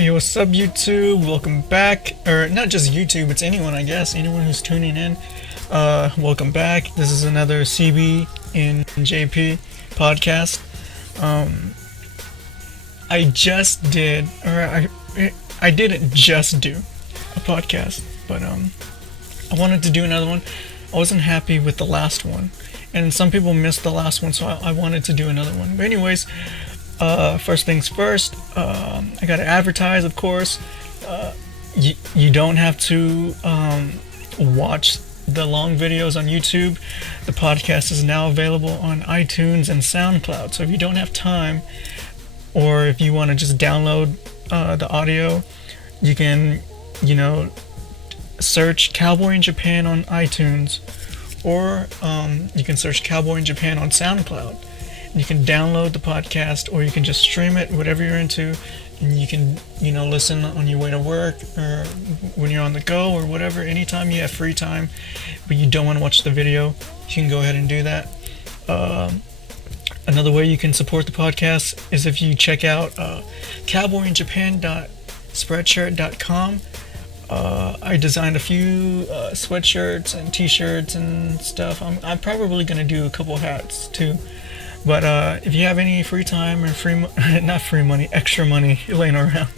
Hey, what's up, YouTube? Welcome back. Or not just YouTube, it's anyone, I guess. Anyone who's tuning in. Welcome back. This is another CBNJP podcast. I just did, or I didn't just do a podcast, but I wanted to do another one. I wasn't happy with the last one, and some people missed the last one, so I wanted to do another one. But anyways, first things first, I gotta advertise, of course. You don't have to watch the long videos on YouTube. The podcast is now available on iTunes and SoundCloud. So if you don't have time, or if you want to just download the audio, you can, search Cowboy in Japan on iTunes, or you can search Cowboy in Japan on SoundCloud. You can download the podcast, or you can just stream it, whatever you're into, and you can, listen on your way to work, or when you're on the go, or whatever. Anytime you have free time, but you don't want to watch the video, you can go ahead and do that. Another way you can support the podcast is if you check out cowboyinjapan.spreadshirt.com. I designed a few sweatshirts and t-shirts and stuff. I'm probably going to do a couple hats too. But if you have any free time or extra money laying around,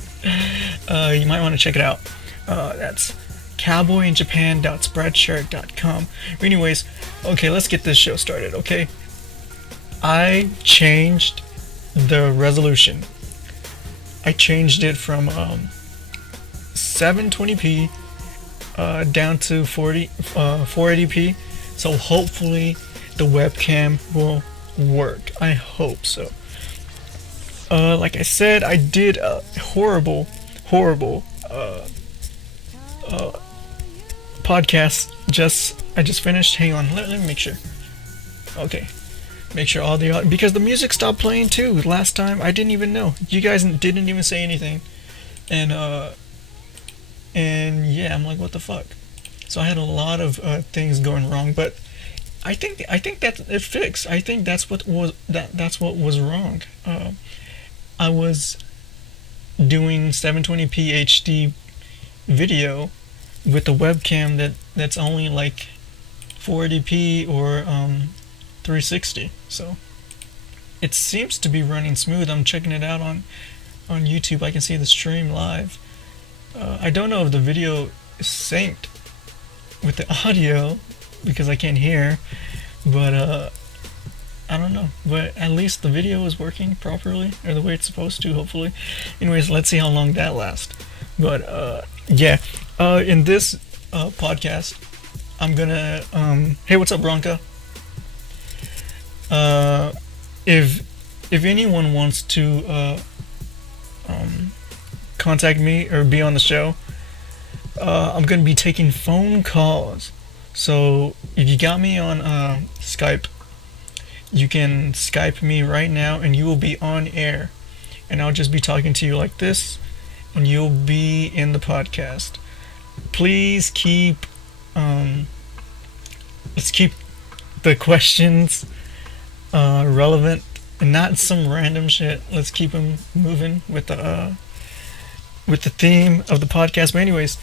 you might want to check it out. That's cowboyinjapan.spreadshirt.com. Anyways, okay, let's get this show started, okay? I changed the resolution. I changed it from 720p down to 480p. So hopefully the webcam will work. I hope so. Like I said, I did a horrible podcast. I just finished. Hang on, let me make sure. Okay, make sure all the audio, because the music stopped playing too last time. I didn't even know. You guys didn't even say anything, and yeah, I'm like, what the fuck? So I had a lot of things going wrong, but I think that it fixed. I think that's what was wrong. I was doing 720p HD video with a webcam that's only like 480p or 360. So it seems to be running smooth. I'm checking it out on YouTube. I can see the stream live. I don't know if the video is synced with the audio, because I can't hear, but I don't know, but at least the video is working properly, or the way it's supposed to, hopefully. Anyways, let's see how long that lasts. But yeah, in this podcast, I'm gonna hey, what's up, Bronca? If anyone wants to contact me or be on the show, I'm gonna be taking phone calls. So if you got me on Skype, you can Skype me right now, and you will be on air, and I'll just be talking to you like this, and you'll be in the podcast. Please keep let's keep the questions relevant and not some random shit. Let's keep them moving with the theme of the podcast. But anyways,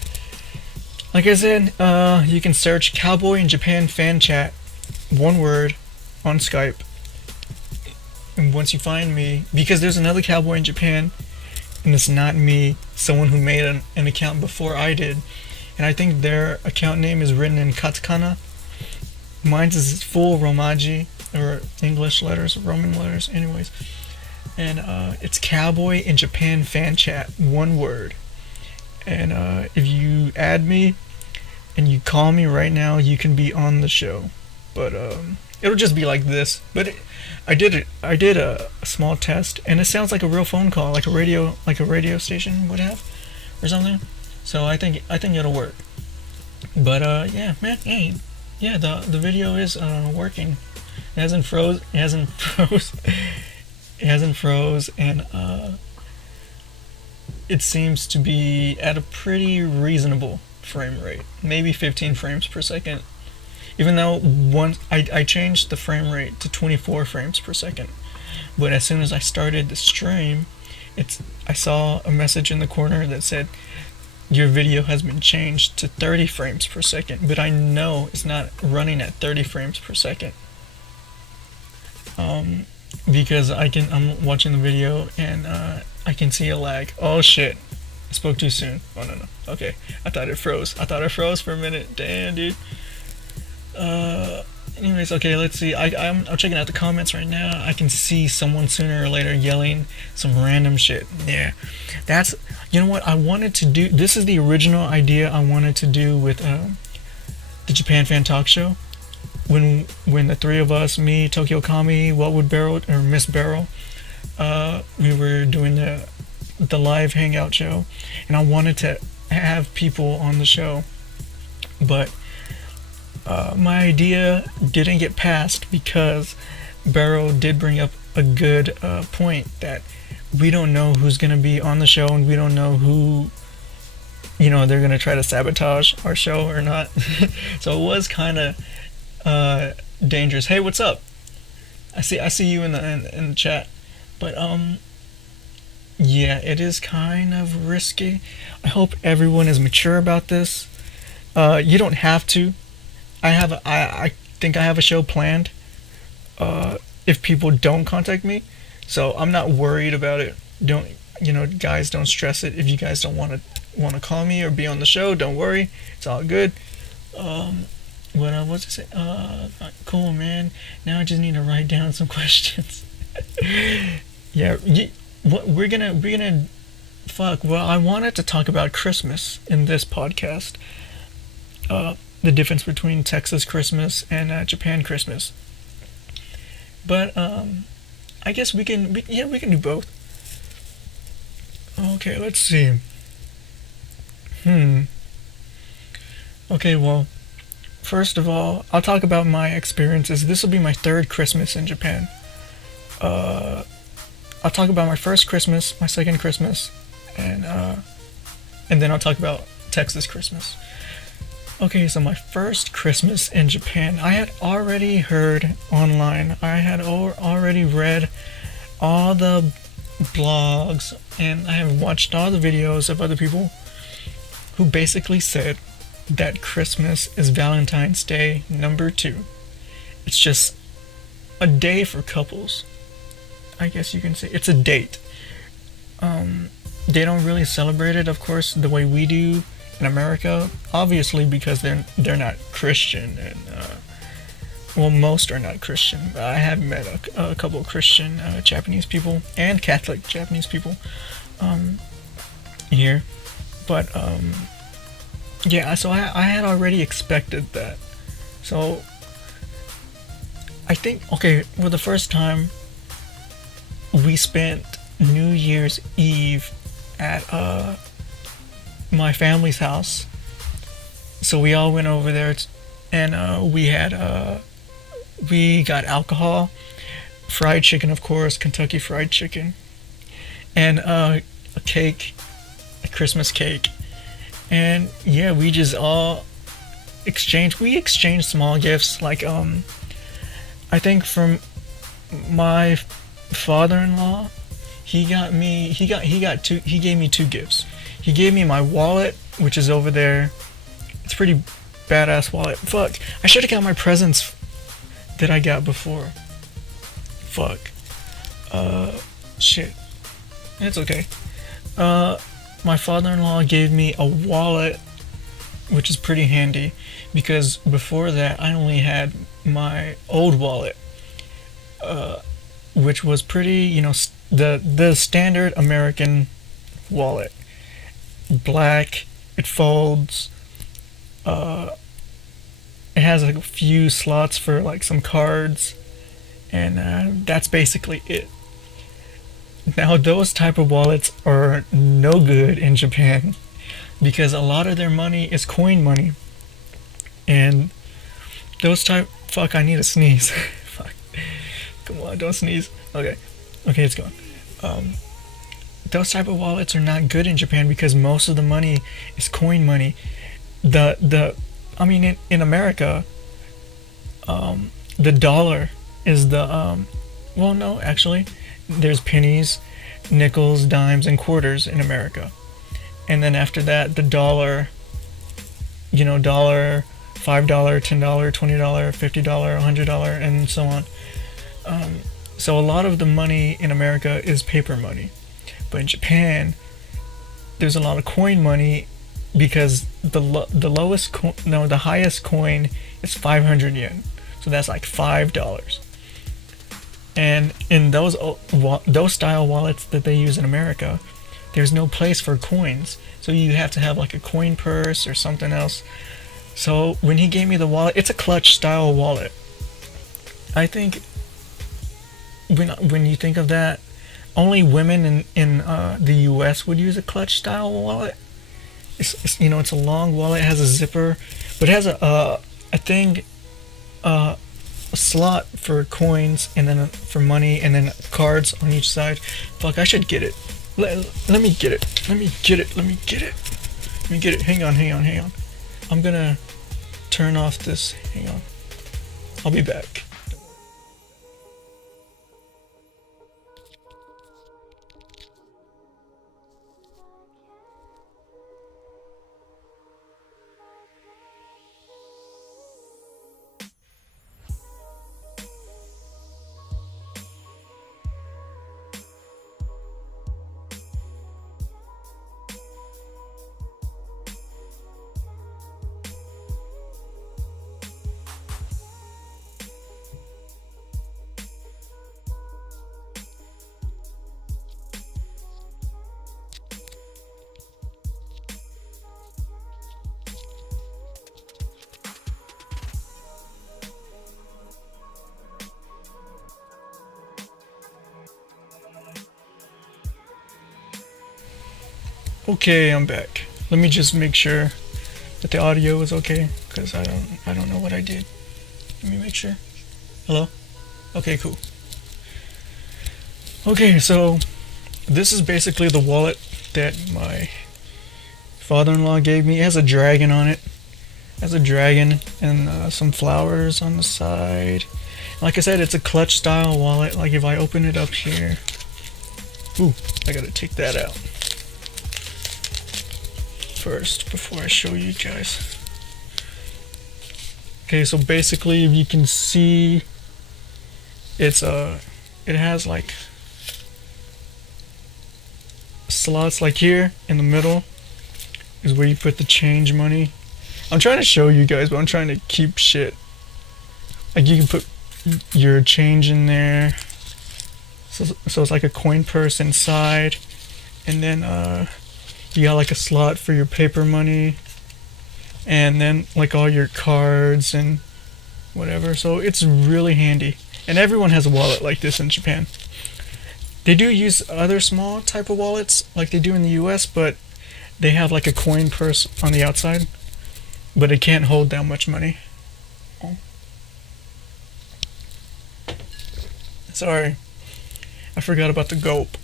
like I said, you can search Cowboy in Japan Fan Chat, one word, on Skype. And once you find me, because there's another Cowboy in Japan, and it's not me, someone who made an account before I did. And I think their account name is written in katakana. Mine's is full Romaji, or English letters, Roman letters, anyways. And it's Cowboy in Japan Fan Chat, one word. And if you add me and you call me right now, you can be on the show. But it'll just be like this. But I did a small test, and it sounds like a real phone call, like a radio station would have, or something. So I think it'll work. But yeah, man, hey, yeah, the video is working. It hasn't froze. And it seems to be at a pretty reasonable frame rate, maybe 15 frames per second. Even though once I changed the frame rate to 24 frames per second, but as soon as I started the stream, I saw a message in the corner that said your video has been changed to 30 frames per second, but I know it's not running at 30 frames per second. Because I'm watching the video and I can see a lag. Oh shit, I spoke too soon. Oh no. Okay, I thought it froze for a minute. Damn, dude. Anyways, okay, let's see. I'm checking out the comments right now. I can see someone sooner or later yelling some random shit. Yeah, that's, you know what I wanted to do. This is the original idea I wanted to do with the Japan Fan Talk Show. When the three of us, me, Tokyo Kami, What Would Barrel, or Miss Barrel, we were doing the live hangout show, and I wanted to have people on the show, but my idea didn't get passed because Barrow did bring up a good point that we don't know who's going to be on the show, and we don't know who, they're going to try to sabotage our show or not. So it was kind of dangerous. Hey, what's up? I see you in the chat, but yeah, it is kind of risky. I hope everyone is mature about this. You don't have to. I think I have a show planned if people don't contact me, so I'm not worried about it. Don't, guys, don't stress it. If you guys don't want to call me or be on the show, don't worry, it's all good. What I was to say, cool, man. Now I just need to write down some questions. Yeah, we're gonna fuck. Well, I wanted to talk about Christmas in this podcast. The difference between Texas Christmas and Japan Christmas. But I guess we can do both. Okay, let's see. Okay, well, first of all, I'll talk about my experiences. This will be my third Christmas in Japan. I'll talk about my first Christmas, my second Christmas, and then I'll talk about Texas Christmas. Okay, so my first Christmas in Japan, I had already heard online, I had already read all the blogs, and I have watched all the videos of other people who basically said that Christmas is Valentine's Day #2. It's just a day for couples. I guess you can say it's a date. They don't really celebrate it, of course, the way we do in America, obviously, because they're not Christian, and well, most are not Christian. I have met a couple of Christian Japanese people and Catholic Japanese people here, but yeah. So I had already expected that. So I think, okay, for the first time, we spent New Year's Eve at my family's house. So we all went over there, and we got alcohol, fried chicken, of course, Kentucky Fried Chicken, and a cake, a Christmas cake, and yeah, we just all exchanged small gifts, like I think from my father-in-law, he gave me 2 gifts. He gave me my wallet, which is over there. It's a pretty badass wallet. Fuck, I should have got my presents that I got before. Fuck. Shit. It's okay. My father-in-law gave me a wallet, which is pretty handy, because before that I only had my old wallet, which was pretty, the standard American wallet. Black, it folds, it has like a few slots for like some cards, and that's basically it. Now those type of wallets are no good in Japan, because a lot of their money is coin money, and those fuck, I need to sneeze. Fuck, come on, don't sneeze. Okay, it's gone. Those type of wallets are not good in Japan because most of the money is coin money. I mean, in America, the dollar is the well, no, actually, there's pennies, nickels, dimes, and quarters in America. And then after that, the dollar, dollar, $5, $10, $20, $50, $100, and so on. So a lot of the money in America is paper money. But in Japan, there's a lot of coin money because the highest coin is 500 yen. So that's like $5. And in those style wallets that they use in America, there's no place for coins. So you have to have like a coin purse or something else. So when he gave me the wallet, it's a clutch style wallet. I think when you think of that, only women in the US would use a clutch style wallet. It's a long wallet, it has a zipper, but it has a slot for coins, and then for money, and then cards on each side. Fuck, I should get it. Let me get it. Hang on. I'm gonna turn off this. Hang on. I'll be back. Okay, I'm back. Let me just make sure that the audio is okay, because I don't know what I did. Let me make sure. Hello? Okay, cool. Okay, so this is basically the wallet that my father-in-law gave me. It has a dragon on it. It has a dragon and some flowers on the side. Like I said, it's a clutch style wallet. Like if I open it up here. Ooh, I gotta take that out first before I show you guys. Okay, so basically, if you can see, it has like slots like here in the middle is where you put the change money. I'm trying to show you guys, but I'm trying to keep shit. Like you can put your change in there. So it's like a coin purse inside, and then you got like a slot for your paper money, and then like all your cards and whatever. So it's really handy, and everyone has a wallet like this in Japan. They do use other small type of wallets like they do in the US, but they have like a coin purse on the outside, but it can't hold that much money. Oh. Sorry, I forgot about the gulp.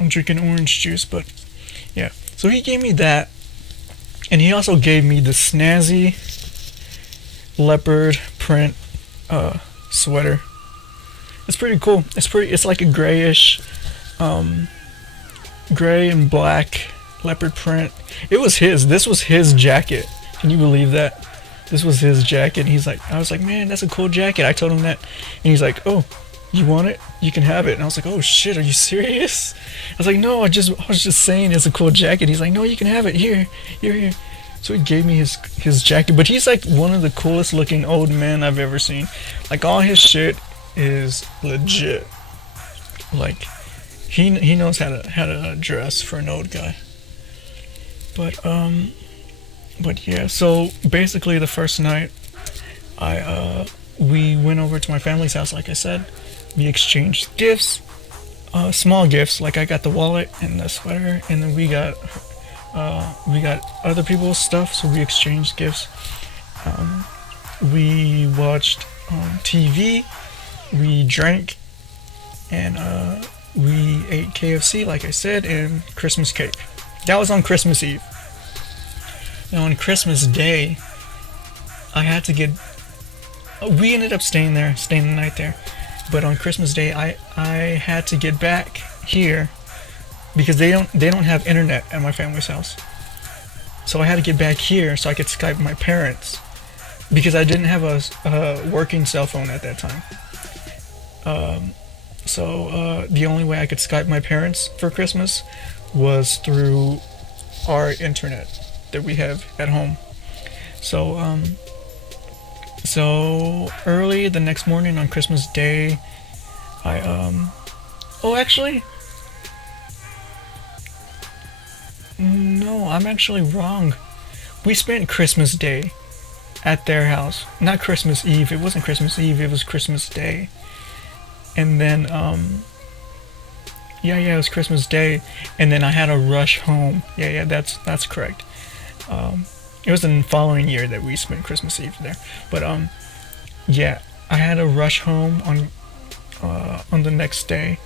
I'm drinking orange juice, but yeah. So he gave me that, and he also gave me the snazzy leopard print sweater. It's pretty cool. It's like a grayish, gray and black leopard print. It was his. This was his jacket. Can you believe that? This was his jacket. And I was like, man, that's a cool jacket. I told him that, and he's like, oh, you want it? You can have it. And I was like, oh shit, are you serious? I was like, no, I was just saying it's a cool jacket. He's like, no, you can have it. Here. So he gave me his jacket, but he's like one of the coolest looking old men I've ever seen. Like all his shit is legit. Like he knows how to dress for an old guy. But yeah, so basically the first night we went over to my family's house, like I said. We exchanged gifts, small gifts, like I got the wallet and the sweater, and then we got other people's stuff, so we exchanged gifts. We watched TV, we drank, and we ate KFC, like I said, and Christmas cake. That was on Christmas Eve. Now on Christmas Day, I had to get... we ended up staying the night there. But on Christmas Day, I had to get back here because they don't have internet at my family's house. So I had to get back here so I could Skype my parents because I didn't have a working cell phone at that time. So the only way I could Skype my parents for Christmas was through our internet that we have at home. So early the next morning on Christmas Day, actually, no, I'm actually wrong. We spent Christmas Day at their house. Not Christmas Eve. It wasn't Christmas Eve. It was Christmas Day. And then, it was Christmas Day. And then I had to rush home. Yeah, that's correct. It was the following year that we spent Christmas Eve there. But, I had to rush home on the next day,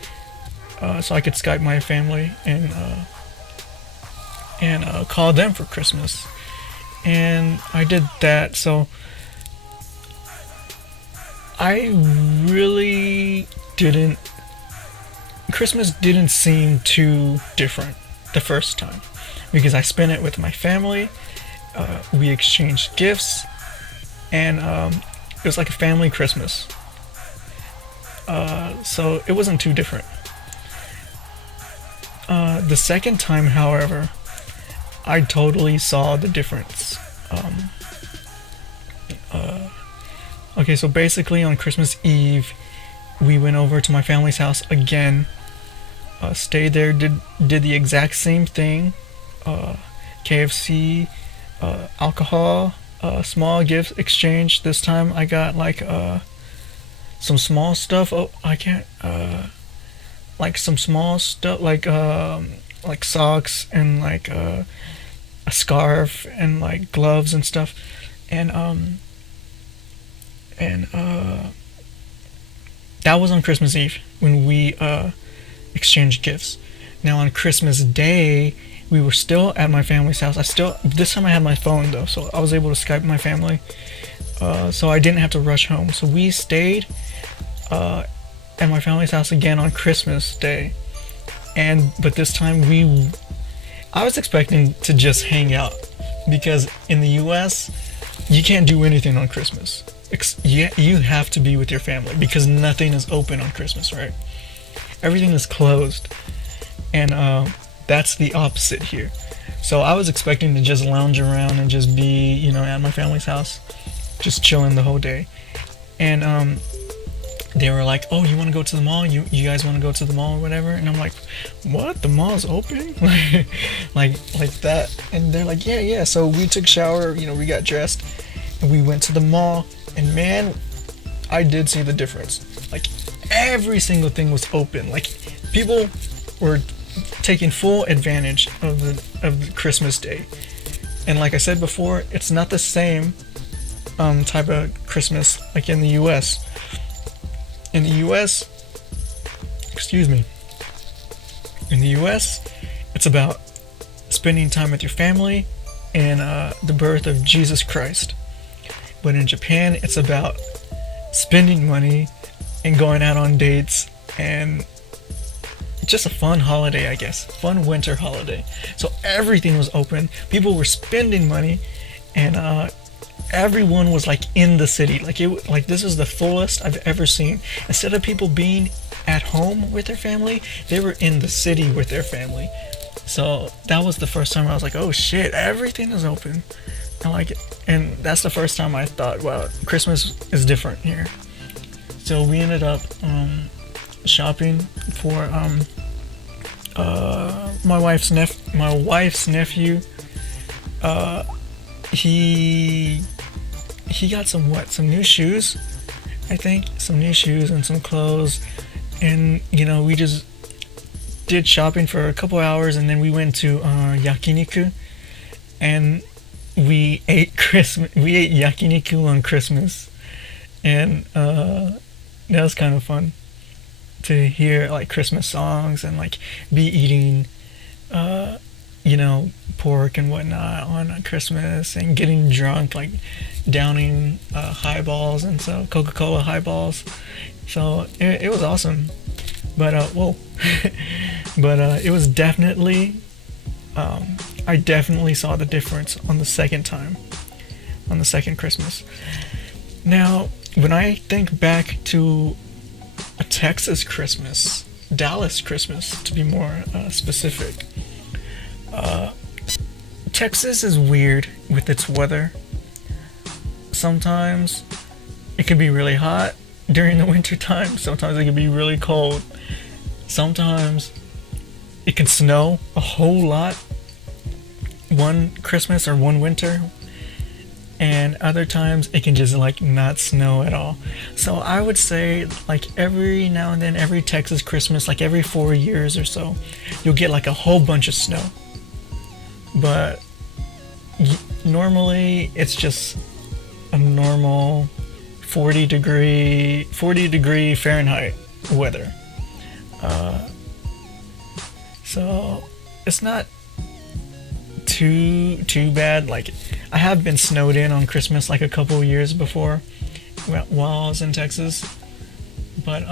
so I could Skype my family and call them for Christmas. And I did that, so I really didn't. Christmas didn't seem too different the first time because I spent it with my family. We exchanged gifts, and it was like a family Christmas. So it wasn't too different. The second time, however, I totally saw the difference. Okay, so basically on Christmas Eve, we went over to my family's house again. Stayed there, did the exact same thing. KFC, alcohol, small gifts exchange. This time I got like some small stuff. Like some small stuff like socks and like a scarf and like gloves and stuff, and that was on Christmas Eve when we exchanged gifts. Now on Christmas Day, we were still at my family's house. This time I had my phone though, so I was able to Skype my family, so I didn't have to rush home. So we stayed at my family's house again on Christmas Day, but this time I was expecting to just hang out because in the US you can't do anything on Christmas. You have to be with your family because nothing is open on Christmas, right? Everything is closed, and that's the opposite here. So I was expecting to just lounge around and just be, at my family's house, just chilling the whole day. And they were like, "Oh, you want to go to the mall? You guys want to go to the mall or whatever?" And I'm like, "What? The mall's open?" like that. And they're like, "Yeah." So we took a shower, we got dressed, and we went to the mall. And man, I did see the difference. Like every single thing was open. Like people were taking full advantage of the Christmas Day. And like I said before, it's not the same type of Christmas like in the US. In the US, it's about spending time with your family and the birth of Jesus Christ. But in Japan, it's about spending money and going out on dates and just a fun holiday, I guess. Fun winter holiday. So everything was open. People were spending money, and everyone was like in the city. Like this is the fullest I've ever seen. Instead of people being at home with their family, they were in the city with their family. So that was the first time I was like, "Oh shit, everything is open." I like it. And that's the first time I thought, wow, Christmas is different here. So we ended up shopping for my wife's nephew. He got some new shoes, I think, some new shoes and some clothes, and we just did shopping for a couple hours, and then we went to yakiniku, and we ate yakiniku on Christmas, and that was kind of fun to hear like Christmas songs and like be eating pork and whatnot on Christmas, and getting drunk, like downing highballs and so Coca-Cola highballs. So it was awesome. But whoa, but it was definitely. I definitely saw the difference on the second time, on the second Christmas. Now, when I think back to a Texas Christmas, Dallas Christmas to be more specific, Texas is weird with its weather. Sometimes it can be really hot during the winter time. Sometimes it can be really cold. Sometimes it can snow a whole lot one Christmas or one winter, and other times it can just like not snow at all. So I would say like every now and then, every Texas Christmas, like every 4 years or so, you'll get like a whole bunch of snow. But normally it's just a normal 40 degree Fahrenheit weather. So it's not too bad. Like, I have been snowed in on Christmas like a couple years before while I was in Texas, but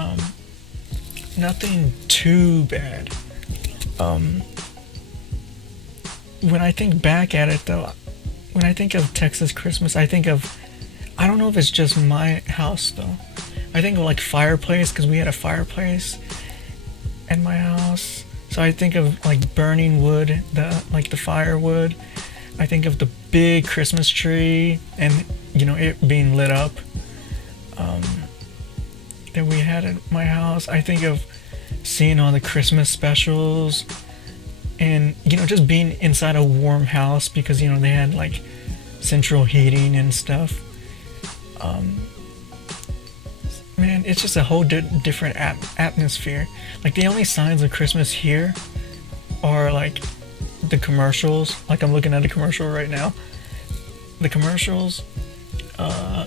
nothing too bad. When I think back at it though, when I think of Texas Christmas, I don't know if it's just my house though, I think of like fireplace, because we had a fireplace in my house. So I think of like burning wood, the firewood. I think of the big Christmas tree and it being lit up that we had at my house. I think of seeing all the Christmas specials and just being inside a warm house, because they had like central heating and stuff. Man, it's just a whole different atmosphere. Like, the only signs of Christmas here are like the commercials. Like, I'm looking at a commercial right now. The commercials,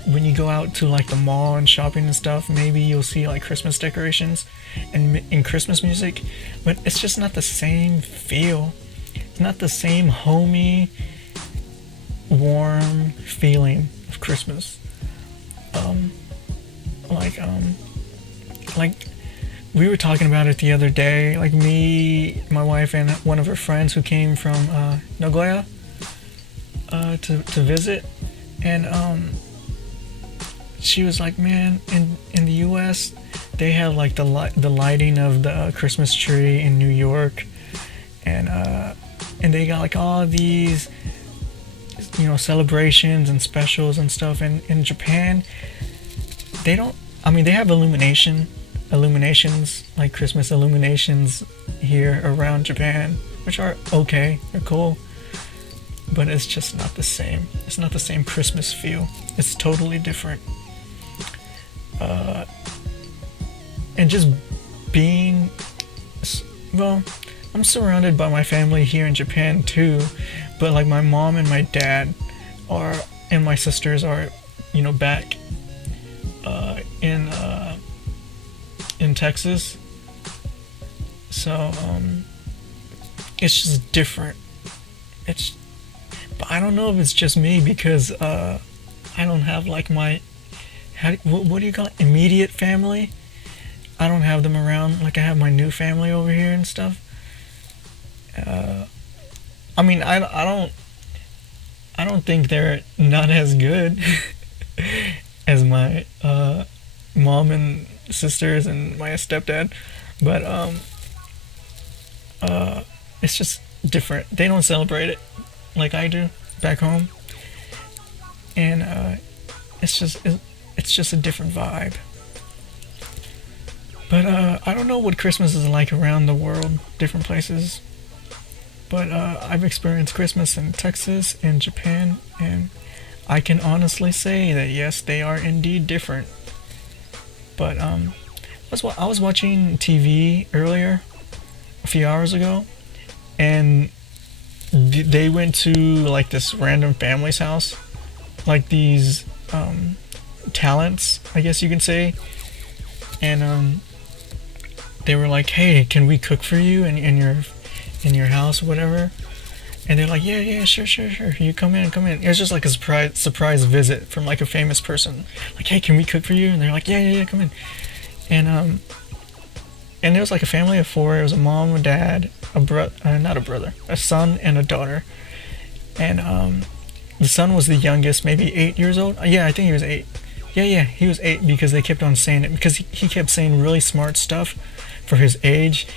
when you go out to like the mall and shopping and stuff, maybe you'll see like Christmas decorations and Christmas music, but it's just not the same feel. It's not the same homey, warm feeling of Christmas. Like we were talking about it the other day, like me, my wife, and one of her friends who came from Nagoya to visit, and she was like, man, in the US they have like the lighting of the Christmas tree in New York, and they got like all these celebrations and specials and stuff, and in Japan they don't. I mean, they have illuminations, like Christmas illuminations here around Japan, which are okay, they're cool, but it's just not the same. It's not the same Christmas feel. It's totally different. And just being, well, I'm surrounded by my family here in Japan too, but like my mom and my dad and my sisters are, back in Texas. So it's just different. But I don't know if it's just me, because I don't have like my what do you call it, immediate family. I don't have them around like I have my new family over here and stuff. I mean, I don't think they're not as good as my mom and sisters and my stepdad, but it's just different. They don't celebrate it like I do back home, and it's just a different vibe. But I don't know what Christmas is like around the world, different places. But I've experienced Christmas in Texas and Japan, and I can honestly say that yes, they are indeed different. But I was watching TV earlier, a few hours ago, and they went to like this random family's house, like these talents, I guess you can say, and they were like, "Hey, can we cook for you in your house or whatever?" And they're like, yeah, sure. You come in, come in. It was just like a surprise visit from like a famous person. Like, hey, can we cook for you? And they're like, yeah, come in. And there was like a family of four. It was a mom, a dad, not a brother, a son and a daughter. And the son was the youngest, maybe 8 years old. Yeah, I think he was 8. Yeah, he was 8 because they kept on saying it because he kept saying really smart stuff for his age,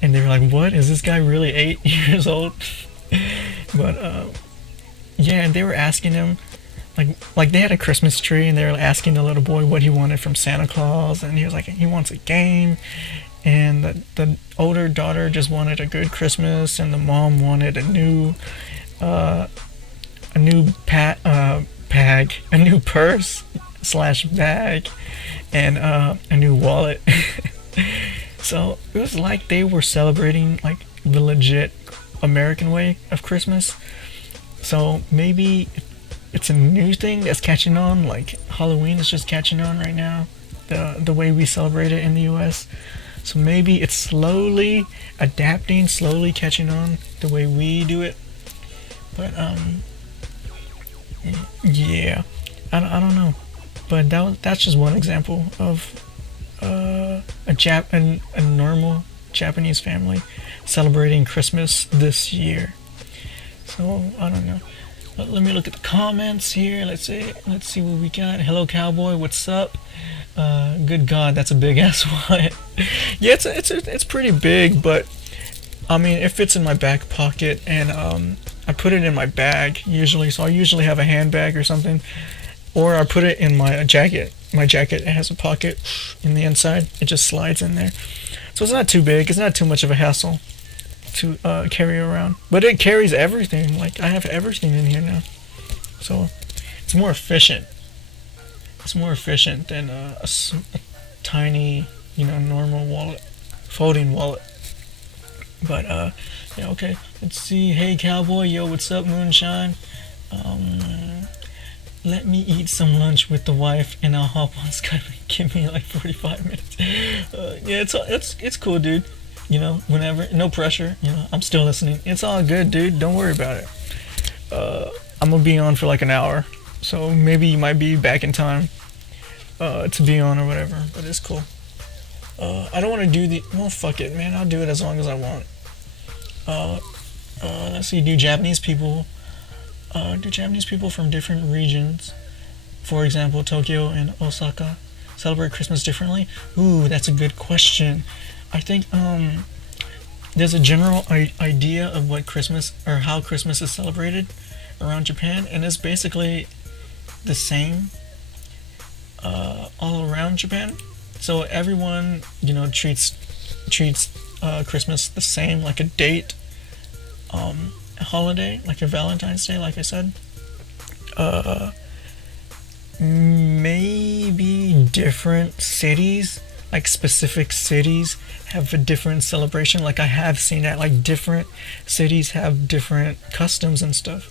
and they were like, "What is this guy really 8 years old?" But yeah, and they were asking him like they had a Christmas tree, and they were asking the little boy what he wanted from Santa Claus, and he was like, he wants a game, and the older daughter just wanted a good Christmas, and the mom wanted a new a new purse slash bag, and a new wallet. So it was like they were celebrating like the legit American way of Christmas. So maybe it's a new thing that's catching on, like Halloween is just catching on right now, the way we celebrate it in the US. So maybe it's slowly adapting, slowly catching on the way we do it. But yeah, I don't know. But that's just one example of a normal Japanese family celebrating Christmas this year. So I don't know. Let me look at the comments here. Let's see what we got. Hello, cowboy. What's up? Good God, that's a big ass wallet. Yeah, it's pretty big, but I mean, it fits in my back pocket, and I put it in my bag usually. So I usually have a handbag or something, or I put it in my jacket. My jacket has a pocket in the inside. It just slides in there, so it's not too big. It's not too much of a hassle to carry around, but it carries everything. Like, I have everything in here now, so it's more efficient. It's more efficient than a tiny, normal wallet, folding wallet. But yeah, okay. Let's see. Hey, cowboy, yo, what's up, Moonshine? Let me eat some lunch with the wife, and I'll hop on Skype. Give me like 45 minutes. Yeah, it's cool, dude. Whenever, no pressure. I'm still listening. It's all good, dude. Don't worry about it. I'm gonna be on for like an hour, so maybe you might be back in time to be on or whatever. But it's cool. I don't want to do well, fuck it, man. I'll do it as long as I want. Let's see. Do Japanese people from different regions, for example, Tokyo and Osaka, celebrate Christmas differently? Ooh, that's a good question. I think there's a general idea of what Christmas, or how Christmas is celebrated around Japan, and it's basically the same all around Japan. So everyone, treats Christmas the same, like a date, a holiday, like a Valentine's Day, like I said. Maybe different cities, like specific cities, have a different celebration. Like, I have seen that, like, different cities have different customs and stuff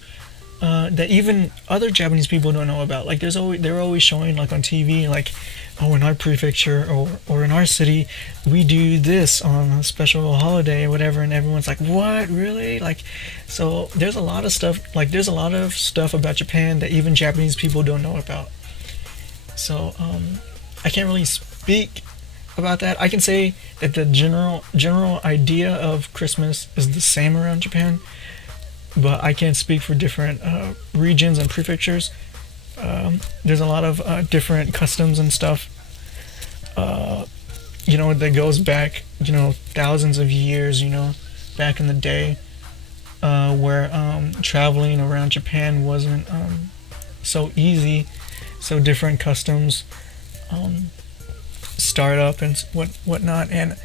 that even other Japanese people don't know about. Like, they're always showing, like, on TV, like, oh, in our prefecture or in our city, we do this on a special holiday or whatever, and everyone's like, what, really? Like, so there's a lot of stuff about Japan that even Japanese people don't know about. So I can't really speak about that. I can say that the general idea of Christmas is the same around Japan, but I can't speak for different regions and prefectures. There's a lot of different customs and stuff, that goes back, thousands of years, back in the day, where traveling around Japan wasn't so easy. So different customs start up and whatnot. And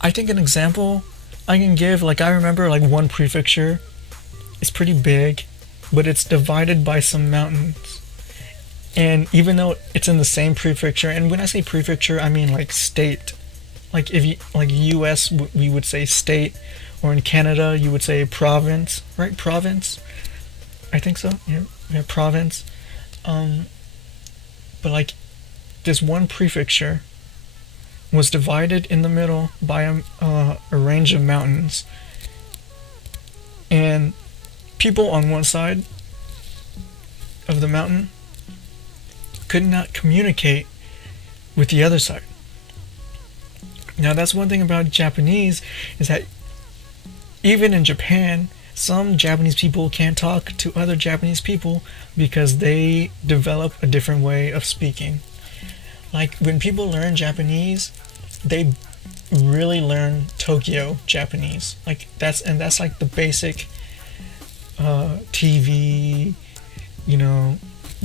I think an example I can give, like, I remember, like, one prefecture is pretty big, but it's divided by some mountains. And even though it's in the same prefecture, and when I say prefecture, I mean like state. Like, if you, like, US, we would say state, or in Canada, you would say province, right? Province? I think so. Yeah, province. But, like, this one prefecture was divided in the middle by a range of mountains. And people on one side of the mountain could not communicate with the other side. Now that's one thing about Japanese, is that even in Japan, some Japanese people can't talk to other Japanese people because they develop a different way of speaking. Like when people learn Japanese, they really learn Tokyo Japanese. Like that's like the basic TV,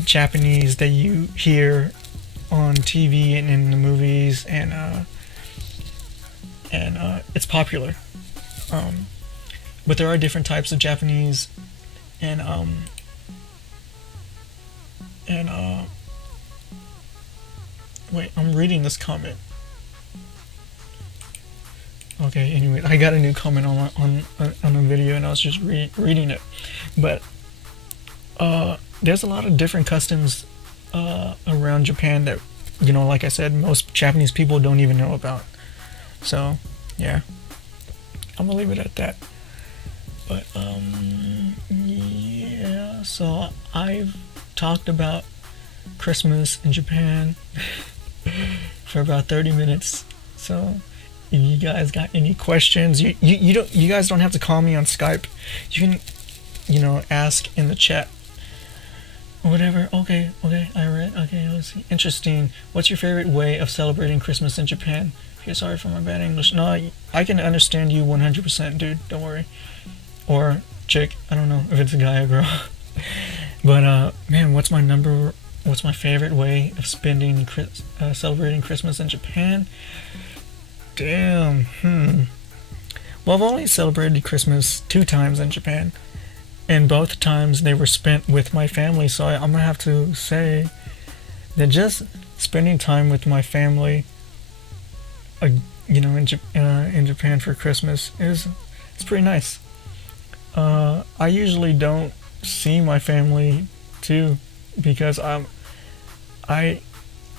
Japanese that you hear on TV and in the movies, and it's popular. But there are different types of Japanese, and wait, I'm reading this comment. Okay, anyway, I got a new comment on a video, and I was just reading it. But there's a lot of different customs around Japan that, like I said, most Japanese people don't even know about. So, yeah, I'm gonna leave it at that. But yeah, so I've talked about Christmas in Japan for about 30 minutes. So if you guys got any questions, you guys don't have to call me on Skype. You can ask in the chat or whatever. Okay, I read. Okay, let's see. Interesting. What's your favorite way of celebrating Christmas in Japan? Okay, sorry for my bad English. No, I can understand you 100%, dude. Don't worry. Or chick, I don't know if it's a guy or girl. But man, what's my favorite way of celebrating Christmas in Japan? Damn. Well, I've only celebrated Christmas 2 times in Japan, and both times they were spent with my family. So I'm gonna have to say that just spending time with my family, in Japan for Christmas it's pretty nice. I usually don't see my family too, because I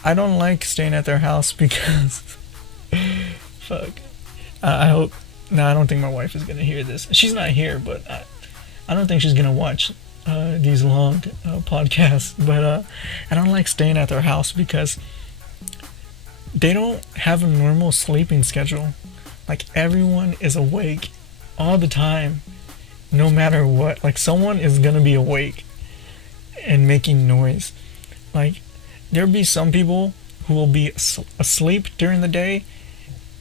don't like staying at their house because fuck. I hope. No, I don't think my wife is gonna hear this. She's not here, but I don't think she's gonna watch these long podcasts. But I don't like staying at their house because they don't have a normal sleeping schedule. Like everyone is awake all the time, no matter what. Like someone is gonna be awake and making noise. Like there'll be some people who will be asleep during the day,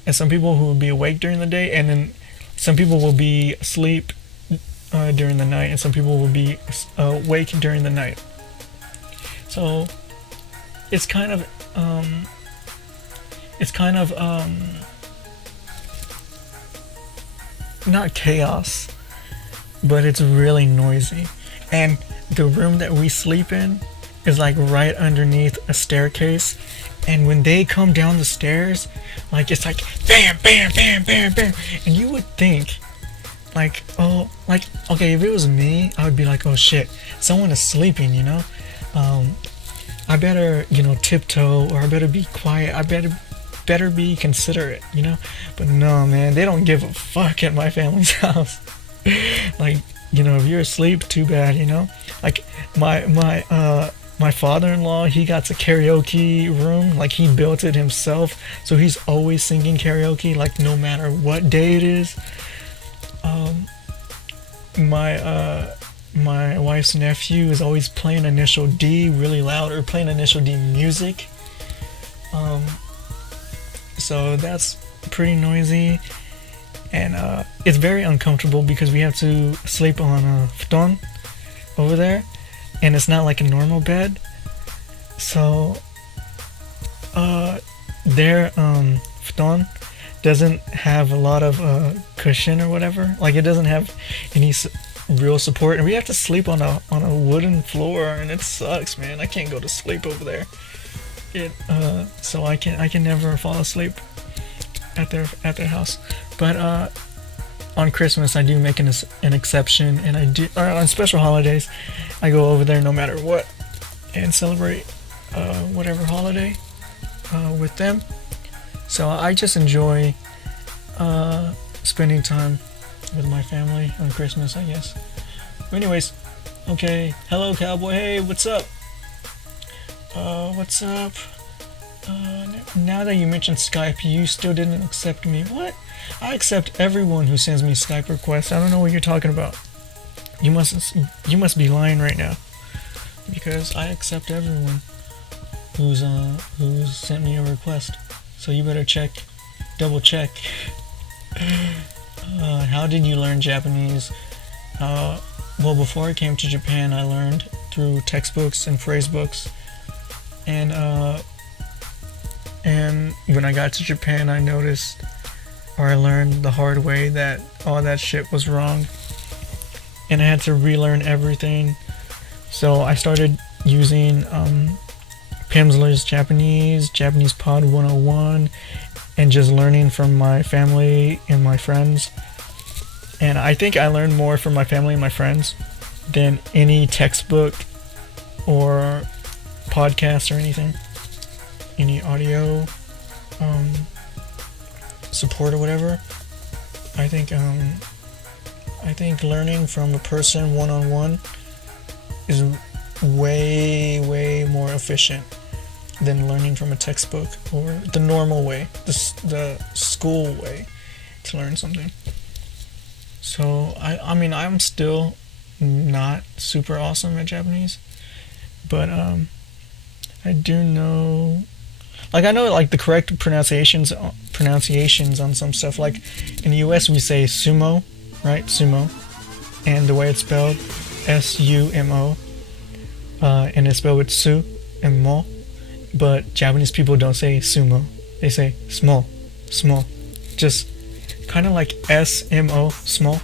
and some people who will be awake during the day, and then some people will be asleep during the night, and some people will be awake during the night. So it's kind of not chaos, but it's really noisy. And the room that we sleep in is like right underneath a staircase, and when they come down the stairs, like it's like bam bam bam bam bam, and you would think like, oh, like, okay, if it was me, I would be like, oh shit, someone is sleeping, I better, tiptoe, or I better be quiet, I better be considerate, but no, man, they don't give a fuck at my family's house. Like, if you're asleep, too bad, like my father-in-law, he got a karaoke room, like he built it himself, so he's always singing karaoke, like no matter what day it is. My wife's nephew is always playing Initial D really loud, or playing Initial D music. So that's pretty noisy, and it's very uncomfortable because we have to sleep on a futon over there, and it's not like a normal bed. So their futon doesn't have a lot of cushion or whatever. Like it doesn't have any real support, and we have to sleep on a wooden floor, and it sucks, man. I can't go to sleep over there. So I can never fall asleep at their house. But on Christmas I do make an exception, and I do, or on special holidays I go over there no matter what and celebrate whatever holiday with them. So I just enjoy spending time with my family on Christmas, I guess. Anyways, okay. Hello, cowboy. Hey, what's up? What's up? Now that you mentioned Skype, you still didn't accept me. What? I accept everyone who sends me Skype requests. I don't know what you're talking about. You must be lying right now, because I accept everyone who's sent me a request. So you better double check. How did you learn Japanese? Well, before I came to Japan, I learned through textbooks and phrase books, and when I got to Japan, I noticed, or I learned the hard way, that all that shit was wrong, and I had to relearn everything. So I started using Pimsleur's Japanese Pod 101, and just learning from my family and my friends. And I think I learned more from my family and my friends than any textbook or podcast or anything, any audio support or whatever. I think learning from a person one-on-one is way more efficient than learning from a textbook or the normal way, the school way to learn something. So I mean, I'm still not super awesome at Japanese, but I do know, like, I know, like, the correct pronunciations on some stuff. Like in the US we say sumo, right? Sumo, and the way it's spelled, SUMO, and it's spelled with su and mo. But Japanese people don't say sumo; they say small, just kind of like SMO, small.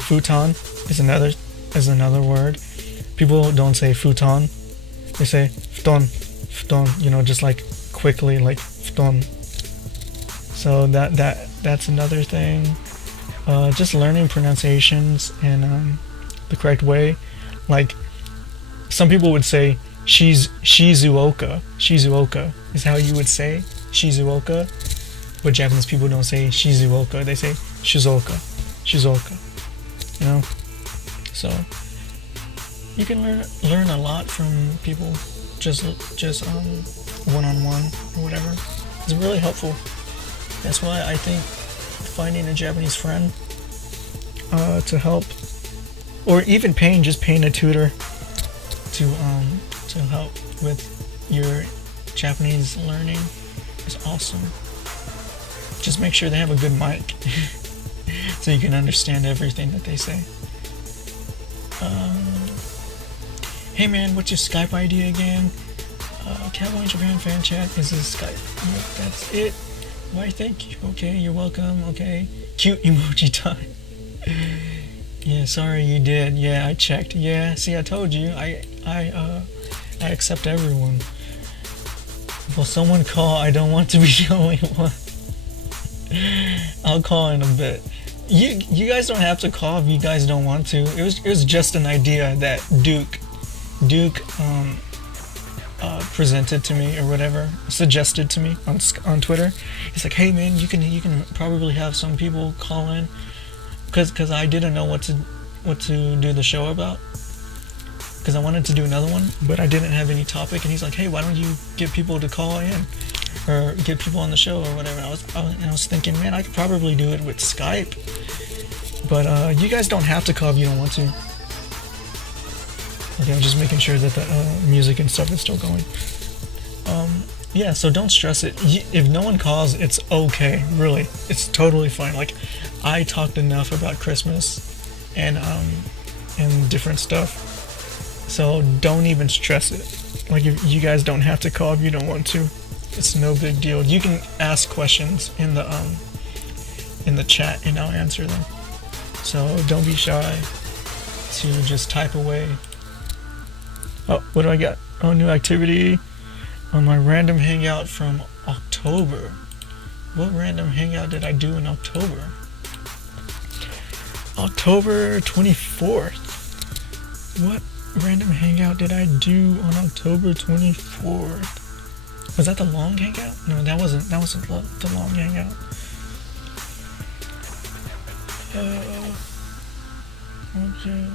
Futon is another word. People don't say futon; they say futon. You know, just like quickly, like futon. So that's another thing. Just learning pronunciations and the correct way. Like, some people would say Shizuoka is how you would say Shizuoka, but Japanese people don't say Shizuoka; they say Shizuoka. You know, so you can learn a lot from people just one-on-one or whatever. It's really helpful. That's why I think finding a Japanese friend to help, or even paying a tutor to help with your Japanese learning is awesome. Just make sure they have a good mic so you can understand everything that they say. Hey man, what's your Skype ID again? Cowboy in Japan fan chat is his Skype. Yep, that's it. Why, thank you. Okay, you're welcome. Okay, cute emoji time. Yeah, sorry you did. Yeah, I checked. Yeah, see, I told you. I accept everyone. Will someone call? I don't want to be the only one. I'll call in a bit. You guys don't have to call if you guys don't want to. It was just an idea that Duke presented to me, or whatever, suggested to me on Twitter. He's like, hey man, you can probably have some people call in, because I didn't know what to do the show about, because I wanted to do another one, but I didn't have any topic. And he's like, hey, why don't you get people to call in or get people on the show or whatever. And I was thinking, man, I could probably do it with Skype, but you guys don't have to call if you don't want to. Okay, I'm just making sure that the music and stuff is still going. Yeah, so don't stress it. If no one calls, it's okay, really. It's totally fine. Like, I talked enough about Christmas and different stuff, so don't even stress it. Like, if you guys don't have to call if you don't want to. It's no big deal. You can ask questions in the chat and I'll answer them. So don't be shy to just type away. Oh, what do I got? Oh, new activity on my random hangout from October. What random hangout did I do in October? October 24th. What random hangout did I do on October 24th? Was that the long hangout? No, that wasn't the long hangout. Okay.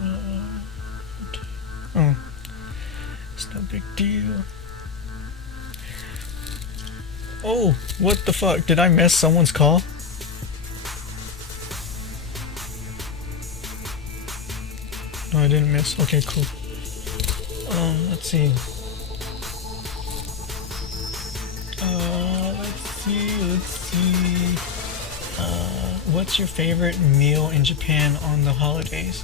Oh, it's no big deal. Oh, what the fuck? Did I miss someone's call? No, I didn't miss. Okay, cool. Let's see. Let's see. What's your favorite meal in Japan on the holidays?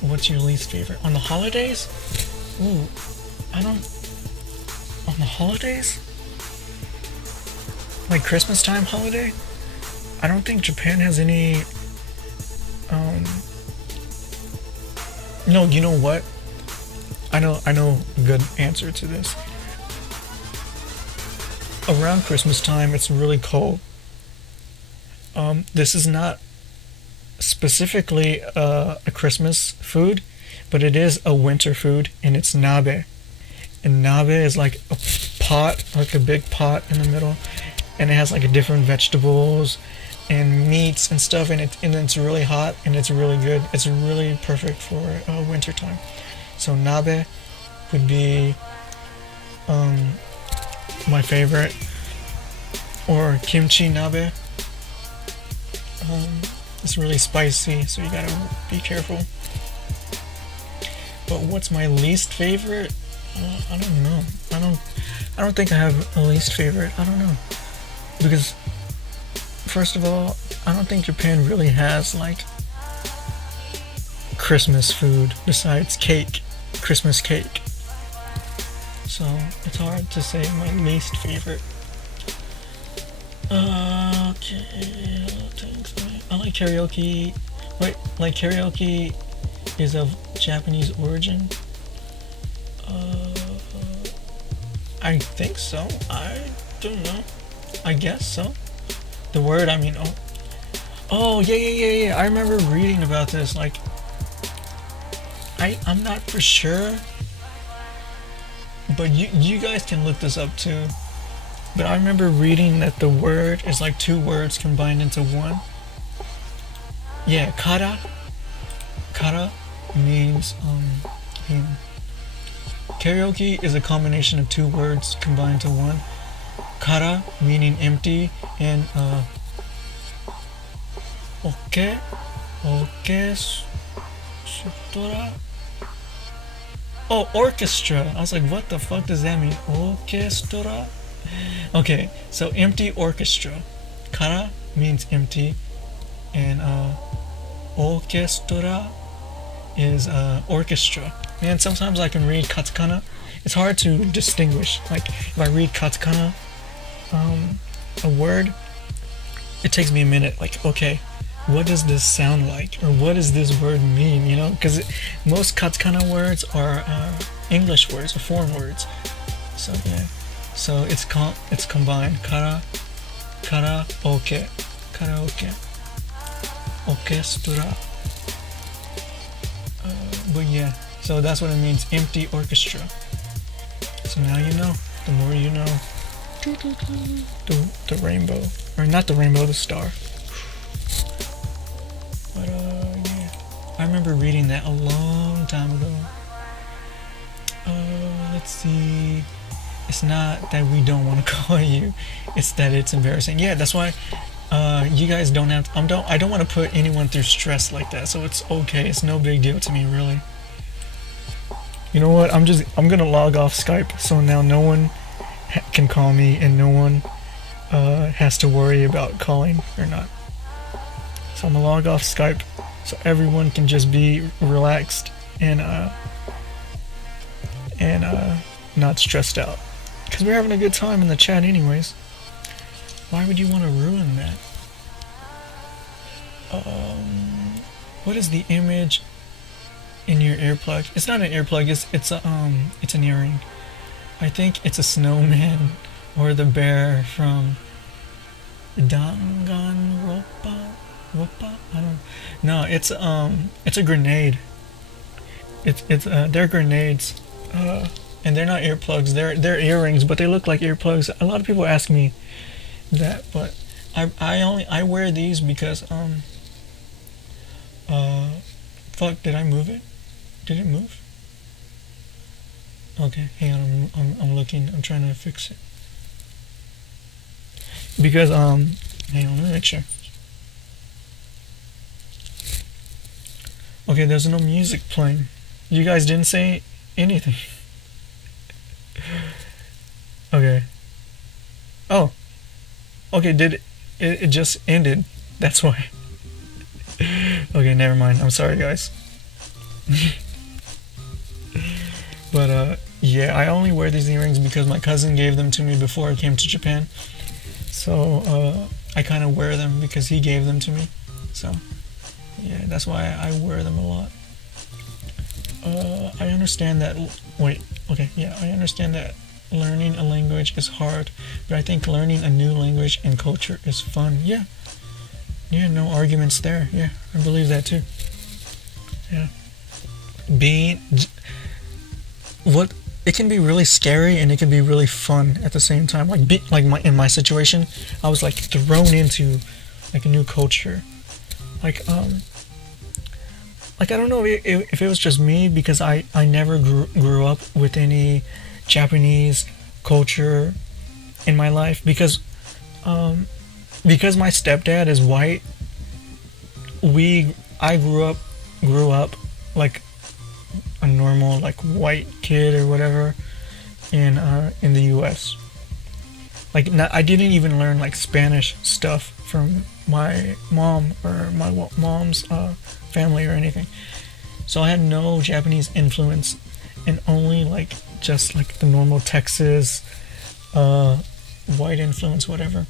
What's your least favorite? On the holidays? Ooh, I don't... On the holidays? Like Christmas time holiday? I don't think Japan has any... No, you know what? I know a good answer to this. Around Christmas time, it's really cold. This is not specifically a Christmas food, but it is a winter food, and it's nabe. And nabe is like a pot, like a big pot in the middle, and it has like different vegetables and meats and stuff, and it's really hot and it's really good. It's really perfect for winter time. So nabe would be my favorite, or kimchi nabe. It's really spicy, so you gotta be careful. But what's my least favorite? I don't know. I don't think I have a least favorite. I don't know, because first of all, I don't think Japan really has like Christmas food besides cake, Christmas cake. So it's hard to say my least favorite. Okay, I like karaoke. Wait, like karaoke is of Japanese origin? I think so. I don't know. I guess so. The word, I mean, yeah. I remember reading about this. Like, I'm not for sure, but you guys can look this up too. But I remember reading that the word is like two words combined into one. Yeah, kara. Kara means karaoke is a combination of two words combined to one. Kara meaning empty, and orchestra. Oh, orchestra. I was like, what the fuck does that mean? Orchestra? Okay, so empty orchestra. Kara means empty, and orchestra is orchestra. And sometimes I can read katakana. It's hard to distinguish. Like if I read katakana, a word, it takes me a minute. Like, okay, what does this sound like, or what does this word mean? You know, because most katakana words are English words or foreign words. So yeah, so it's combined. Karaoke, orchestra. But yeah, so that's what it means, empty orchestra. So now you know. The more you know. The rainbow, or not the rainbow, the star. But yeah, I remember reading that a long time ago. Let's see. It's not that we don't want to call you, it's that it's embarrassing. Yeah, that's why you guys don't have to, I don't want to put anyone through stress like that, so it's okay. It's no big deal to me, really. You know what? I'm gonna log off Skype, so now no one can call me, and no one has to worry about calling or not. So I'm gonna log off Skype, so everyone can just be relaxed and not stressed out. Because we're having a good time in the chat anyways. Why would you want to ruin that? What is the image in your earplug? It's not an earplug, it's an earring. I think it's a snowman or the bear from Danganronpa? I don't know. It's a grenade. They're grenades. And they're not earplugs. They're earrings, but they look like earplugs. A lot of people ask me that, but I wear these because Fuck, did I move it? Did it move? Okay, hang on, I'm looking, I'm trying to fix it. Because, hang on, let me make sure. Okay, there's no music playing. You guys didn't say anything. Okay. Oh. Okay, it just ended. That's why. Okay, never mind. I'm sorry, guys. But, yeah, I only wear these earrings because my cousin gave them to me before I came to Japan. So, I kind of wear them because he gave them to me. So, yeah, that's why I wear them a lot. I understand that. Wait, okay, yeah, I understand that learning a language is hard, but I think learning a new language and culture is fun. Yeah. Yeah, no arguments there. Yeah, I believe that too. Yeah. What it can be really scary and it can be really fun at the same time. In my situation, I was like thrown into like a new culture. Like I don't know if it was just me because I never grew up with any Japanese culture in my life because my stepdad is white. I grew up like a normal like white kid or whatever in the U.S. Like I didn't even learn like Spanish stuff from my mom or my mom's family or anything. So I had no Japanese influence and only like just like the normal Texas white influence, whatever.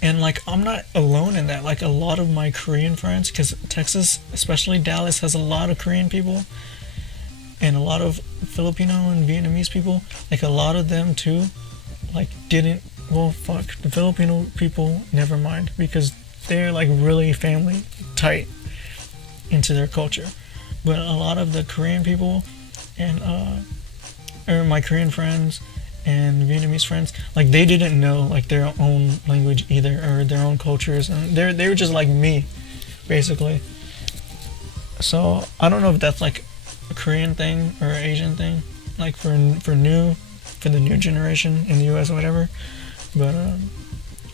And like I'm not alone in that. Like a lot of my Korean friends, because Texas, especially Dallas, has a lot of Korean people and a lot of Filipino and Vietnamese people. Like a lot of them too, like didn't. Well, fuck the Filipino people. Never mind, because they're like really family tight into their culture. But a lot of the Korean people and or my Korean friends and Vietnamese friends, like they didn't know like their own language either or their own cultures, and they were just like me, basically. So I don't know if that's like a Korean thing or an Asian thing, like for the new generation in the U.S. or whatever. But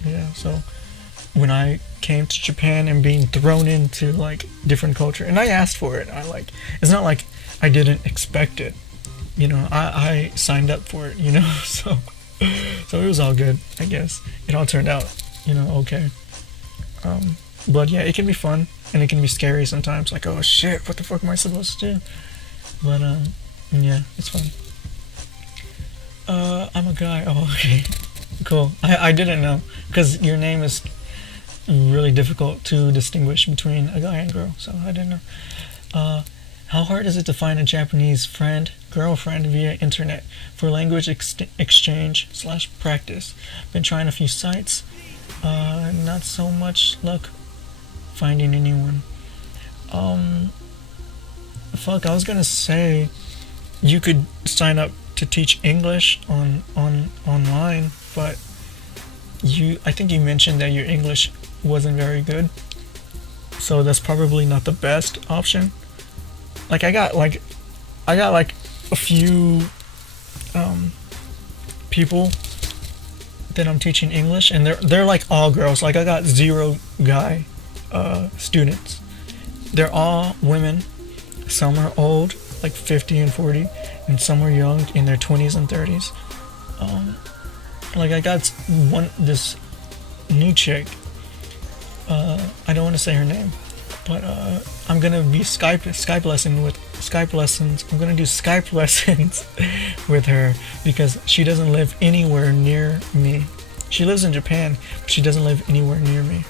yeah. So when I came to Japan and being thrown into like different culture, and I asked for it, it's not like I didn't expect it. You know, I signed up for it, you know, so it was all good, I guess. It all turned out, you know, okay. But yeah, it can be fun, and it can be scary sometimes, like, oh shit, what the fuck am I supposed to do? But, yeah, it's fun. I'm a guy, oh, okay, cool. I didn't know, because your name is really difficult to distinguish between a guy and girl, so I didn't know. How hard is it to find a Japanese girlfriend via internet for language exchange / practice? Been trying a few sites, not so much luck finding anyone. Fuck, I was gonna say you could sign up to teach English online, but I think you mentioned that your English wasn't very good, so that's probably not the best option. Like I got like a few people that I'm teaching English, and they're like all girls. Like I got 0 guy students. They're all women. Some are old, like 50 and 40, and some are young in their 20s and 30s. Like I got this new chick. I don't want to say her name, but I'm gonna be Skype lessons. I'm gonna do Skype lessons with her because she doesn't live anywhere near me. She lives in Japan, but she doesn't live anywhere near me.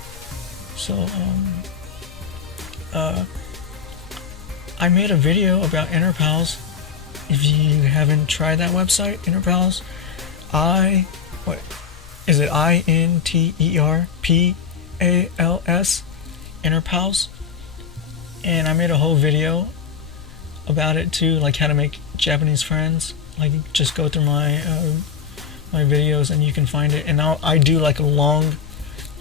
So I made a video about Interpals. If you haven't tried that website, Interpals, what is it? INTERPALS, Interpals. And I made a whole video about it too, like how to make Japanese friends. Like just go through my videos and you can find it. And I do like a long,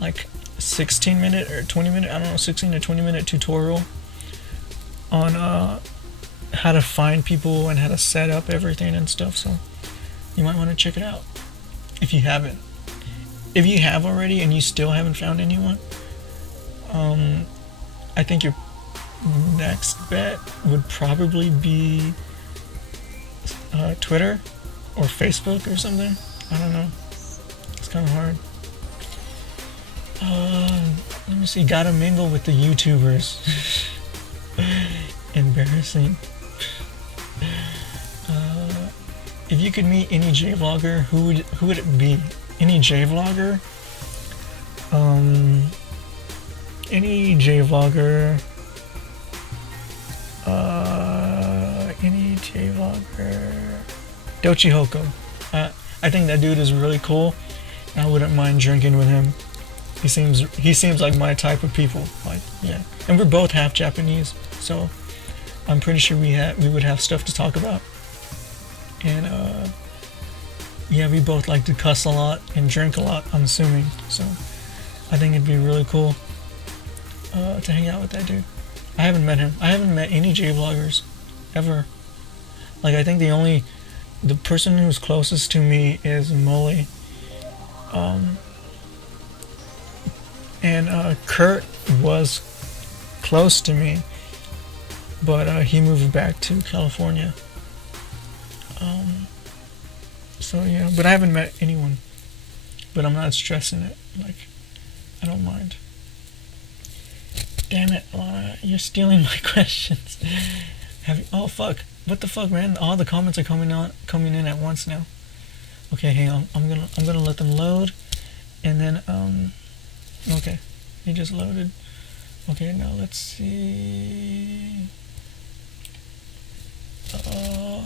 like 16-minute or 20-minute, I don't know, 16 to 20-minute tutorial on how to find people and how to set up everything and stuff. So you might want to check it out if you haven't. If you have already and you still haven't found anyone, I think your next bet would probably be Twitter or Facebook or something. I don't know. It's kind of hard. Let me see. Gotta mingle with the YouTubers. Embarrassing. If you could meet any J vlogger, who would it be? Any J vlogger? Any J vlogger? Any J vlogger? Dochi Hoko. I think that dude is really cool. I wouldn't mind drinking with him. He seems like my type of people. Like, yeah. And we're both half Japanese, so I'm pretty sure we would have stuff to talk about. And yeah, we both like to cuss a lot and drink a lot, I'm assuming. So I think it'd be really cool to hang out with that dude. I haven't met him. I haven't met any J vloggers ever. Like, I think the person who's closest to me is Molly. And Kurt was close to me, but he moved back to California. So yeah, but I haven't met anyone. But I'm not stressing it. Like, I don't mind. Damn it, Lana, you're stealing my questions. Oh fuck! What the fuck, man? All the comments are coming in at once now. Okay, hang on. I'm gonna let them load, and then okay, they just loaded. Okay, now let's see.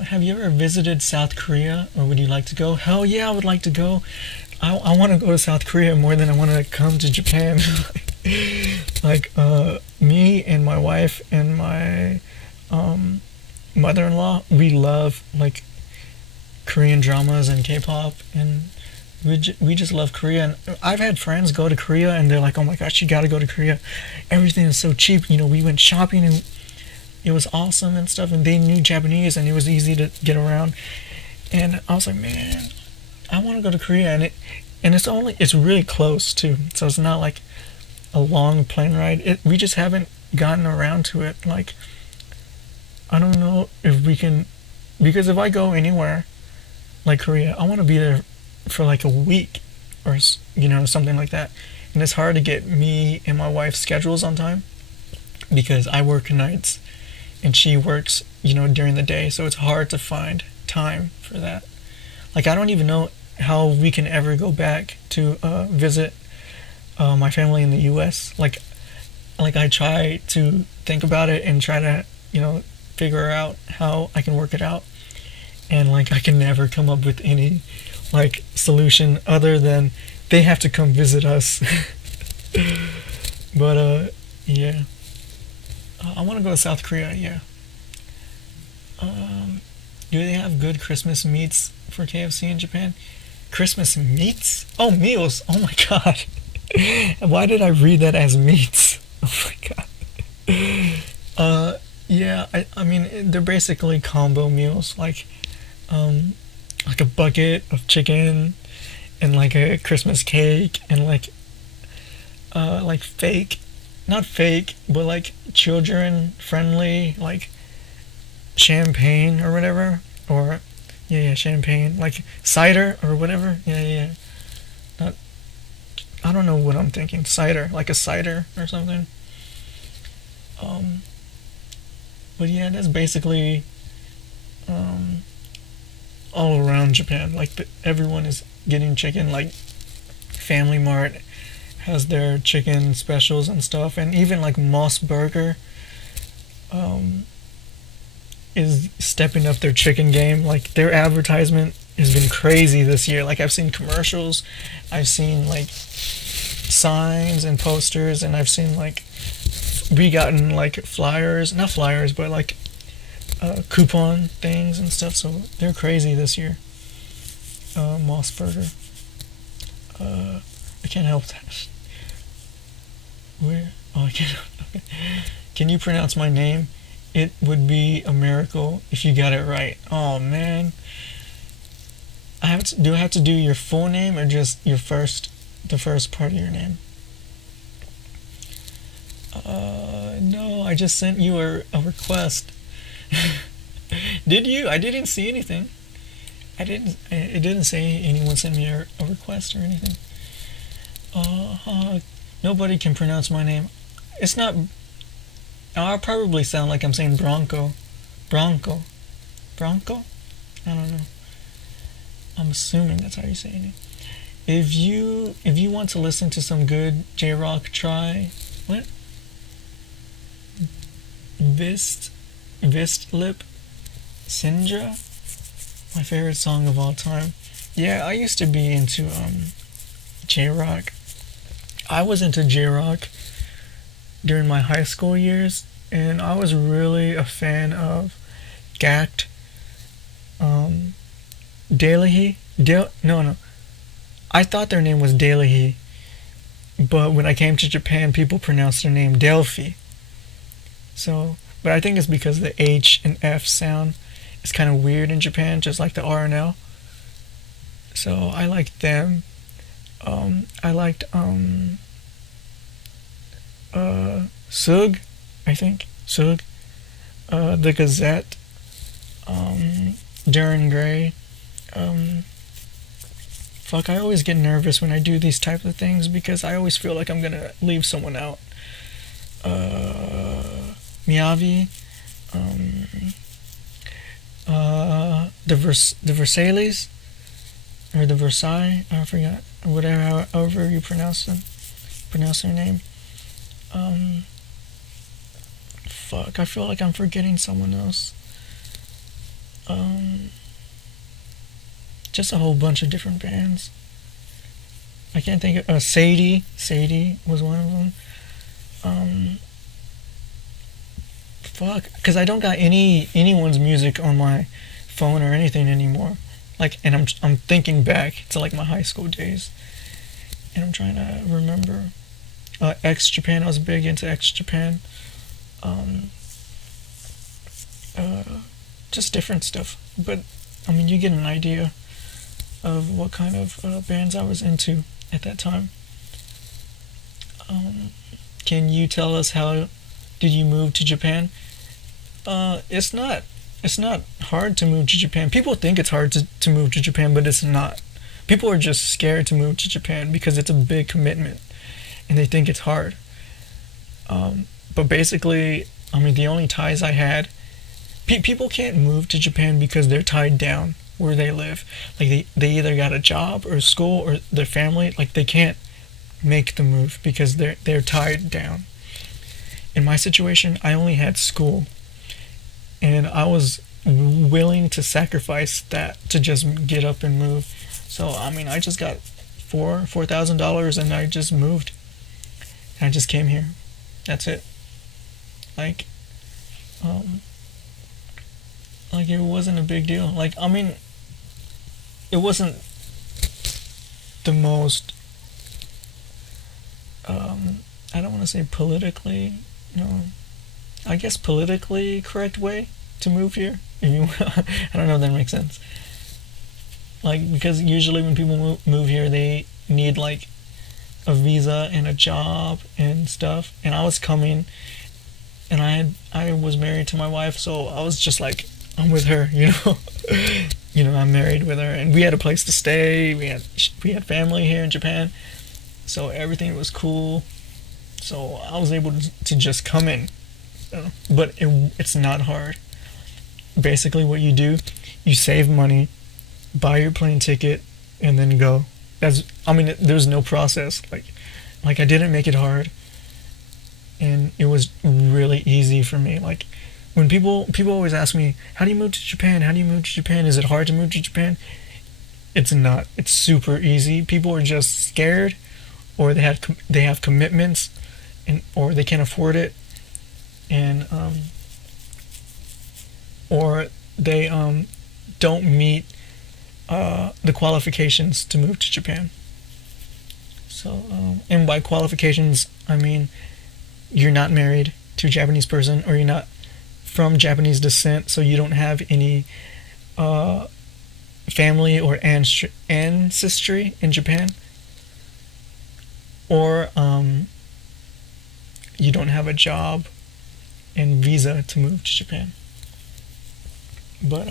Have you ever visited South Korea, or would you like to go? Hell yeah, I would like to go. I want to go to South Korea more than I want to come to Japan. Like, me and my wife and my mother-in-law, we love like Korean dramas and K-pop, and we just love Korea. And I've had friends go to Korea and they're like, oh my gosh, you gotta go to Korea, everything is so cheap. You know, we went shopping and it was awesome and stuff, and they knew Japanese and it was easy to get around. And I was like, man, I want to go to Korea. And it's really close too, so it's not like a long plane ride. We just haven't gotten around to it. Like, I don't know if we can, because if I go anywhere like Korea, I want to be there for like a week or, you know, something like that. And it's hard to get me and my wife's schedules on time because I work nights and she works, you know, during the day, so it's hard to find time for that. Like, I don't even know how we can ever go back to visit my family in the US. Like I try to think about it and try to, you know, figure out how I can work it out, and like I can never come up with any like solution other than they have to come visit us. But yeah, I want to go to South Korea. Yeah. Do they have good Christmas meats for KFC in Japan? Christmas meats? Oh, meals. Oh my god. Why did I read that as meats? Oh my god. Yeah, I mean, they're basically combo meals, like a bucket of chicken and like a Christmas cake and like fake, not fake, but like children friendly, like champagne or whatever, or yeah, champagne, like cider or whatever. Yeah. Not, I don't know what I'm thinking. Cider, like a cider or something. But yeah, that's basically all around Japan. Like, everyone is getting chicken. Like, Family Mart has their chicken specials and stuff, and even like Moss Burger is stepping up their chicken game. Like, their advertisement has been crazy this year. Like, I've seen commercials, I've seen like signs and posters, and I've seen like we gotten like flyers, not flyers, but like coupon things and stuff. So they're crazy this year. Moss Burger. I can't help that. Where? Oh, I can't. Okay. Can you pronounce my name? it would be a miracle if you got it right. Oh man, do I have to do your full name or just the first part of your name? No, I just sent you a request. Did you? I didn't see anything. It didn't say anyone sent me a request or anything. Nobody can pronounce my name. It's not. I'll probably sound like I'm saying Bronco. Bronco. Bronco? I don't know. I'm assuming that's how you say it. If you want to listen to some good J-Rock, try what? Vistlip Sindra? My favorite song of all time. Yeah, I used to be into J-Rock. I was into J-Rock during my high school years, and I was really a fan of Gact, Dalehi. No. I thought their name was Dalehi, but when I came to Japan, people pronounced their name Delphi. So, but I think it's because the H and F sound is kind of weird in Japan, just like the R and L. So I liked them. I liked Sug, I think Sug, the Gazette, Darren Gray. Fuck, I always get nervous when I do these types of things because I always feel like I'm gonna leave someone out. Miyavi, the Versailles, or the Versailles, I forgot, whatever, however you pronounce their name. Fuck, I feel like I'm forgetting someone else. Just a whole bunch of different bands. I can't think of, Sadie was one of them. Fuck, because I don't got anyone's music on my phone or anything anymore. Like, and I'm thinking back to like my high school days, and I'm trying to remember. X Japan, I was big into X Japan. Just different stuff, but I mean, you get an idea of what kind of bands I was into at that time. Can you tell us how did you move to Japan? It's not hard to move to Japan. People think it's hard to move to Japan, but it's not. People are just scared to move to Japan because it's a big commitment, and they think it's hard. But basically, I mean, the only ties I had, people can't move to Japan because they're tied down where they live. Like they either got a job or school or their family. Like they can't make the move because they're tied down. In my situation, I only had school, and I was willing to sacrifice that to just get up and move. So I mean, I just got $4,000 and I just moved. And I just came here. That's it. Like it wasn't a big deal. Like, I mean, it wasn't the most I don't want to say politically, I guess politically correct way to move here. I don't know if that makes sense. Like, because usually when people move here, they need like a visa and a job and stuff. And I was coming, and I was married to my wife, so I was just like, I'm with her, I'm married with her, and we had a place to stay. We had family here in Japan, so everything was cool. So I was able to just come in, but it's not hard. Basically, what you do, you save money, buy your plane ticket, and then go. There's no process. Like I didn't make it hard, and it was really easy for me. Like, when people always ask me, how do you move to Japan? How do you move to Japan? Is it hard to move to Japan? It's not. It's super easy. People are just scared, or they have commitments, or they can't afford it, and or they don't meet the qualifications to move to Japan. So, and by qualifications, I mean you're not married to a Japanese person, or you're not from Japanese descent, so you don't have any family or ancestry in Japan, or you don't have a job and visa to move to Japan. But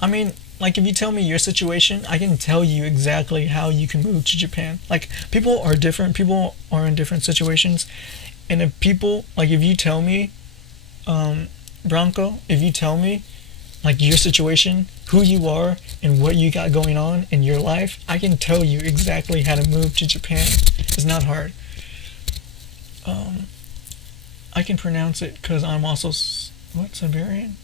I mean, like, if you tell me your situation, I can tell you exactly how you can move to Japan. Like, people are different. People are in different situations, and if you tell me, Bronco, if you tell me, like, your situation, who you are, and what you got going on in your life, I can tell you exactly how to move to Japan. It's not hard. I can pronounce it because I'm also Siberian.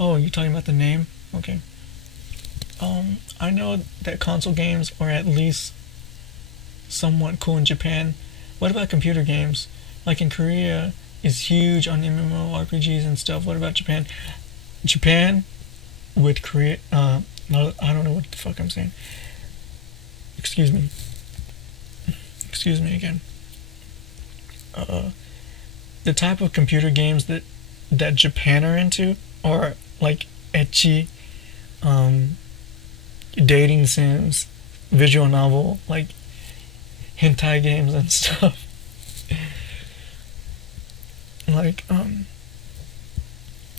Oh, you're talking about the name? Okay. I know that console games are at least somewhat cool in Japan. What about computer games? Like, in Korea is huge on MMORPGs and stuff. What about Japan? Japan with Korea. No, I don't know what the fuck I'm saying. Excuse me. Excuse me again. The type of computer games that Japan are into are like ecchi, dating sims, visual novel, like hentai games and stuff. Like,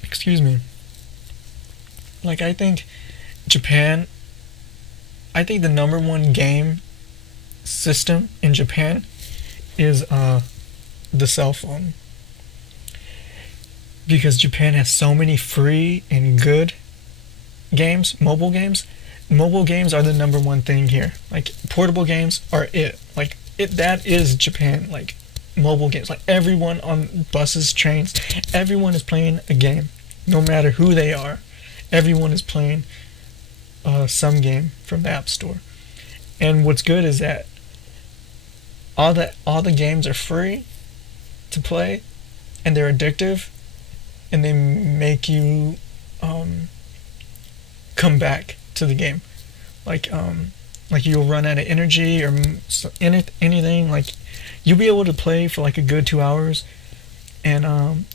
excuse me. Like, I think the number one game system in Japan is the cell phone. Because Japan has so many free and good games, mobile games. Mobile games are the number one thing here. Like, portable games are it. Like, that is Japan. Like, mobile games. Like, everyone on buses, trains, everyone is playing a game. No matter who they are. Everyone is playing some game from the App Store. And what's good is that all the games are free to play, and they're addictive, and they make you come back to the game. Like you'll run out of energy or anything. Like, you'll be able to play for like a good 2 hours, and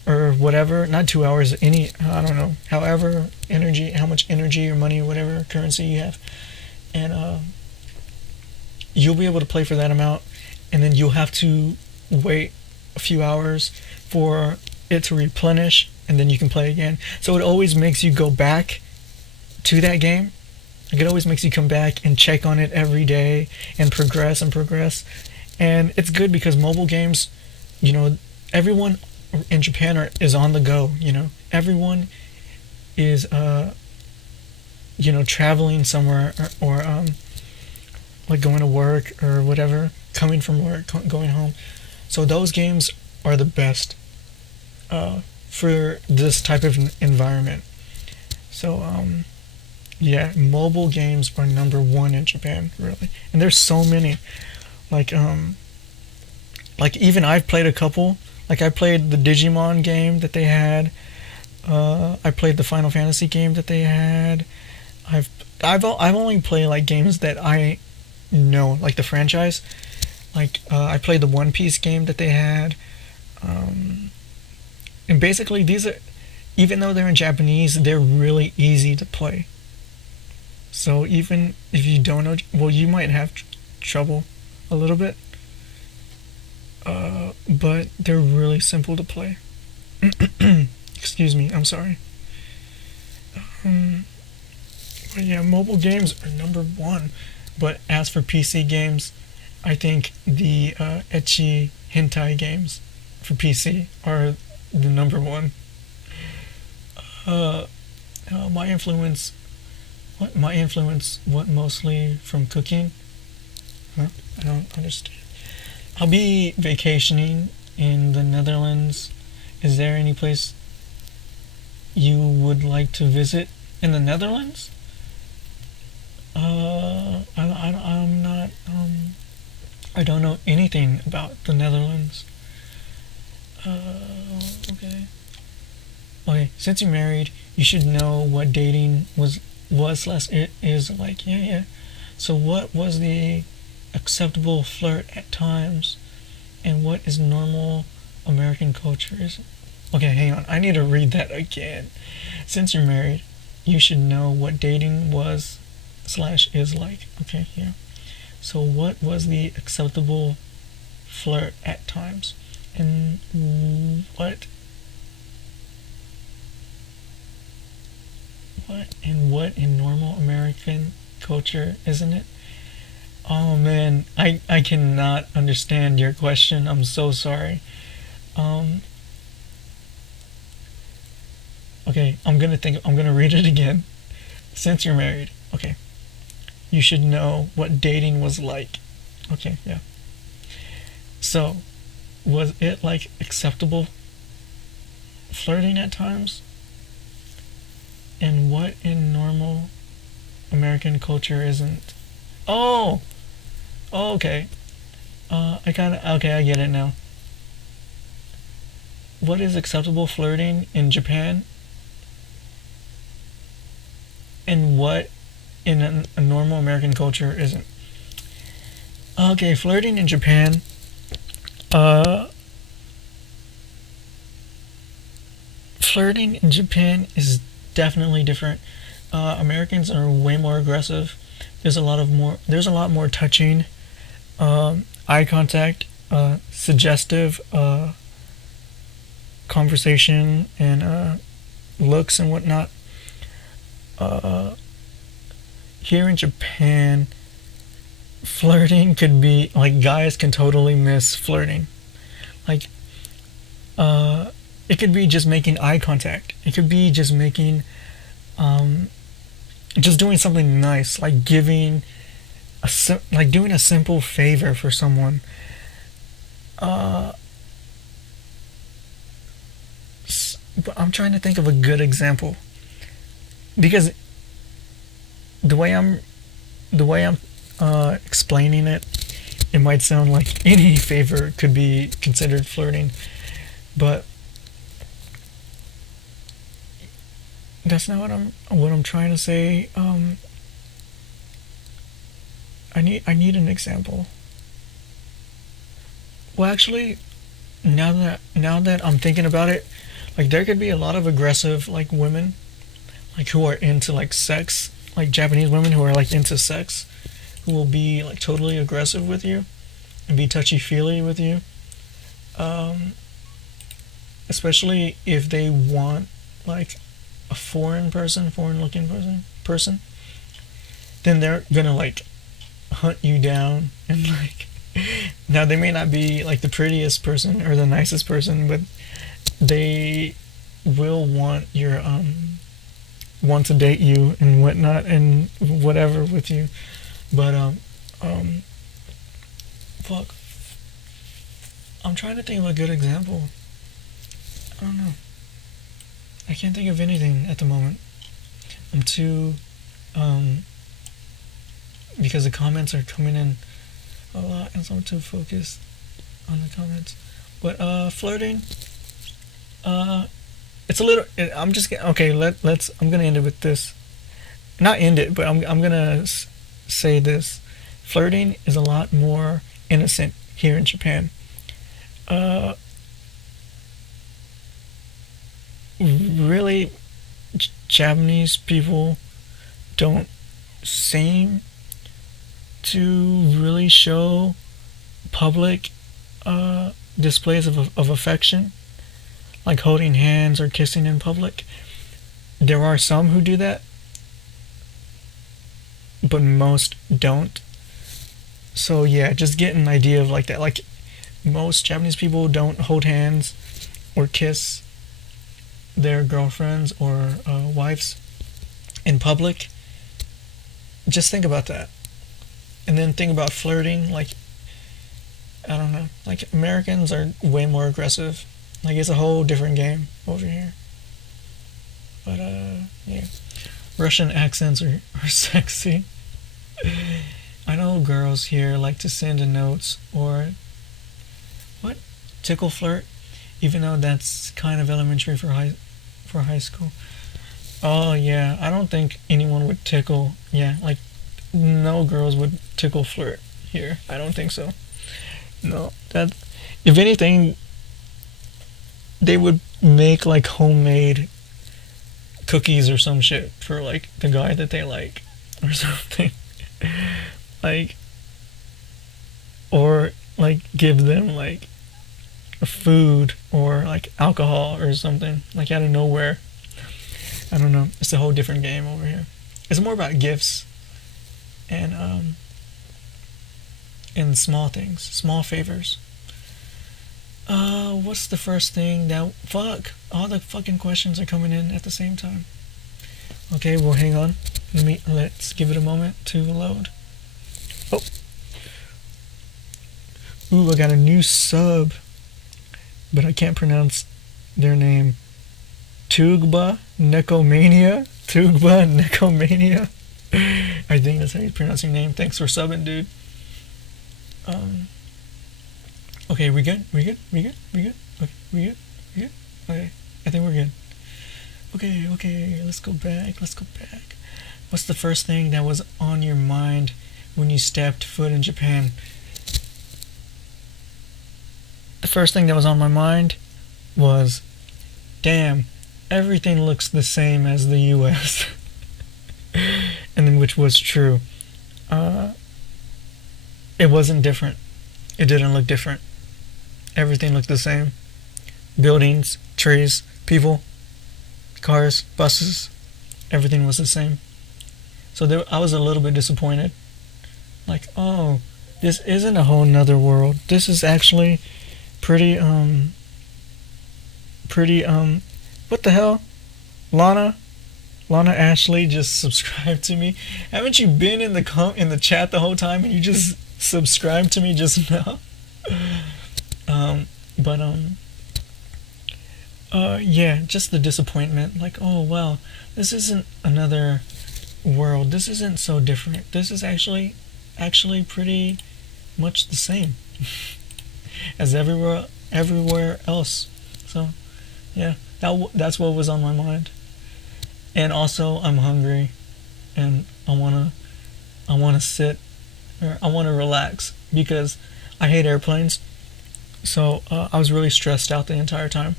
or whatever. Not 2 hours. I don't know. However, how much energy or money or whatever currency you have, and you'll be able to play for that amount, and then you'll have to wait a few hours for it to replenish, and then you can play again. So it always makes you go back to that game. Like, it always makes you come back and check on it every day and progress. And it's good because mobile games, everyone in Japan is on the go. Everyone is traveling somewhere, or like going to work or whatever, coming from work, going home. So those games are the best for this type of environment. So yeah, mobile games are number one in Japan, really. And there's so many. Like even I've played a couple. Like, I played the Digimon game that they had. I played the Final Fantasy game that they had. I've only played like games that I know, like the franchise. Like, I played the One Piece game that they had. And basically, these are, even though they're in Japanese, they're really easy to play. So even if you don't know, well, you might have trouble a little bit. But they're really simple to play. Excuse me, I'm sorry. But yeah, mobile games are number one. But as for PC games, I think the ecchi hentai games for PC are the number one. My influence mostly from cooking? Huh? I don't understand. I'll be vacationing in the Netherlands. Is there any place you would like to visit in the Netherlands? I'm not. I don't know anything about the Netherlands. Okay. Okay. Since you're married, you should know what dating was is like. Yeah. So, what was the acceptable flirt at times, and what is normal American culture is. Okay, hang on. I need to read that again. Since you're married, you should know what dating was slash is like. Okay, yeah. So what was the acceptable flirt at times? And what in normal American culture isn't it? Oh man, I cannot understand your question. I'm so sorry. Um okay, I'm gonna read it again. Since you're married, okay. You should know what dating was like. Okay, yeah. So, was it like acceptable flirting at times? And what in normal American culture isn't? Oh, okay. I get it now. What is acceptable flirting in Japan, and what in a normal American culture isn't? Okay, flirting in Japan. Uh, Flirting in Japan is definitely different. Americans are way more aggressive. There's a lot more touching, eye contact, suggestive conversation, and looks and whatnot. Uh, Here in Japan, flirting could be like guys can totally miss flirting. Like, uh, it could be just making eye contact. It could be just um, just doing something nice, like like doing a simple favor for someone. Uh, but I'm trying to think of a good example because the way I'm the way I'm explaining it, it might sound like any favor could be considered flirting, but that's not what I'm trying to say. I need an example. Well, actually, now that I'm thinking about it, like there could be a lot of aggressive like women, like who are into like sex, like Japanese women who are like into sex, who will be like totally aggressive with you and be touchy feely with you. Um, Especially if they want like a foreign looking person, then they're gonna like hunt you down and like. Now they may not be like the prettiest person or the nicest person, but they will want to date you and whatnot and whatever with you. But um fuck, I'm trying to think of a good example. I don't know. I can't think of anything at the moment. I'm too um because the comments are coming in a lot, and so I'm too focused on the comments. But flirting, uh, it's a little. I'm just okay. Let's. I'm gonna end it with this. Not end it, but I'm gonna say this. Flirting is a lot more innocent here in Japan. Uh, Really, Japanese people don't seem to really show public displays of affection, like holding hands or kissing in public. There are some who do that, but most don't. So yeah, just get an idea of like that. Like most Japanese people don't hold hands or kiss their girlfriends or wives in public. Just think about that, and then think about flirting. Like I don't know, like Americans are way more aggressive. Like it's a whole different game over here. But yeah, Russian accents are sexy. I know girls here like to send a notes or what tickle flirt, even though that's kind of elementary for high school. Oh yeah, I don't think anyone would tickle. Yeah, like no girls would tickle flirt here. I don't think so. No, that if anything, they would make like homemade cookies or some shit for like the guy that they like or something. Like, or like give them like food or like alcohol or something like out of nowhere. I don't know. It's a whole different game over here. It's more about gifts and small things, small favors. What's the first thing that fuck? All the fucking questions are coming in at the same time. Okay, well hang on. Let's give it a moment to load. Oh. Ooh, I got a new sub, but I can't pronounce their name. Tugba Necomania? Tugba Necomania? I think that's how you pronounce your name. Thanks for subbing, dude. Okay, we good? We good? We good? We good? Okay, we good? We good? Okay, I think we're good. Okay, let's go back. What's the first thing that was on your mind when you stepped foot in Japan? The first thing that was on my mind was, damn, everything looks the same as the US. And then, which was true. It wasn't different. It didn't look different. Everything looked the same. Buildings, trees, people, cars, buses, everything was the same. So I was a little bit disappointed. Like, oh, this isn't a whole nother world. This is actually pretty, what the hell? Lana Ashley just subscribed to me. Haven't you been in the chat the whole time and you just subscribed to me just now? Yeah, just the disappointment. Like, oh well, this isn't another world. This isn't so different. This is actually pretty much the same as everywhere else. So, yeah, that's what was on my mind. And also, I'm hungry, and I wanna sit, or I wanna relax because I hate airplanes. So I was really stressed out the entire time,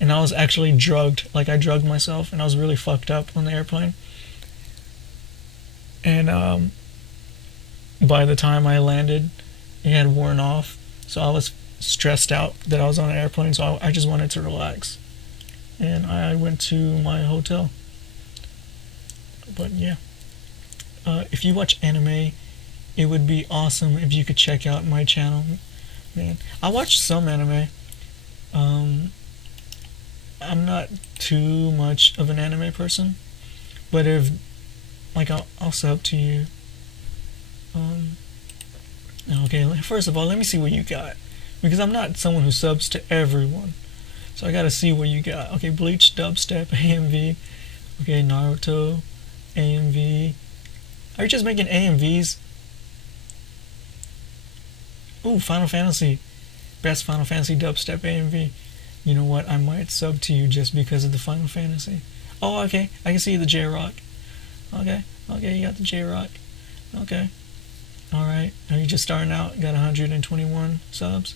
and I was actually drugged. Like I drugged myself, and I was really fucked up on the airplane. And by the time I landed, it had worn off. So I was stressed out that I was on an airplane. So I just wanted to relax, and I went to my hotel. But yeah, if you watch anime, it would be awesome if you could check out my channel. Man, I watch some anime. I'm not too much of an anime person, but if like I'll sub to you. Okay, first of all, let me see what you got, because I'm not someone who subs to everyone, so I gotta see what you got. Okay, Bleach, Dubstep, AMV. Okay, Naruto, AMV. Are you just making AMVs? Ooh, Final Fantasy. Best Final Fantasy Dubstep AMV. You know what? I might sub to you just because of the Final Fantasy. Oh, okay. I can see the J-Rock. Okay, you got the J-Rock. Okay. Alright. Are you just starting out? You got 121 subs.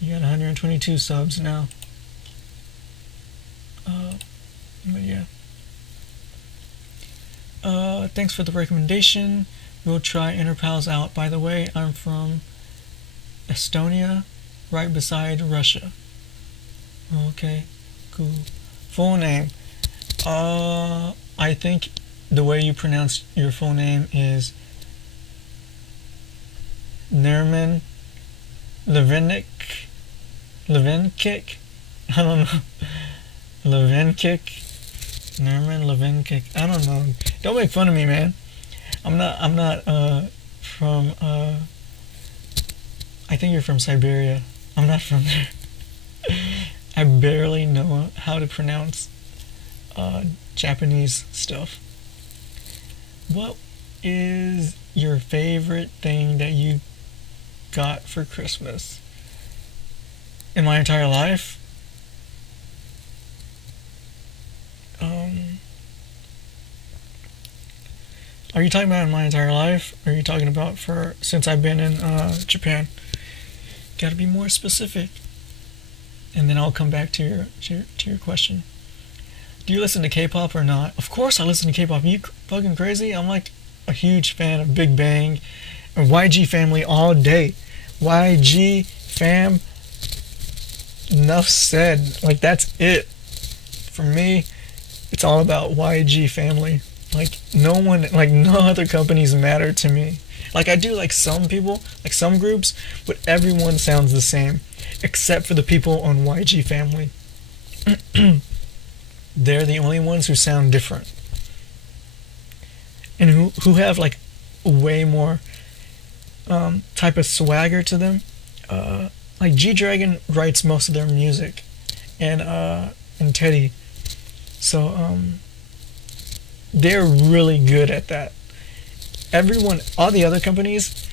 You got 122 subs now. But yeah. Thanks for the recommendation. We'll try Interpals out. By the way, I'm from Estonia, right beside Russia. Okay, cool. Full name. I think the way you pronounce your full name is Nerman Levinik. I don't know. Levinkik. Nerman Levinkik. I don't know. Don't make fun of me, man. I'm not from I think you're from Siberia. I'm not from there. I barely know how to pronounce Japanese stuff. What is your favorite thing that you got for Christmas? In my entire life? Are you talking about in my entire life? Or are you talking about since I've been in Japan? Gotta be more specific. and then I'll come back to your question. Do you listen to K-pop or not? Of course I listen to K-pop. You fucking crazy? I'm like a huge fan of Big Bang and YG family all day. YG fam, enough said. Like, that's it. For me, it's all about YG family. Like, no other companies matter to me. Like, I do like some people, like some groups, but everyone sounds the same, except for the people on YG family. They're the only ones who sound different. And who have, like, way more type of swagger to them. Like, G-Dragon writes most of their music. And Teddy. So, they're really good at that. All the other companies,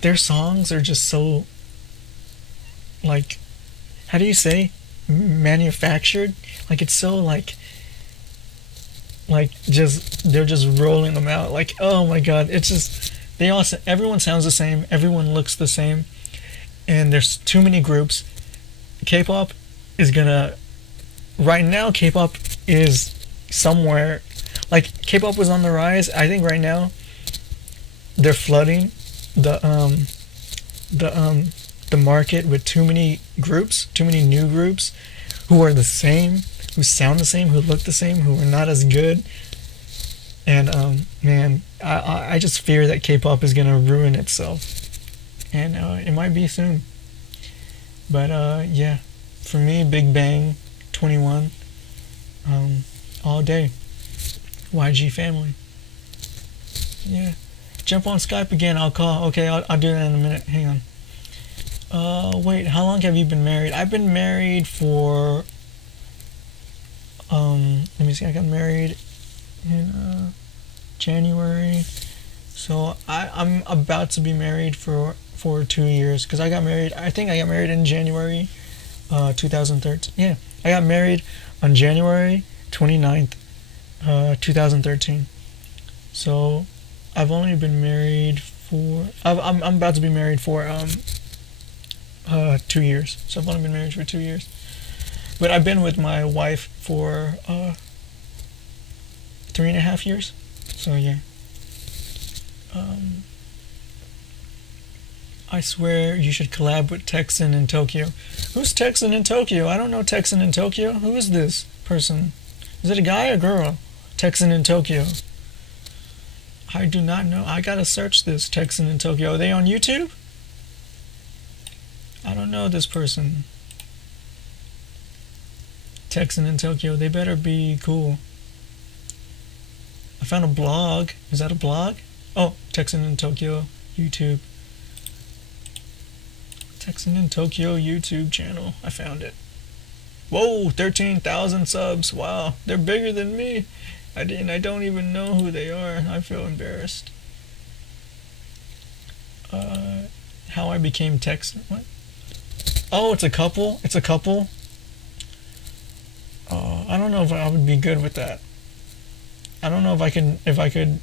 their songs are just so, like, how do you say, manufactured? Like, it's so, like they're just rolling them out. Like, oh my god, it's just, everyone sounds the same, everyone looks the same, and there's too many groups. K-pop is gonna, right now, K-pop is somewhere, like, K-pop was on the rise. I think right now they're flooding the market with too many groups, too many new groups who are the same, who sound the same, who look the same, who are not as good. And man, I just fear that K-pop is gonna ruin itself, and it might be soon. But yeah, for me, Big Bang, 21, all day. YG family. Yeah. Jump on Skype again, I'll call. Okay, I'll do that in a minute. Hang on. Wait, how long have you been married? I've been married for, let me see, I got married in January. So I'm about to be married for 2 years, because I think I got married in January 2013. Yeah, I got married on January 29th, 2013. So I've only been married for, I'm about to be married for 2 years. So I've only been married for 2 years. But I've been with my wife for 3.5 years. So yeah. I swear you should collab with Texan in Tokyo. Who's Texan in Tokyo? I don't know Texan in Tokyo. Who is this person? Is it a guy or girl? Texan in Tokyo. I do not know. I gotta search this. Texan in Tokyo. Are they on YouTube? I don't know this person. Texan in Tokyo. They better be cool. I found a blog. Is that a blog? Oh, Texan in Tokyo YouTube. Texan in Tokyo YouTube channel. I found it. Whoa, 13,000 subs. Wow, they're bigger than me. I don't even know who they are. I feel embarrassed. How I became Texan. What? Oh, it's a couple. It's a couple. I don't know if I would be good with that. I don't know if I could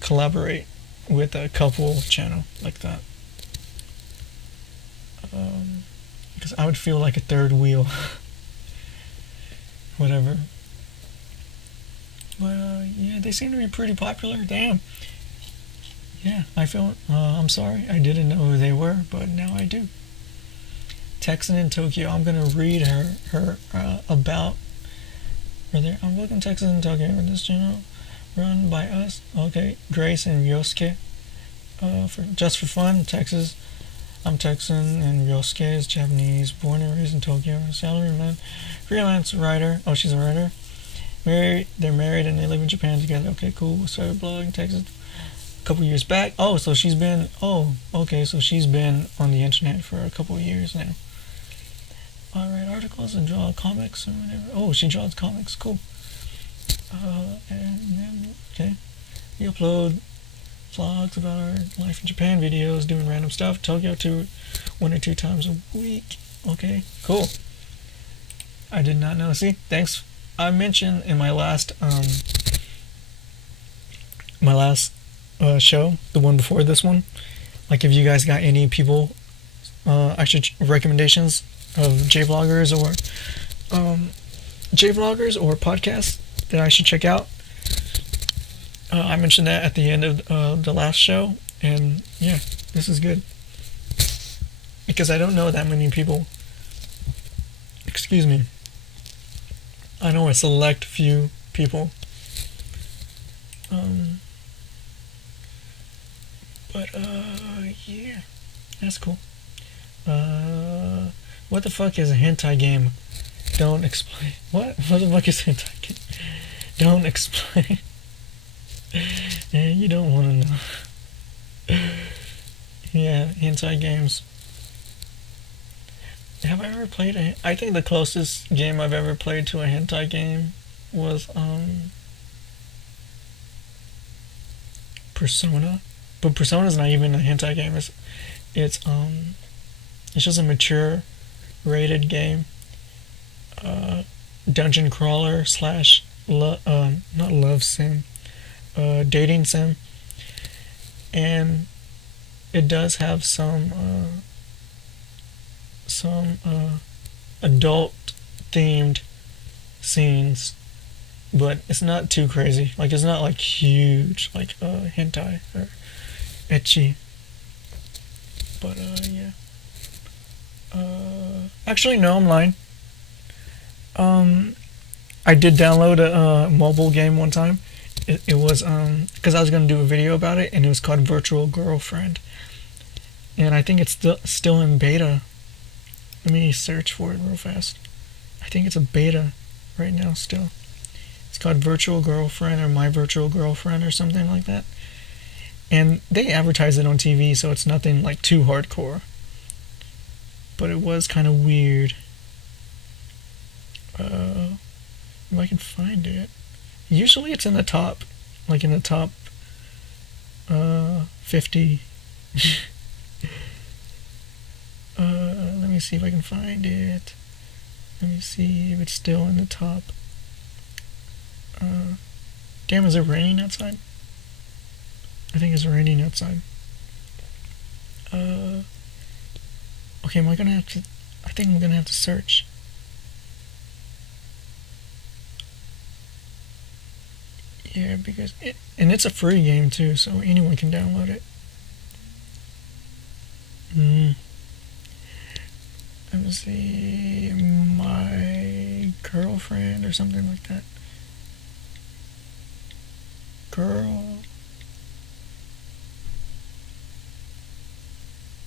collaborate with a couple channel like that. Because I would feel like a third wheel. Whatever. But yeah, they seem to be pretty popular. Damn. Yeah, I feel. I'm sorry, I didn't know who they were, but now I do. Texan in Tokyo. I'm gonna read her about. I'm looking Texan in Tokyo on this channel, run by us. Okay, Grace and Ryosuke. Just for fun, Texas. I'm Texan and Ryosuke is Japanese, born and raised in Tokyo, salaryman, freelance writer. Oh, she's a writer. They're married and they live in Japan together. Okay, cool. Started blogging Texas a couple years back. Oh, so she's been. Oh, okay. So she's been on the internet for a couple of years now. I write articles and draw comics or whatever. Oh, she draws comics. Cool. And then okay, we upload vlogs about our life in Japan, videos, doing random stuff. Tokyo 1 or 2 times a week. Okay, cool. I did not know. See, thanks. I mentioned in my last show, the one before this one, like if you guys got any people recommendations of J-vloggers or podcasts that I should check out. I mentioned that at the end of the last show, and yeah, this is good. Because I don't know that many people. Excuse me. I know a select few people. Yeah, that's cool. What the fuck is a hentai game? Don't explain. What? What the fuck is hentai game? Don't explain. Yeah, you don't want to know. Yeah, hentai games. Have I ever played I think the closest game I've ever played to a hentai game was, Persona. But Persona's not even a hentai game. It's just a mature rated game. Dungeon crawler slash not love sim, dating sim, and it does have some adult themed scenes, but it's not too crazy. Like, it's not like huge like hentai or ecchi. But yeah. Actually, no, I'm lying. I did download a mobile game one time. It was because I was gonna do a video about it, and it was called Virtual Girlfriend, and I think it's still in beta. Let me search for it real fast. I think it's a beta right now still. It's called Virtual Girlfriend or My Virtual Girlfriend or something like that. And they advertise it on TV, so it's nothing like too hardcore. But it was kind of weird. If I can find it. Usually it's in the top, like in the top 50. Let me see if I can find it. Let me see if it's still in the top. Damn, is it raining outside? I think it's raining outside. Okay, am I gonna have to... I think I'm gonna have to search. Yeah, because it's a free game too, so anyone can download it. Let me see, My Girlfriend or something like that. Girl.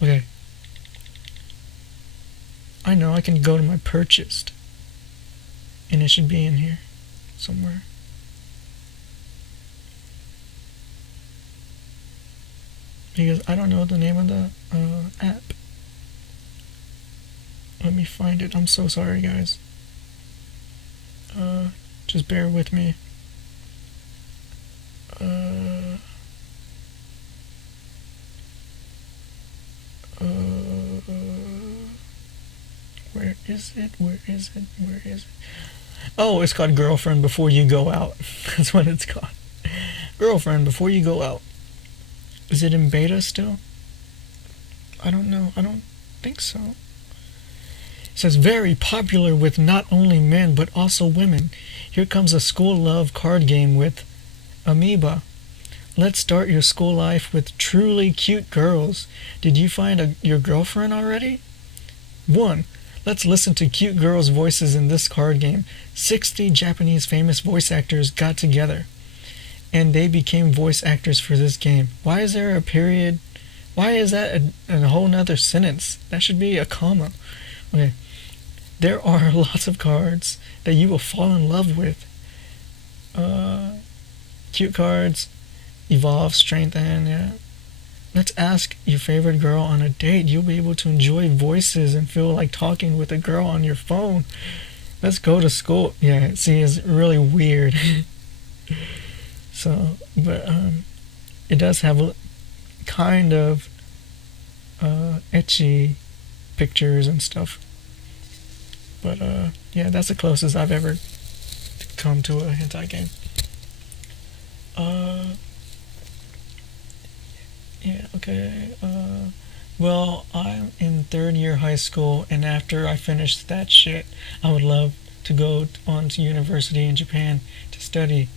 Okay. I know, I can go to my purchased, and it should be in here somewhere. Because I don't know the name of the app. Let me find it. I'm so sorry, guys. Just bear with me. Where is it? Where is it? Where is it? Oh, it's called Girlfriend Before You Go Out. That's what it's called. Girlfriend Before You Go Out. Is it in beta still? I don't know. I don't think so. It says very popular with not only men but also women. Here comes a school love card game with Amoeba. Let's start your school life with truly cute girls. Did you find your girlfriend already? 1. Let's listen to cute girls' voices in this card game. 60 Japanese famous voice actors got together, and they became voice actors for this game. Why is there a period? Why is that a whole nother sentence? That should be a comma. Okay. There are lots of cards that you will fall in love with. Cute cards, evolve, strengthen, yeah. Let's ask your favorite girl on a date. You'll be able to enjoy voices and feel like talking with a girl on your phone. Let's go to school. Yeah, see, it's really weird. So, but it does have a kind of ecchi pictures and stuff. But yeah, that's the closest I've ever come to a hentai game. Yeah, okay. Well, I'm in third year high school, and after I finish that shit, I would love to go on to university in Japan to study,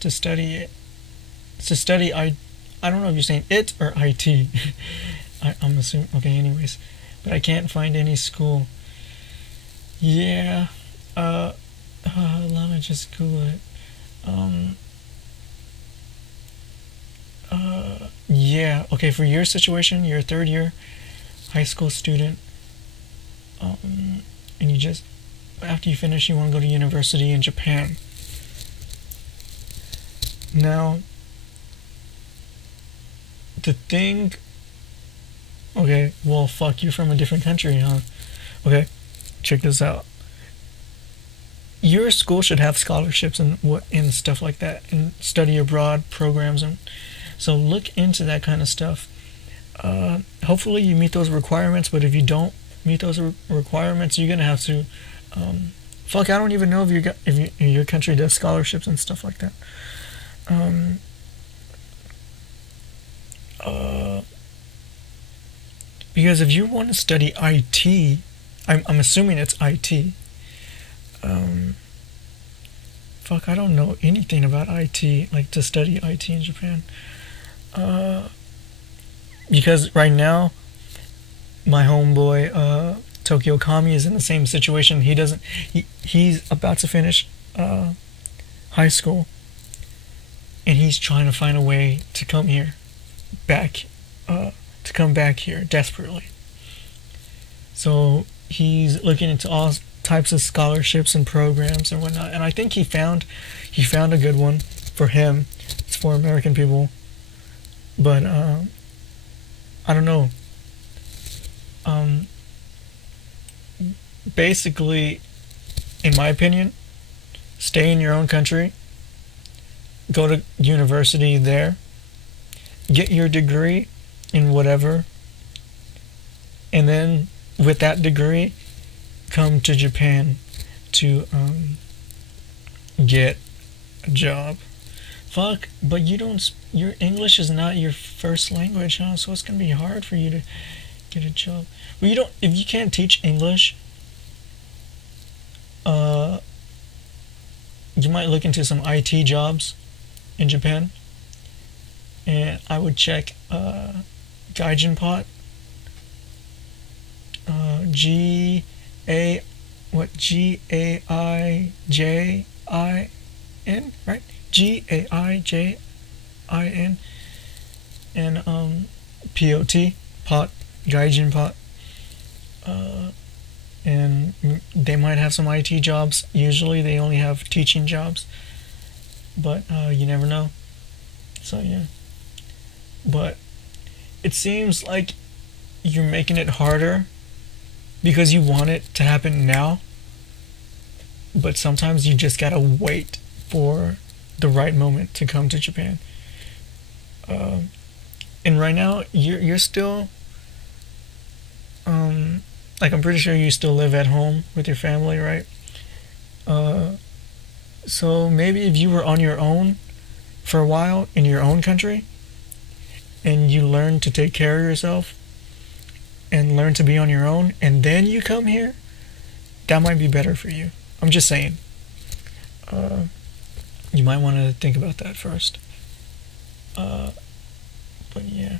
to study it, to study. I don't know if you're saying it or IT. I'm assuming. Okay, anyways, but I can't find any school. Yeah. Uh. Let me just Google it. Um. Yeah. Okay. For your situation, you're a third year high school student. And you just after you finish, you want to go to university in Japan. Now, the thing. Okay. Well, fuck. You're from a different country, huh? Okay. Check this out. Your school should have scholarships and what and stuff like that, and study abroad programs, and so look into that kind of stuff. Hopefully you meet those requirements, but if you don't meet those requirements, you're gonna have to. Fuck, I don't even know if your country does scholarships and stuff like that. Um, uh, because if you want to study IT, I'm assuming it's IT. Um, Fuck, I don't know anything about IT, like to study IT in Japan. Uh, because right now my homeboy Tokyo Kami is in the same situation. He doesn't. He's about to finish high school, and he's trying to find a way to come here, back, to come back here desperately. So he's looking into all types of scholarships and programs and whatnot. And I think he found a good one for him. It's for American people, but I don't know. Um, Basically, in my opinion, stay in your own country, go to university there, get your degree in whatever, and then with that degree, come to Japan to get a job. Fuck, but you don't. Your English is not your first language, huh? So it's gonna be hard for you to get a job. Well, you don't. If you can't teach English, uh, you might look into some IT jobs in Japan, and I would check Gaijin Pot, G A Gaijin, right? Gaijin, and pot pot Gaijin Pot, uh, and they might have some IT jobs. Usually they only have teaching jobs, but you never know. So yeah, but it seems like you're making it harder because you want it to happen now, but sometimes you just gotta wait for the right moment to come to Japan. Um, and right now, you're still like I'm pretty sure you still live at home with your family, right? Uh, so maybe if you were on your own for a while in your own country and you learn to take care of yourself and learn to be on your own, and then you come here, that might be better for you. I'm just saying. Uh, you might want to think about that first. Uh, but yeah,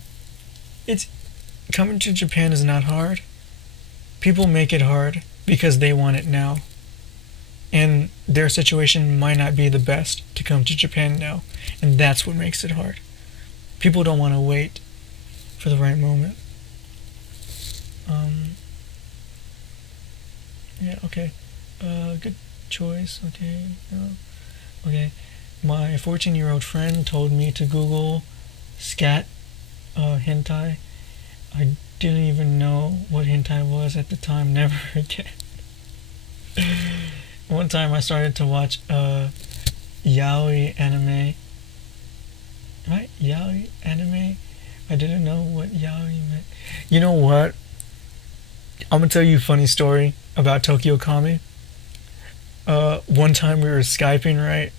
it's coming to Japan is not hard. People make it hard because they want it now, and their situation might not be the best to come to Japan now, and that's what makes it hard. People don't want to wait for the right moment. Um, yeah, okay. Good choice. Okay. Okay. My 14-year-old friend told me to Google scat hentai. I didn't even know what hentai was at the time. Never again. One time I started to watch yaoi anime. Right? Yaoi anime? I didn't know what yaoi meant. You know what? I'm gonna tell you a funny story about Tokyo Kami. One time we were Skyping, right?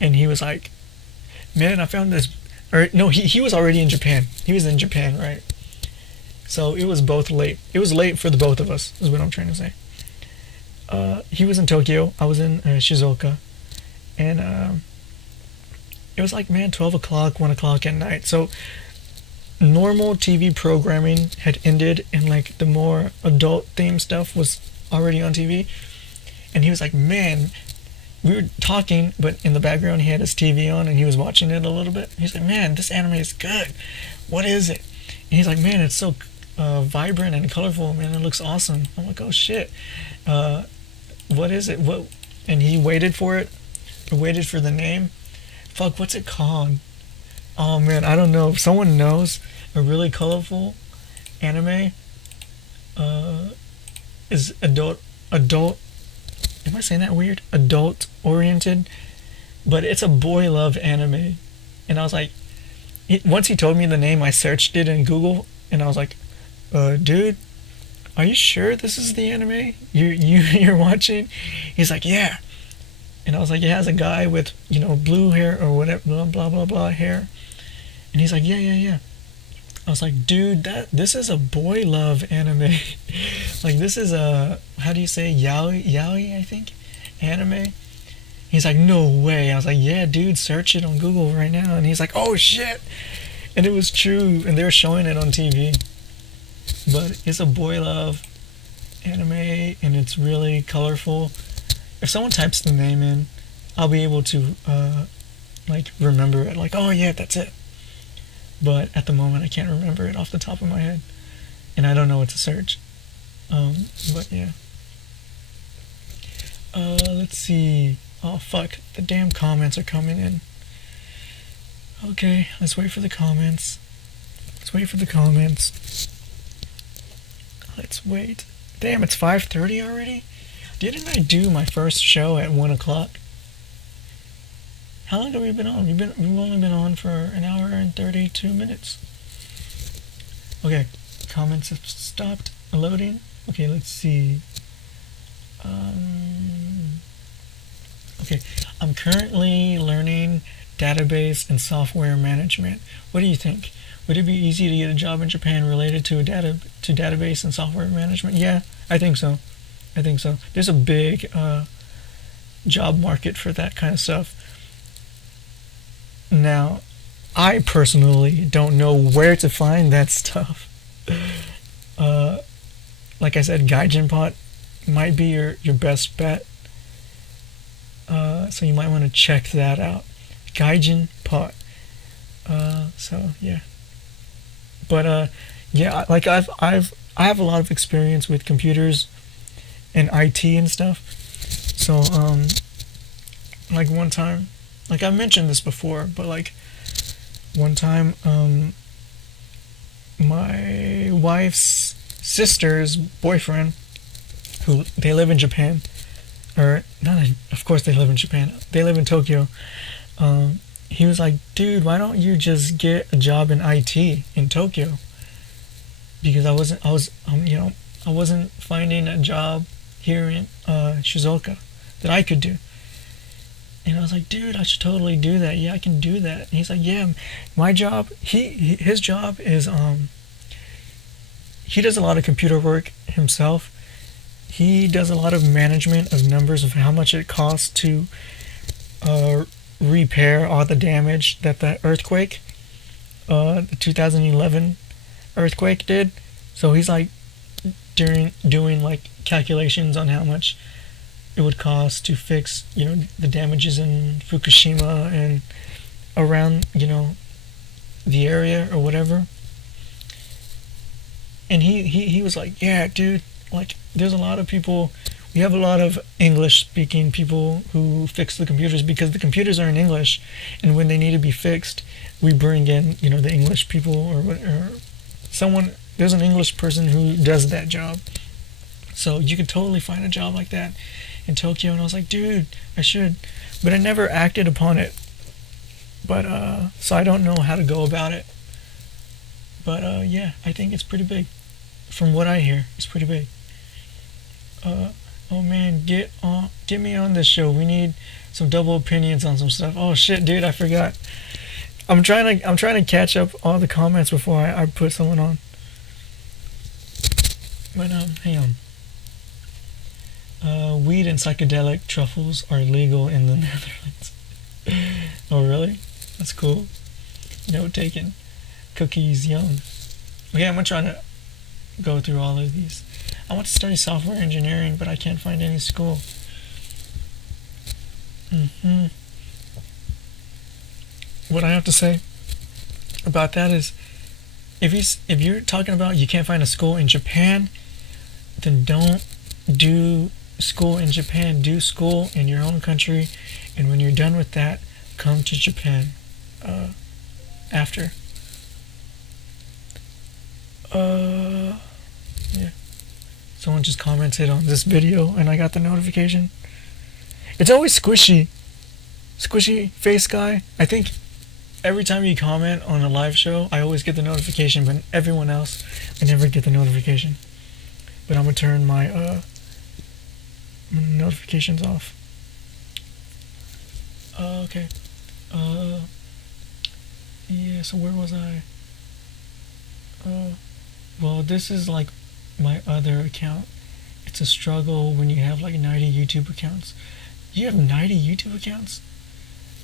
And he was like, man, I found this. Or, no, he was already in Japan. He was in Japan, right? So it was both late. It was late for the both of us, is what I'm trying to say. He was in Tokyo, I was in Shizuoka, and it was like, man, 12 o'clock, 1 o'clock at night. So normal TV programming had ended, and like the more adult themed stuff was already on TV. And he was like, man, we were talking, but in the background he had his TV on and he was watching it a little bit. He's like, man, this anime is good. What is it? And he's like, man, it's so vibrant and colorful, man, it looks awesome. I'm like, oh shit. What is it? What? And he waited for it. Waited for the name. Fuck, what's it called? Oh man, I don't know. If someone knows a really colorful anime, is adult. Am I saying that weird? Adult oriented, but it's a boy love anime. And I was like, once he told me the name, I searched it in Google, and I was like, dude, are you sure this is the anime you're watching? He's like, yeah. And I was like, it has a guy with, blue hair or whatever, blah blah blah blah hair. And he's like, yeah. I was like, dude, this is a boy love anime. Like, this is a, how do you say, yaoi, I think, anime. He's like, no way. I was like, yeah, dude, search it on Google right now. And he's like, oh shit. And it was true, and they were showing it on TV. But it's a boy love anime, and it's really colorful. If someone types the name in, I'll be able to remember it. Like, oh yeah, that's it. But at the moment, I can't remember it off the top of my head, and I don't know what to search. But yeah. Let's see. Oh fuck, the damn comments are coming in. Okay, let's wait for the comments. Let's wait. Damn, it's 5:30 already? Didn't I do my first show at 1 o'clock? How long have we been on? We've only been on for an hour and 32 minutes. Okay, comments have stopped loading. Okay, let's see. Okay, I'm currently learning database and software management. What do you think? Would it be easy to get a job in Japan related to database and software management? Yeah, I think so. There's a big job market for that kind of stuff. Now, I personally don't know where to find that stuff. Like I said, Gaijin Pot might be your best bet. So you might want to check that out. Gaijin Pot. So yeah. But yeah, like I have a lot of experience with computers and IT and stuff. So like one time, like I mentioned this before, but like one time my wife's sister's boyfriend, who they live in Japan, or not, of course they live in Japan, they live in Tokyo. He was like, dude, why don't you just get a job in IT in Tokyo? Because I wasn't finding a job here in Shizuoka that I could do. And I was like, dude, I should totally do that. Yeah, I can do that. And he's like, yeah, my job, his job is, he does a lot of computer work himself. He does a lot of management of numbers of how much it costs to repair all the damage that the earthquake, the 2011 earthquake did. So he's like doing like calculations on how much it would cost to fix, the damages in Fukushima and around, the area or whatever. And he was like, yeah, dude, like there's a lot of people, we have a lot of English speaking people who fix the computers because the computers are in English, and when they need to be fixed, we bring in, the English people or someone, there's an English person who does that job. So you could totally find a job like that in Tokyo. And I was like, dude, I should, but I never acted upon it. But so I don't know how to go about it. But yeah, I think it's pretty big. From what I hear, it's pretty big. Oh man, get me on this show. We need some double opinions on some stuff. Oh shit, dude, I forgot. I'm trying to catch up all the comments before I put someone on. But hang on. Weed and psychedelic truffles are legal in the Netherlands. Oh, really? That's cool. Note taken. Cookies, yum. Okay, I'm gonna try to go through all of these. I want to study software engineering, but I can't find any school. What I have to say about that is, if you're talking about you can't find a school in Japan, then don't do school in Japan. Do school in your own country, and when you're done with that, come to Japan after. Yeah. Someone just commented on this video, and I got the notification. It's always Squishy face guy. I think every time you comment on a live show, I always get the notification, but everyone else, I never get the notification. But I'm gonna turn my notifications off. Okay. Yeah, so where was I? Well, this is like my other account. It's a struggle when you have like 90 YouTube accounts. You have 90 YouTube accounts?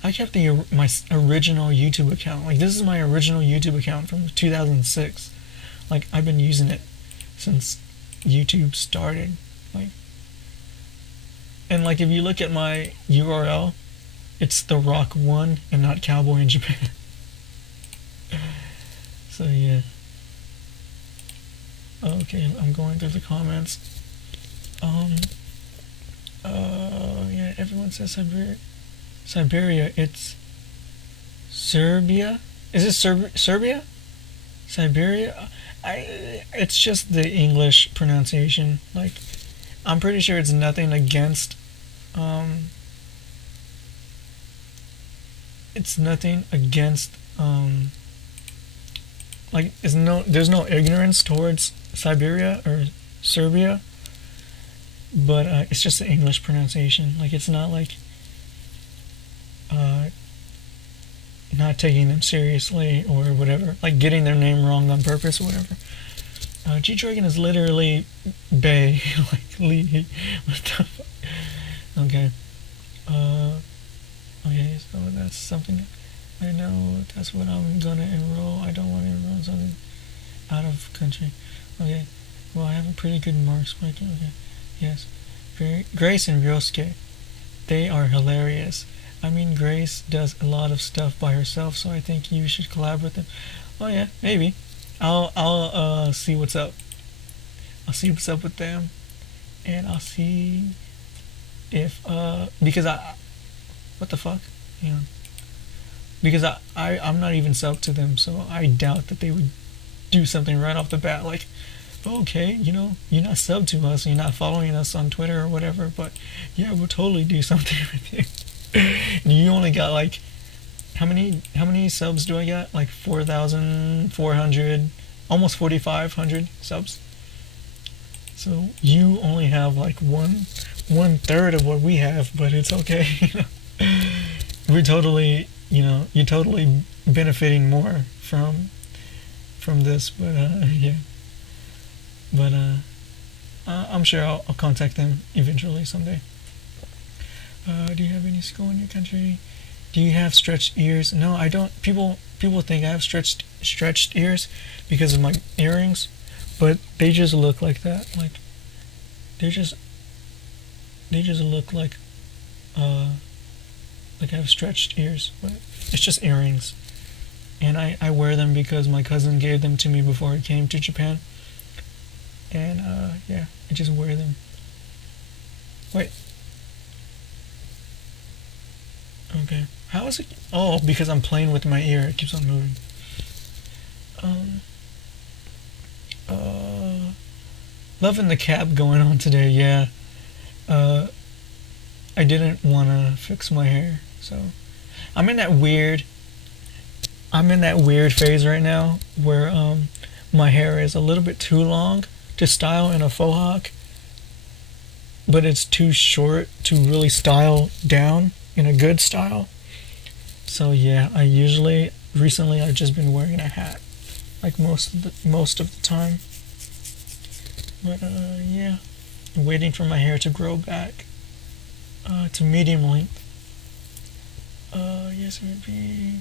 I kept my original YouTube account. Like, this is my original YouTube account from 2006. Like, I've been using it since YouTube started. Like, and like, if you look at my URL, it's The Rock 1 and not Cowboy in Japan. So yeah. Okay, I'm going through the comments. Yeah, everyone says Siberia. It's Serbia. Is it Serbia? Siberia? It's just the English pronunciation. Like, I'm pretty sure it's nothing against, it's nothing against, like, there's no ignorance towards Siberia or Serbia, but it's just the English pronunciation. Like, it's not like not taking them seriously or whatever, like getting their name wrong on purpose or whatever. G-Dragon is literally Bay. Like, Lee. What the fuck? Okay. Okay, so that's something I know. That's what I'm gonna enroll. I don't want to enroll in something out of country. Okay. Well, I have a pretty good marks. Okay. Yes. Grace and Ryosuke, they are hilarious. I mean, Grace does a lot of stuff by herself, so I think you should collab with them. Oh yeah, maybe. I'll see what's up. I'll see what's up with them, and I'll see if because what the fuck, you know, because I'm not even sub to them, so I doubt that they would do something right off the bat like, okay, you know, you're not sub to us, you're not following us on Twitter or whatever, but yeah, we'll totally do something with you. You only got like, how many subs do I got? Like 4,400, almost 4,500 subs. So you only have like one third of what we have, but it's okay. We're totally, you know, you're totally benefiting more from this, but yeah. But I'm sure I'll contact them eventually someday. Do you have any school in your country? Do you have stretched ears? No, I don't. People think I have stretched ears because of my earrings, but they just look like that. Like, they just look like I have stretched ears, but it's just earrings. And I wear them because my cousin gave them to me before I came to Japan. And yeah, I just wear them. Wait. Okay. How is it? Oh, because I'm playing with my ear, it keeps on moving. Loving the cap going on today, yeah. I didn't want to fix my hair, so I'm in that weird phase right now where my hair is a little bit too long to style in a faux hawk, but it's too short to really style down in a good style. So yeah, recently I've just been wearing a hat, like most of the time. But yeah, waiting for my hair to grow back to medium length. Yes, it would be.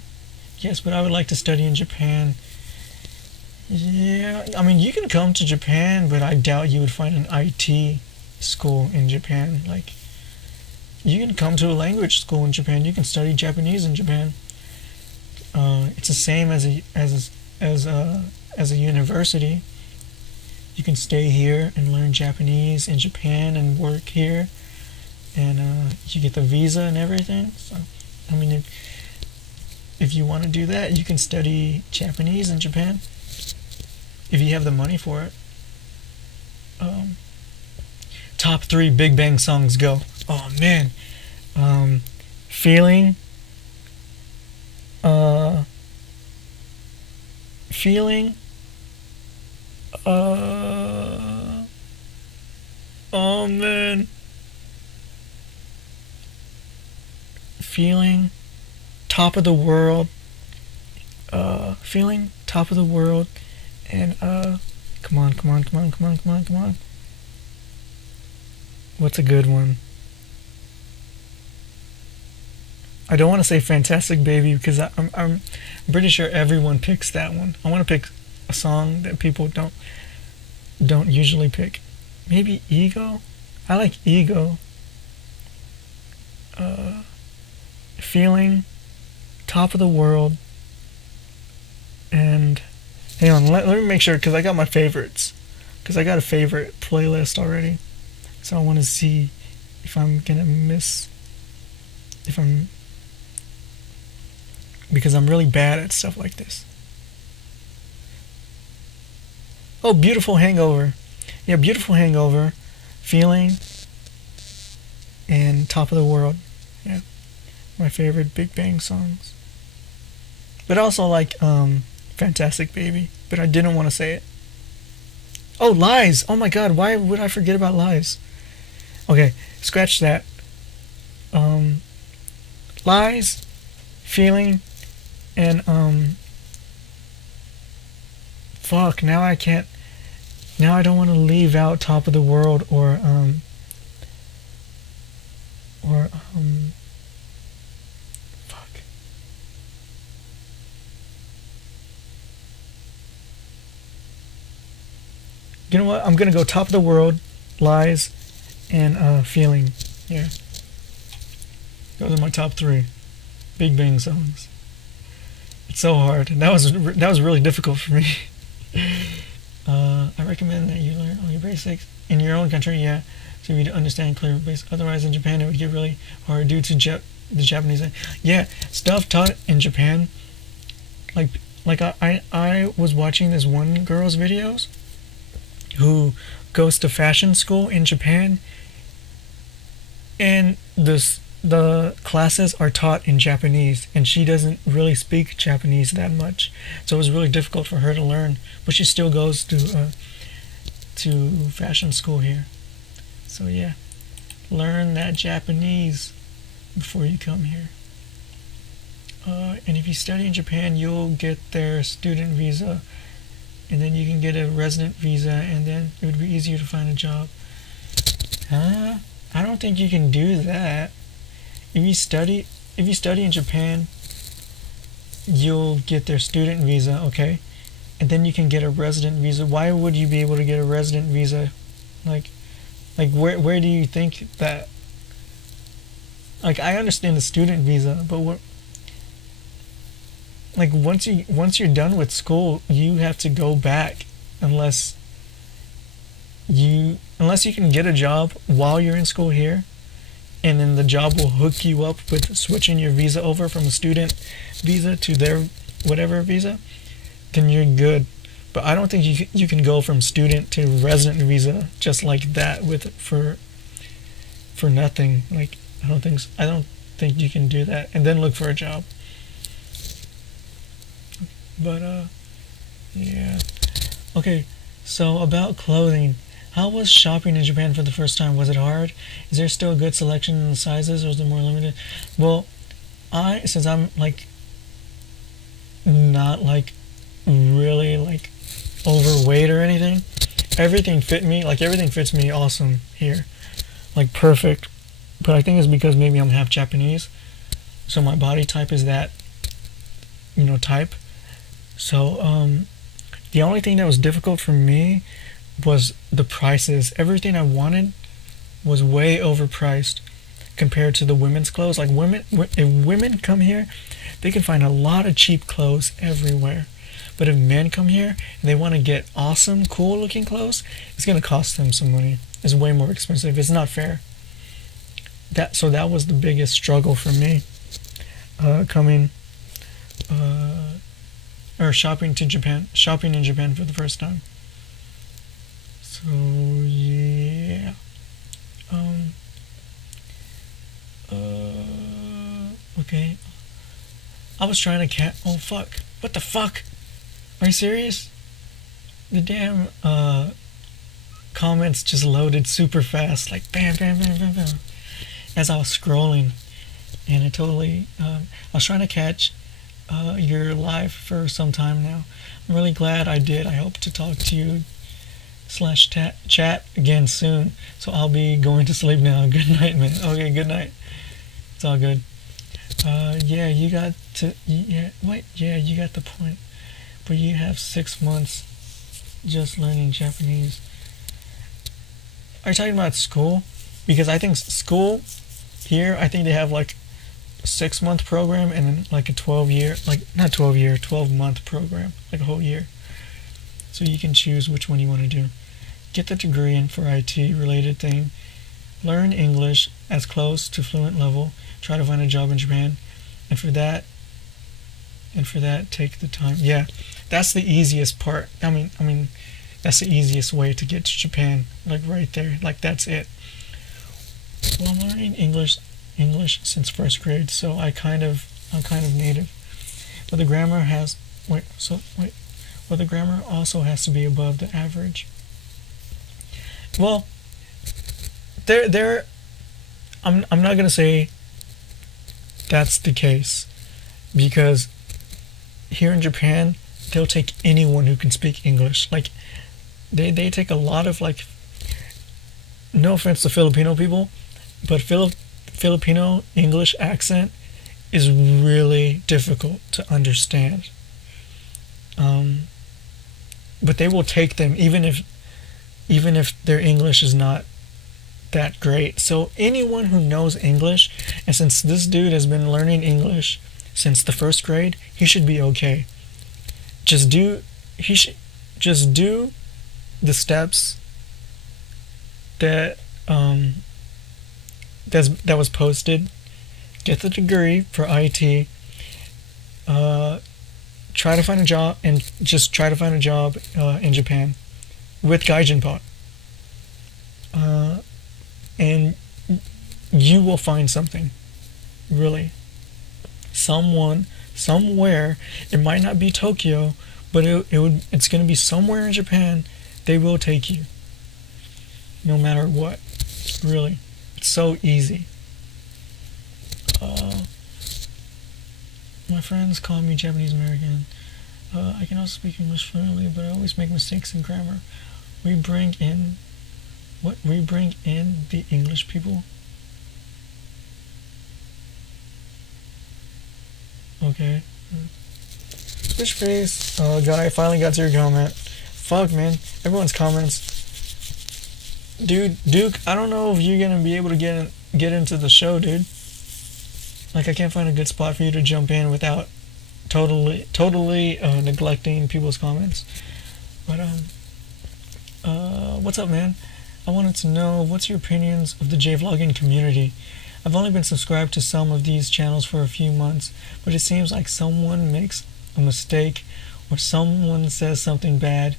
Yes, but I would like to study in Japan. Yeah, I mean, you can come to Japan, but I doubt you would find an IT school in Japan. Like, you can come to a language school in Japan. You can study Japanese in Japan. It's the same as a university. You can stay here and learn Japanese in Japan and work here, and you get the visa and everything. So, I mean, if you want to do that, you can study Japanese in Japan if you have the money for it. Top 3 Big Bang songs, go. Oh man, feeling, uh, feeling, oh man, feeling, top of the world, feeling, top of the world, and come on, come on, come on, come on, come on, come on. What's a good one? I don't want to say Fantastic Baby because I'm pretty sure everyone picks that one. I want to pick a song that people don't usually pick. Maybe Ego? I like Ego. Feeling, Top of the World, and hang on, let me make sure because I got my favorites. Because I got a favorite playlist already. So I want to see if I'm gonna miss. Because I'm really bad at stuff like this. Oh, Beautiful Hangover. Yeah, Beautiful Hangover, Feeling, and Top of the World. Yeah, my favorite Big Bang songs. But I also like Fantastic Baby, but I didn't want to say it. Oh, Lies. Oh my god, why would I forget about Lies? Okay, scratch that. Lies, Feeling, and fuck, now I can't. Now I don't want to leave out Top of the World or fuck. You know what? I'm gonna go Top of the World, Lies, and Feeling. Yeah. Those are my top 3 Big Bang songs. It's so hard. That was really difficult for me. I recommend that you learn all your basics in your own country, yeah, so you to understand clear basics. Otherwise, in Japan, it would get really hard due to the Japanese. Yeah, stuff taught in Japan. Like I was watching this one girl's videos who goes to fashion school in Japan, and the classes are taught in Japanese, and she doesn't really speak Japanese that much, so it was really difficult for her to learn. But she still goes to fashion school here. So yeah, learn that Japanese before you come here. And if you study in Japan, you'll get their student visa, and then you can get a resident visa, and then it would be easier to find a job. I don't think you can do that. If you study in Japan, you'll get their student visa, okay? And then you can get a resident visa. Why would you be able to get a resident visa? Like where do you think that? Like, I understand the student visa, but what? Like, once you're done with school, you have to go back unless you can get a job while you're in school here, and then the job will hook you up with switching your visa over from a student visa to their whatever visa, then you're good. But I don't think you can go from student to resident visa just like that for nothing. Like, I don't think you can do that and then look for a job. But yeah. Okay, so about clothing. How was shopping in Japan for the first time? Was it hard? Is there still a good selection in the sizes, or is it more limited? Well, since I'm like not like really like overweight or anything, everything fit me. Like everything fits me awesome here, like perfect. But I think it's because maybe I'm half Japanese, so my body type is that, type. So the only thing that was difficult for me was the prices. Everything I wanted was way overpriced compared to the women's clothes. Like if women come here, they can find a lot of cheap clothes everywhere. But if men come here and they want to get awesome, cool looking clothes, it's going to cost them some money. It's way more expensive. It's not fair. So that was the biggest struggle for me, coming or shopping in Japan for the first time. So yeah. Okay. I was trying to oh fuck. What the fuck? Are you serious? The damn comments just loaded super fast, like bam bam bam bam bam, as I was scrolling, and it totally I was trying to catch your live for some time now. I'm really glad I did. I hope to talk to you / chat again soon. So I'll be going to sleep now. Good night, man. Okay, good night. It's all good. Yeah, you got the point. But you have 6 months just learning Japanese. Are you talking about school? Because I think school here, I think they have like a 6-month program and then like a 12-month program, like a whole year. So you can choose which one you want to do. Get the degree in for IT related thing. Learn English as close to fluent level. Try to find a job in Japan. And for that, take the time. Yeah, that's the easiest part. I mean, that's the easiest way to get to Japan. Like right there. Like that's it. Well, I'm learning English since first grade, so I'm kind of native. But the grammar the grammar also has to be above the average. Well, I'm not gonna say that's the case, because here in Japan they'll take anyone who can speak English. Like they take a lot of, like, no offense to Filipino people, but Filipino English accent is really difficult to understand. But they will take them even if their English is not that great. So anyone who knows English, and since this dude has been learning English since the first grade, he should be okay. He should just do the steps that that was posted. Get the degree for IT. Try to find a job in Japan with Gaijinpot. And you will find something. Really. Someone, somewhere, it might not be Tokyo, but it's going to be somewhere in Japan. They will take you. No matter what. Really. It's so easy. My friends call me Japanese American. I can also speak English fluently, but I always make mistakes in grammar. We bring in the English people. Okay. Switch face. Oh god, I finally got to your comment. Fuck, man. Everyone's comments. Dude, Duke, I don't know if you're gonna be able to get into the show, dude. Like, I can't find a good spot for you to jump in without totally neglecting people's comments. But what's up, man? I wanted to know, what's your opinions of the J-vlogging community? I've only been subscribed to some of these channels for a few months, but it seems like someone makes a mistake or someone says something bad.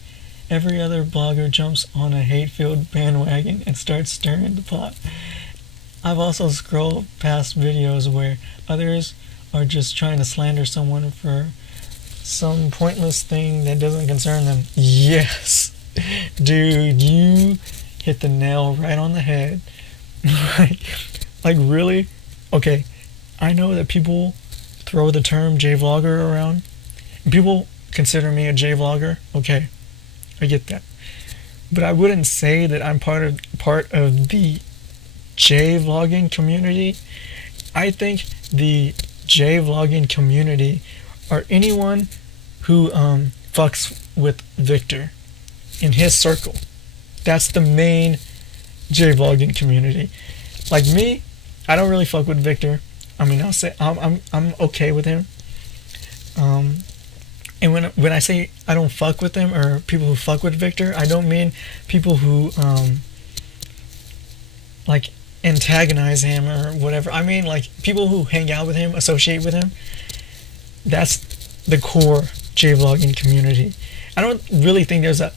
Every other blogger jumps on a hate-filled bandwagon and starts stirring the pot. I've also scrolled past videos where others are just trying to slander someone for some pointless thing that doesn't concern them. Yes! Dude, you hit the nail right on the head. Like really? Okay, I know that people throw the term J-vlogger around. People consider me a J-vlogger. Okay, I get that. but I wouldn't say that I'm part of the J vlogging community. I think the J vlogging community are anyone who fucks with Victor in his circle. That's the main J vlogging community. Like me, I don't really fuck with Victor. I mean, I'll say I'm okay with him. Um, and when I say I don't fuck with him or people who fuck with Victor, I don't mean people who like antagonize him or whatever. I mean like people who hang out with him, associate with him. That's the core J vlogging community. I don't really think there's a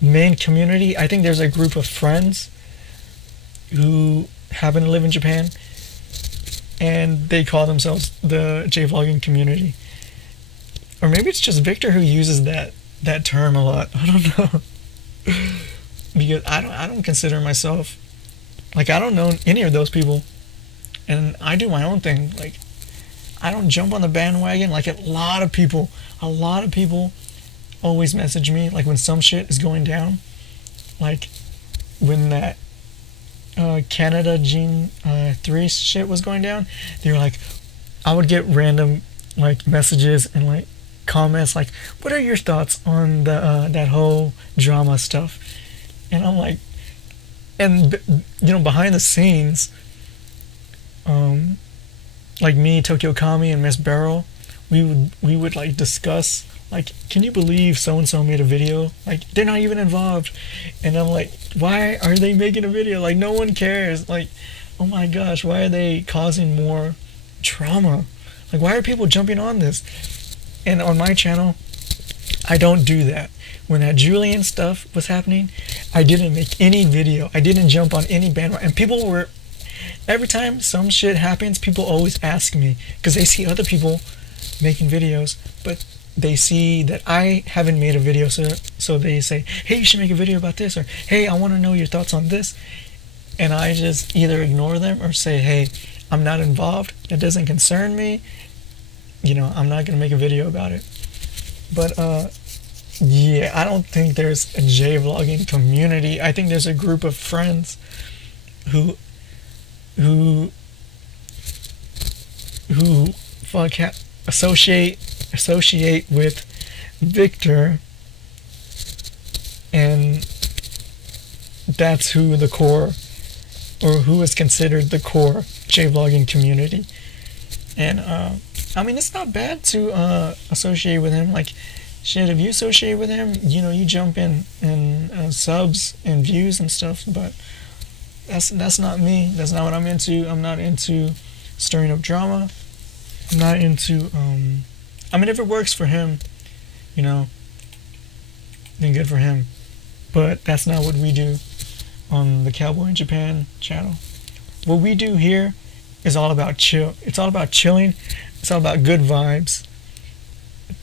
main community. I think there's a group of friends who happen to live in Japan and they call themselves the J vlogging community. Or maybe it's just Victor who uses that term a lot. I don't know. Because I don't consider myself, like, I don't know any of those people, and I do my own thing. Like, I don't jump on the bandwagon. Like, a lot of people always message me, like, when some shit is going down. Like, when that Canada Gene 3 shit was going down, they were like, I would get random, like, messages and, like, comments, like, what are your thoughts on the that whole drama stuff? And I'm like, and behind the scenes, like me, Tokyo Kami, and Miss Barrel, we would like discuss, like, can you believe so and so made a video? Like, they're not even involved. And I'm like, why are they making a video? Like, no one cares. Like, oh my gosh, why are they causing more trauma? Like, why are people jumping on this? And on my channel, I don't do that. When that Julian stuff was happening, I didn't make any video. I didn't jump on any bandwagon. And people were, every time some shit happens, people always ask me, because they see other people making videos, but they see that I haven't made a video, so they say, hey, you should make a video about this, or hey, I want to know your thoughts on this. And I just either ignore them or say, hey, I'm not involved. It doesn't concern me. I'm not going to make a video about it. But, yeah, I don't think there's a J vlogging community. I think there's a group of friends who fuck associate with Victor, and that's who the core, or who is considered the core J vlogging community. And I mean, it's not bad to associate with him. Like, shit, if you associate with him, you jump in subs and views and stuff. But that's not me. That's not what I'm into. I'm not into stirring up drama. I'm not into. I mean, if it works for him, then good for him. But that's not what we do on the Cowboy in Japan channel. What we do here is all about chill. It's all about chilling. It's all about good vibes.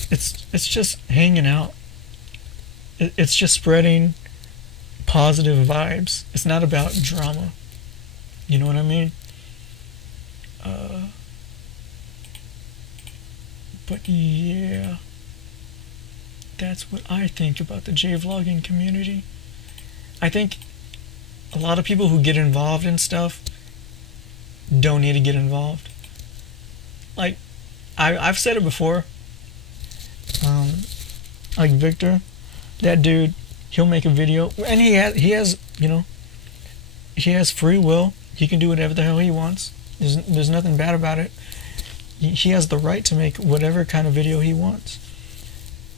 It's just hanging out. It's just spreading positive vibes. It's not about drama. You know what I mean? But yeah, that's what I think about the J vlogging community. I think a lot of people who get involved in stuff don't need to get involved. Like, I've said it before. Like Victor, that dude, he'll make a video, and he has he has free will. He can do whatever the hell he wants. There's nothing bad about it. He has the right to make whatever kind of video he wants.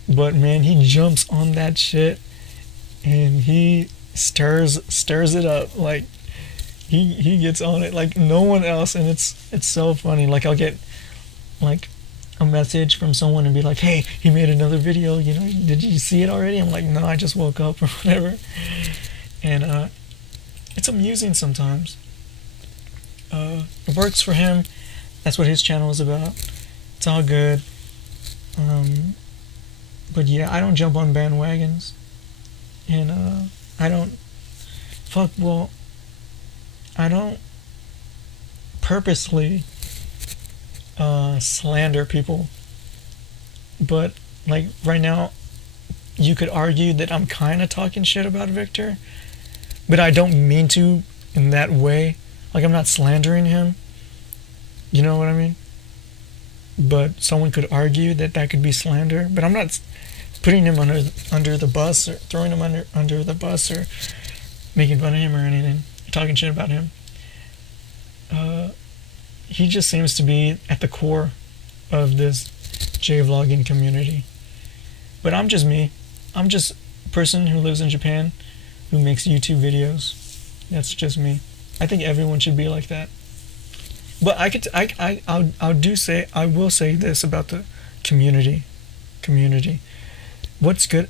But man, he jumps on that shit, and he stirs it up. Like, he gets on it like no one else, and it's so funny. Like, I'll get like a message from someone and be like, hey, he made another video, did you see it already? I'm like, no, I just woke up or whatever. And it's amusing sometimes. It works for him. That's what his channel is about. It's all good. But yeah, I don't jump on bandwagons. And I don't purposely slander people. But like right now, you could argue that I'm kind of talking shit about Victor, but I don't mean to in that way. Like, I'm not slandering him. You know what I mean? But someone could argue that that could be slander. But I'm not putting him under the bus or throwing him under the bus or making fun of him or anything. Talking shit about him. He just seems to be at the core of this J-vlogging community. But I'm just me. I'm just a person who lives in Japan who makes YouTube videos. That's just me. I think everyone should be like that. But I will say this about the community. What's good?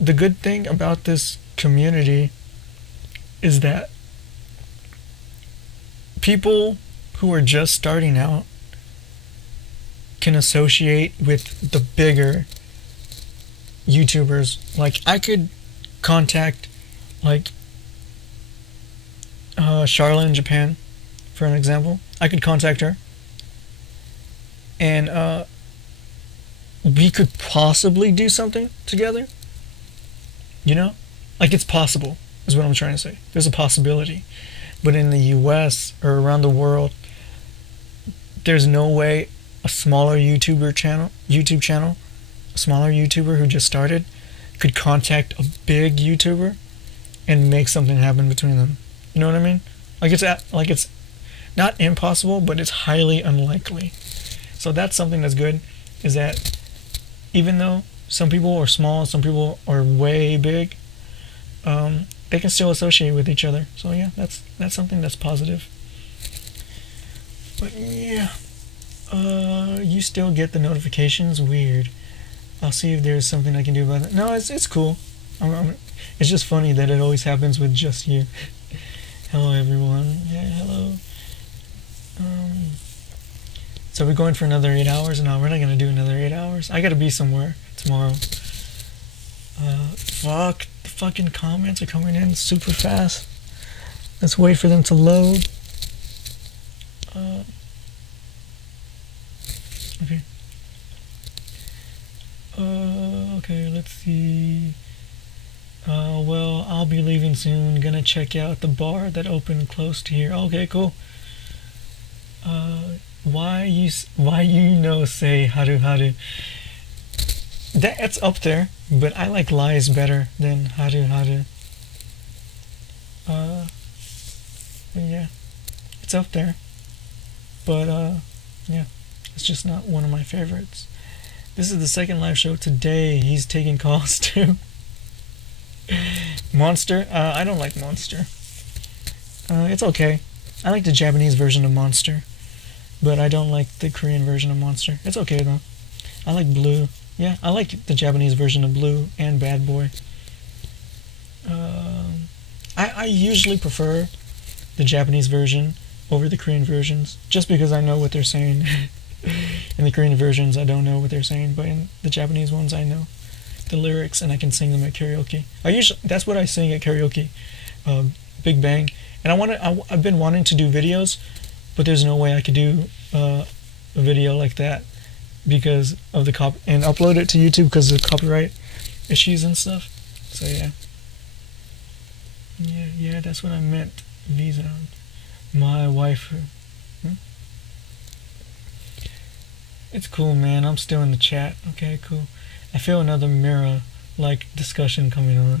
The good thing about this community is that people who are just starting out can associate with the bigger YouTubers. Like, I could contact, like, Charlotte in Japan, for an example. I could contact her, and we could possibly do something together. You know? Like, it's possible, is what I'm trying to say. There's a possibility. But in the US or around the world, there's no way a smaller YouTube channel, a smaller YouTuber who just started, could contact a big YouTuber and make something happen between them. You know what I mean? Like, it's not impossible, but it's highly unlikely. So that's something that's good, is that even though some people are small, some people are way big, they can still associate with each other. So yeah, that's something that's positive. But yeah, you still get the notifications? Weird. I'll see if there's something I can do about it. No, it's cool. It's just funny that it always happens with just you. Hello everyone. Yeah, hello. So we're going for another 8 hours? No, we're not gonna do another 8 hours. I gotta be somewhere tomorrow. Fuck, the fucking comments are coming in super fast. Let's wait for them to load. Okay. Okay, let's see. Well, I'll be leaving soon. Gonna check out the bar that opened close to here. Okay, cool. Why you say haru haru? That's up there, but I like lies better than haru haru. Yeah, it's up there, but yeah, it's just not one of my favorites. This is the second live show today. He's taking calls too. Monster? I don't like Monster. It's okay. I like the Japanese version of Monster, but I don't like the Korean version of Monster. It's okay though. I like Blue. Yeah, I like the Japanese version of Blue and Bad Boy. I usually prefer the Japanese version over the Korean versions, just because I know what they're saying. In the Korean versions, I don't know what they're saying, but in the Japanese ones, I know the lyrics and I can sing them at karaoke. That's what I sing at karaoke, Big Bang. And I've been wanting to do videos, but there's no way I could do a video like that because of the and upload it to YouTube because of the copyright issues and stuff. So yeah. Yeah, that's what I meant. Visa. My wife. It's cool, man. I'm still in the chat. Okay, cool. I feel another Mira-like discussion coming on.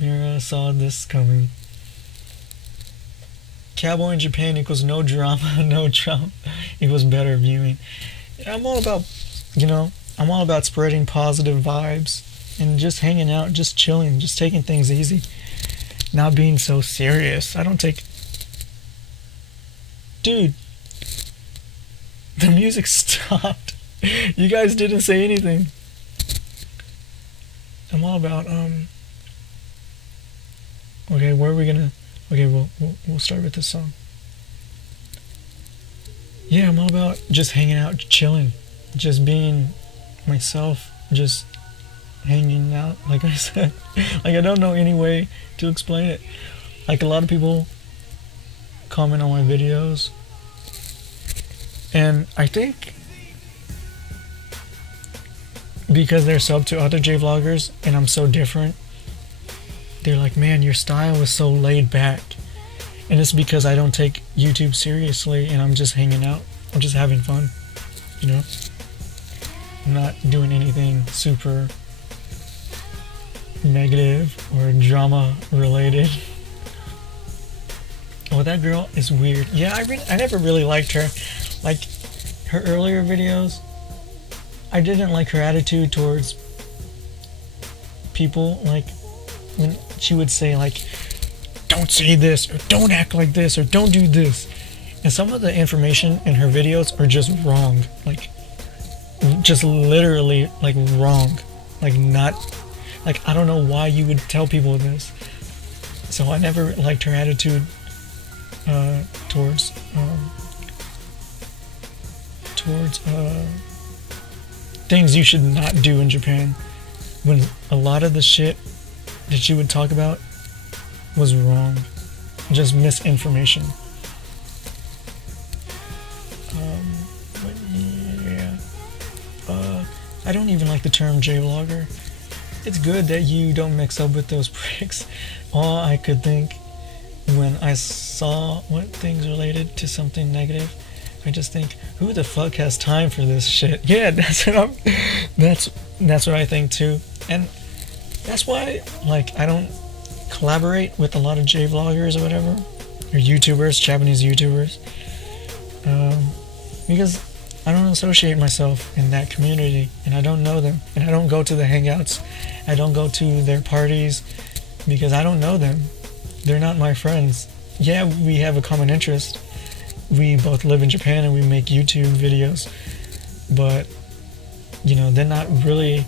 Mira saw this coming. Cowboy in Japan equals no drama, no Trump equals better viewing. I'm all about spreading positive vibes and just hanging out, just chilling, just taking things easy. Not being so serious. I don't take... Dude. The music stopped. You guys didn't say anything. I'm all about, okay, where are we gonna... Okay, we'll start with this song. Yeah, I'm all about just hanging out, chilling, just being myself, just hanging out, like I said. Like, I don't know any way to explain it. Like, a lot of people comment on my videos, and I think because they're sub to other J vloggers and I'm so different, they're like, man, your style is so laid back. And it's because I don't take YouTube seriously and I'm just hanging out. I'm just having fun, you know? I'm not doing anything super negative or drama related. Oh, that girl is weird. Yeah, I never really liked her. Like, her earlier videos, I didn't like her attitude towards people. Like, when she would say, like, don't say this, or don't act like this, or don't do this. And some of the information in her videos are just wrong. Like, just literally, like, wrong. Like, not, like, I don't know why you would tell people this. So I never liked her attitude towards things you should not do in Japan, when a lot of the shit that she would talk about was wrong, just misinformation. But yeah, I don't even like the term J-vlogger. It's good that you don't mix up with those pricks. All I could think when I saw what things related to something negative, I just think, who the fuck has time for this shit? Yeah, that's what I think too. And that's why, like, I don't collaborate with a lot of J vloggers or whatever, or YouTubers, Japanese YouTubers, because I don't associate myself in that community, and I don't know them, and I don't go to the hangouts, I don't go to their parties, because I don't know them. They're not my friends. Yeah, we have a common interest. We both live in Japan and we make YouTube videos, but, you know, they're not really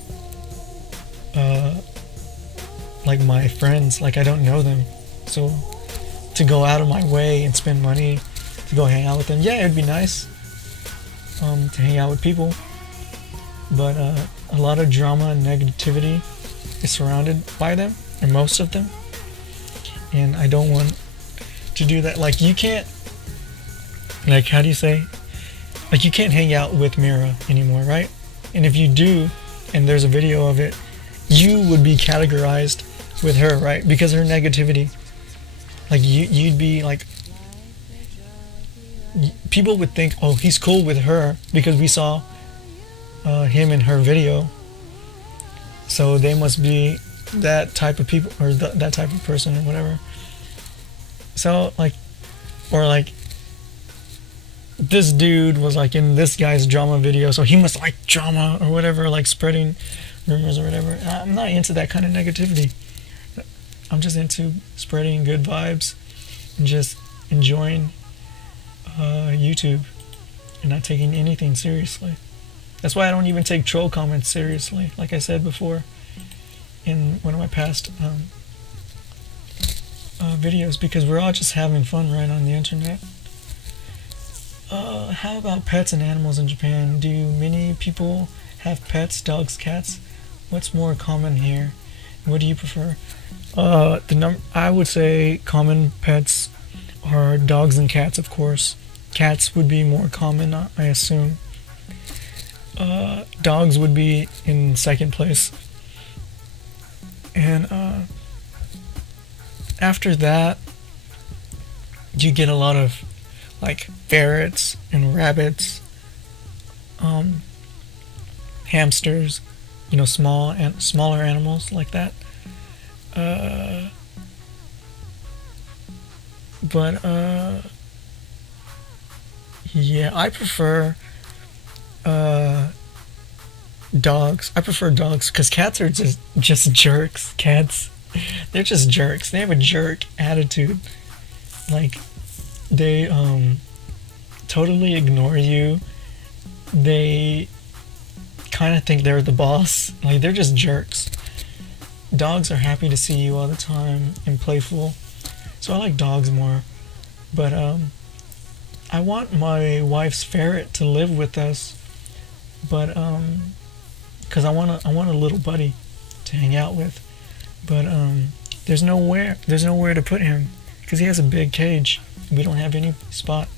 like my friends. Like, I don't know them, so to go out of my way and spend money to go hang out with them, yeah, it'd be nice to hang out with people, but a lot of drama and negativity is surrounded by them, or most of them, and I don't want to do that. Like, you can't, like, how do you say, like, you can't hang out with Mira anymore, right? And if you do, and there's a video of it, you would be categorized with her, right? Because her negativity, like, you'd be like, people would think, oh, he's cool with her because we saw him in her video, so they must be that type of people, or that type of person, or whatever. So, like, or like, this dude was like in this guy's drama video, so he must like drama or whatever, like spreading rumors or whatever. I'm not into that kind of negativity. I'm just into spreading good vibes and just enjoying YouTube and not taking anything seriously. That's why I don't even take troll comments seriously, like I said before in one of my past videos, because we're all just having fun right on the internet. How about pets and animals in Japan? Do many people have pets, dogs, cats? What's more common here? What do you prefer? I would say common pets are dogs and cats, of course. Cats would be more common, I assume. Dogs would be in second place. And after that, you get a lot of, like, ferrets and rabbits, hamsters, you know, smaller animals like that. Yeah, I prefer dogs. I prefer dogs because cats are just jerks. Cats, they're just jerks. They have a jerk attitude. Like, they totally ignore you. They kind of think they're the boss. Like, they're just jerks. Dogs are happy to see you all the time and playful, so I like dogs more. But I want my wife's ferret to live with us, but because I want a little buddy to hang out with, but there's nowhere to put him because he has a big cage. We don't have any spot.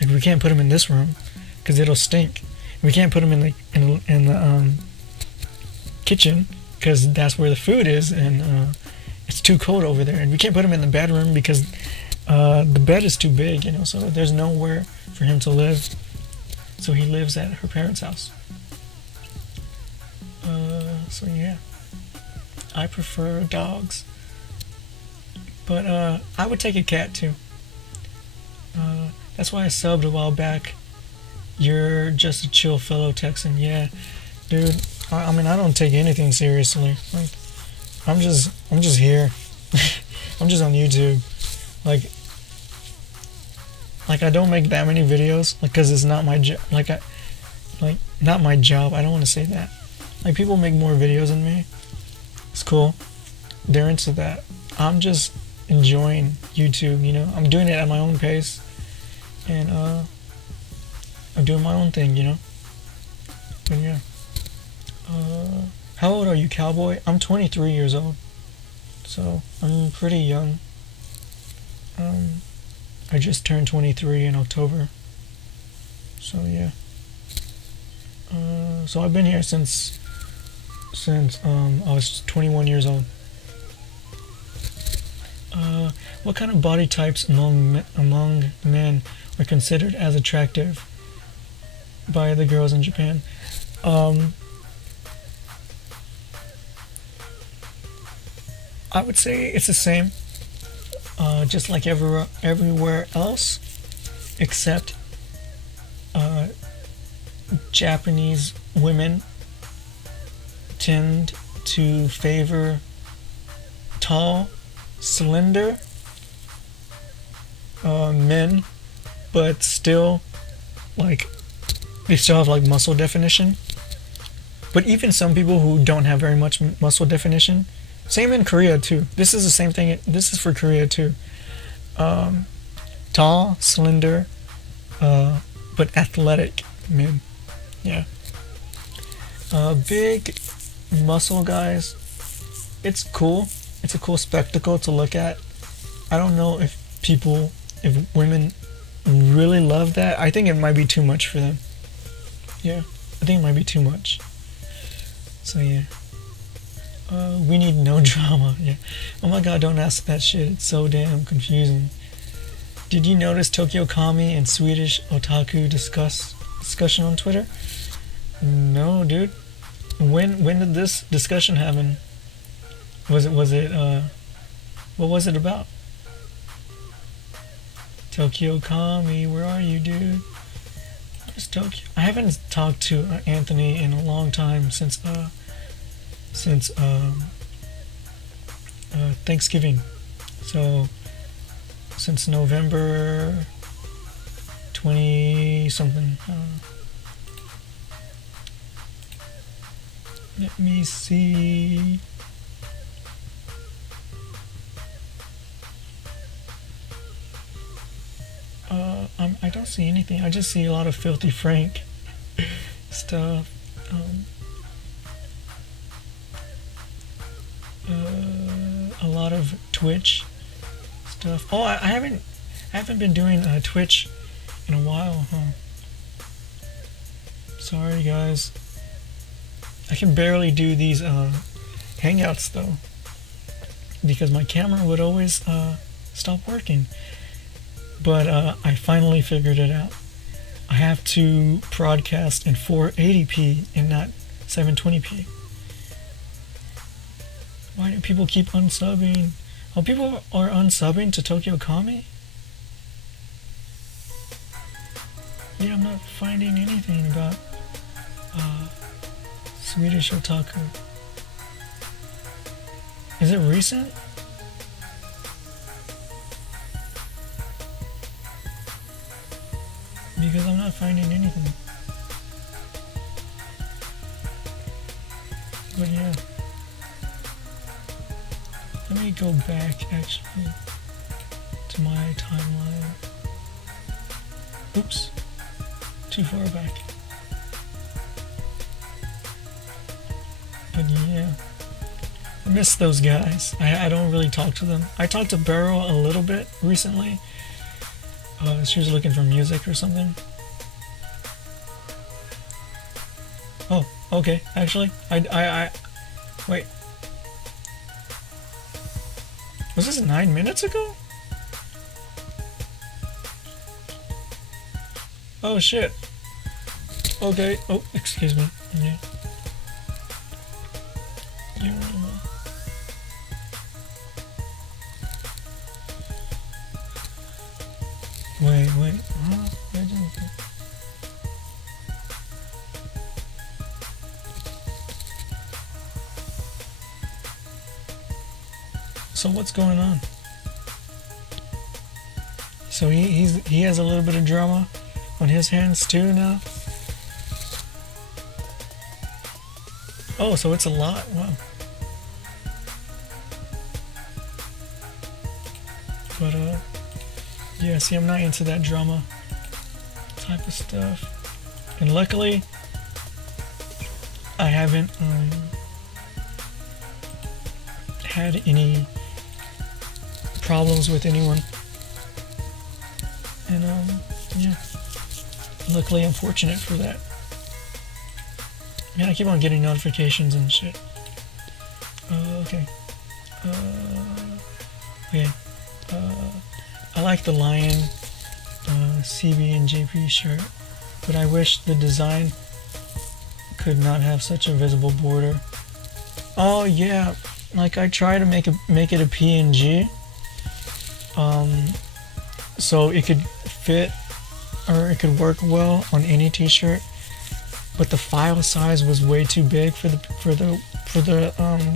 Like, we can't put him in this room because it'll stink. We can't put him in the kitchen because that's where the food is, and it's too cold over there, and we can't put him in the bedroom because the bed is too big, you know. So there's nowhere for him to live. So he lives at her parents' house. So yeah, I prefer dogs, but I would take a cat too. That's why I subbed a while back. You're just a chill fellow Texan. Yeah, dude. I mean, I don't take anything seriously. Like, I'm just here. I'm just on YouTube. Like I don't make that many videos, like, cause it's not my job. Not my job. I don't want to say that. Like, people make more videos than me. It's cool. They're into that. I'm just enjoying YouTube. You know, I'm doing it at my own pace, and I'm doing my own thing. You know. But yeah. How old are you, cowboy? I'm 23 years old, so I'm pretty young. I just turned 23 in October, so yeah. So I've been here since I was 21 years old. What kind of body types among men are considered as attractive by the girls in Japan? I would say it's the same, just like everywhere else, except Japanese women tend to favor tall, slender men, but still, like, they still have like muscle definition. But even some people who don't have very much muscle definition. Same in Korea too. This is the same thing. This is for Korea too. Tall, slender, but athletic men. Yeah. Big muscle guys. It's cool. It's a cool spectacle to look at. I don't know if women really love that. I think it might be too much for them. Yeah, I think it might be too much. So yeah. We need no drama. Yeah. Oh my god, don't ask that shit. It's so damn confusing. Did you notice Tokyo Kami and Swedish otaku discussion on Twitter? No, dude. When did this discussion happen? Was it what was it about? Tokyo Kami, where are you, dude? Where's Tokyo? I haven't talked to Anthony in a long time since Thanksgiving. So since November 20 something. Let me see. I don't see anything. I just see a lot of Filthy Frank stuff. A lot of Twitch stuff. Oh, I haven't been doing Twitch in a while, huh? Sorry, guys. I can barely do these hangouts though, because my camera would always stop working. But I finally figured it out. I have to broadcast in 480p and not 720p. Why do people keep unsubbing? Oh, people are unsubbing to Tokyo Kami? Yeah, I'm not finding anything about Swedish otaku. Is it recent? Because I'm not finding anything. But yeah. Let me go back actually to my timeline. Oops. Too far back. But yeah. I miss those guys. I don't really talk to them. I talked to Beryl a little bit recently. She was looking for music or something. Oh, okay. Actually, I Wait. Was this 9 minutes ago? Oh shit. Okay. Oh, excuse me. Yeah. Wait. Huh? So what's going on? So he has a little bit of drama on his hands too now. Oh, so it's a lot. Wow. But yeah. See, I'm not into that drama type of stuff, and luckily, I haven't had any problems with anyone, and yeah, luckily I'm fortunate for that. Man, I keep on getting notifications and shit. Okay. Okay. I like the lion CBNJP shirt, but I wish the design could not have such a visible border. Oh yeah, like I try to make it a PNG, so it could fit or it could work well on any t-shirt, but the file size was way too big for the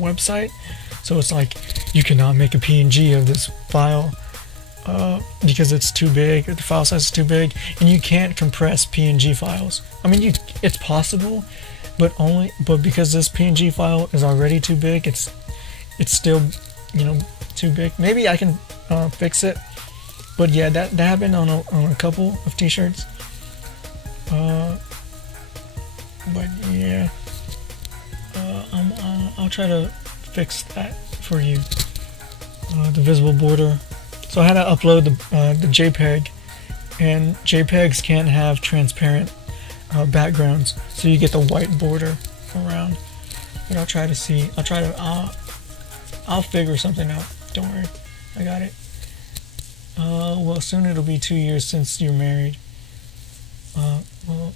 website. So it's like you cannot make a PNG of this file because it's too big, or the file size is too big, and you can't compress PNG files. I mean, it's possible, but because this PNG file is already too big, it's still, too big. Maybe I can fix it, but yeah, that happened on a couple of t-shirts. But yeah, I'll try to fix that for you. The visible border. So I had to upload the JPEG, and JPEGs can't have transparent backgrounds, so you get the white border around. But I'll try to I'll figure something out. Don't worry, I got it. Well, soon it'll be 2 years since you're married. Well,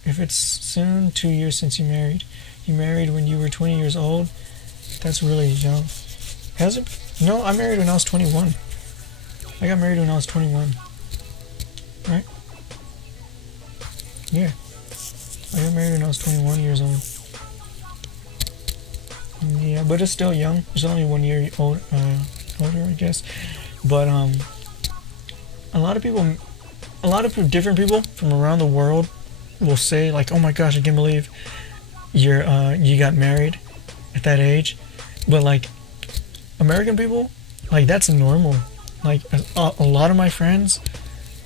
if it's soon 2 years since you married when you were 20 years old, that's really young. Has it? No, I married when I was 21. I got married when I was 21. Right? Yeah. I got married when I was 21 years old. Yeah, but it's still young. It's only 1 year older, I guess. But a lot of different people from around the world will say like, "Oh my gosh, I can't believe you got married at that age." But like American people, like that's normal. Like a lot of my friends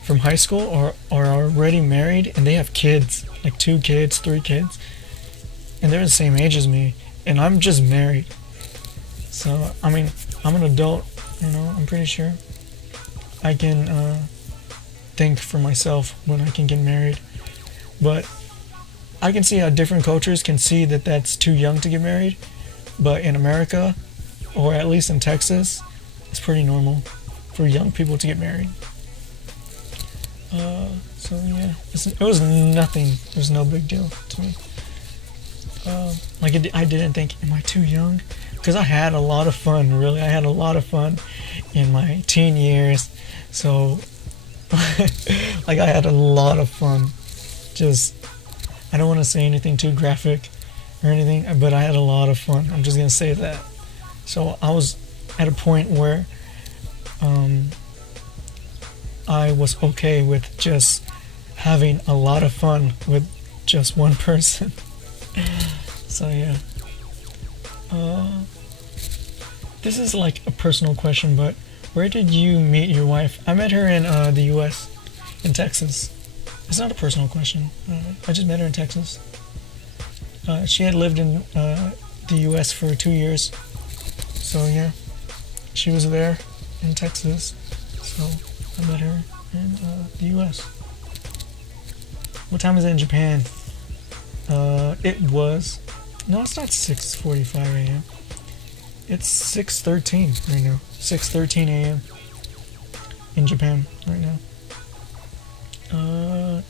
from high school are already married, and they have kids, like 2 kids, 3 kids, and they're the same age as me, and I'm just married. So I mean, I'm an adult, I'm pretty sure I can think for myself when I can get married. But I can see how different cultures can see that that's too young to get married, but in America, or at least in Texas, it's pretty normal for young people to get married. So yeah, it was nothing. It was no big deal to me. I didn't think, am I too young? Because I had a lot of fun, really. I had a lot of fun in my teen years. So, like, I had a lot of fun. Just, I don't want to say anything too graphic or anything, but I had a lot of fun. I'm just going to say that. So I was at a point where I was okay with just having a lot of fun with just one person. So yeah. This is like a personal question, but where did you meet your wife? I met her in the US, in Texas. It's not a personal question. I just met her in Texas. She had lived in the US for 2 years. So yeah, she was there in Texas. So I met her in the US. What time is it in Japan? It was... No, it's not 6:45 a.m. It's 6:13 right now. 6:13 a.m. in Japan right now.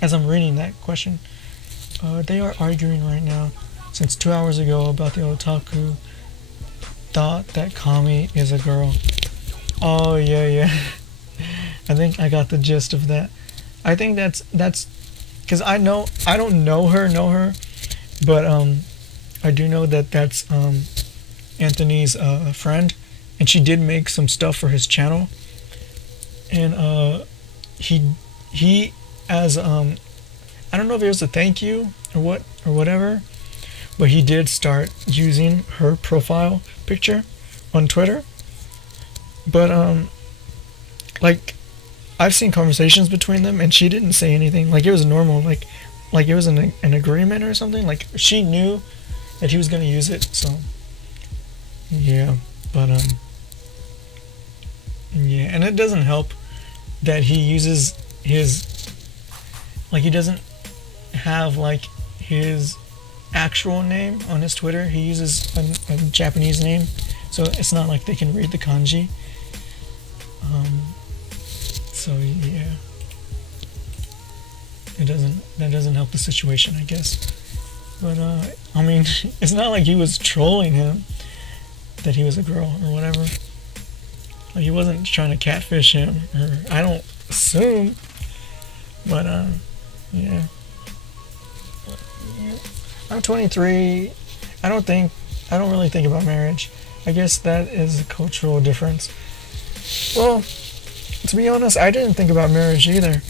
As I'm reading that question, they are arguing right now since 2 hours ago about the otaku thought that Kami is a girl. Oh yeah. I think I got the gist of that. I think that's because I don't know her, but I do know that that's Anthony's friend, and she did make some stuff for his channel, and he as I don't know if it was a thank you or whatever, but he did start using her profile picture on Twitter. But like I've seen conversations between them, and she didn't say anything. Like it was normal, like it was an agreement or something. Like she knew that he was gonna use it, so yeah. But yeah, and it doesn't help that he uses his, like, he doesn't have like his actual name on his Twitter. He uses a Japanese name, so it's not like they can read the kanji. So yeah, that doesn't help the situation, I guess. But I mean, it's not like he was trolling him that he was a girl or whatever. Like he wasn't trying to catfish him, or I don't assume. But yeah. I'm 23. I don't really think about marriage. I guess that is a cultural difference. Well, to be honest, I didn't think about marriage either.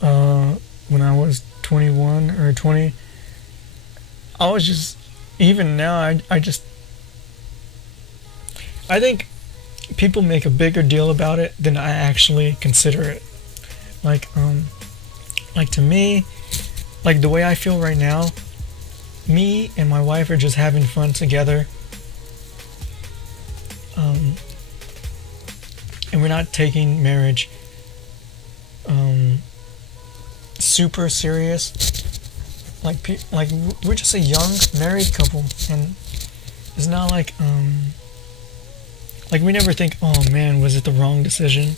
When I was 21 or 20, I was just, even now, I think people make a bigger deal about it than I actually consider it. Like to me, like the way I feel right now, me and my wife are just having fun together. And we're not taking marriage super serious. Like we're just a young married couple, and it's not like we never think, oh man, was it the wrong decision?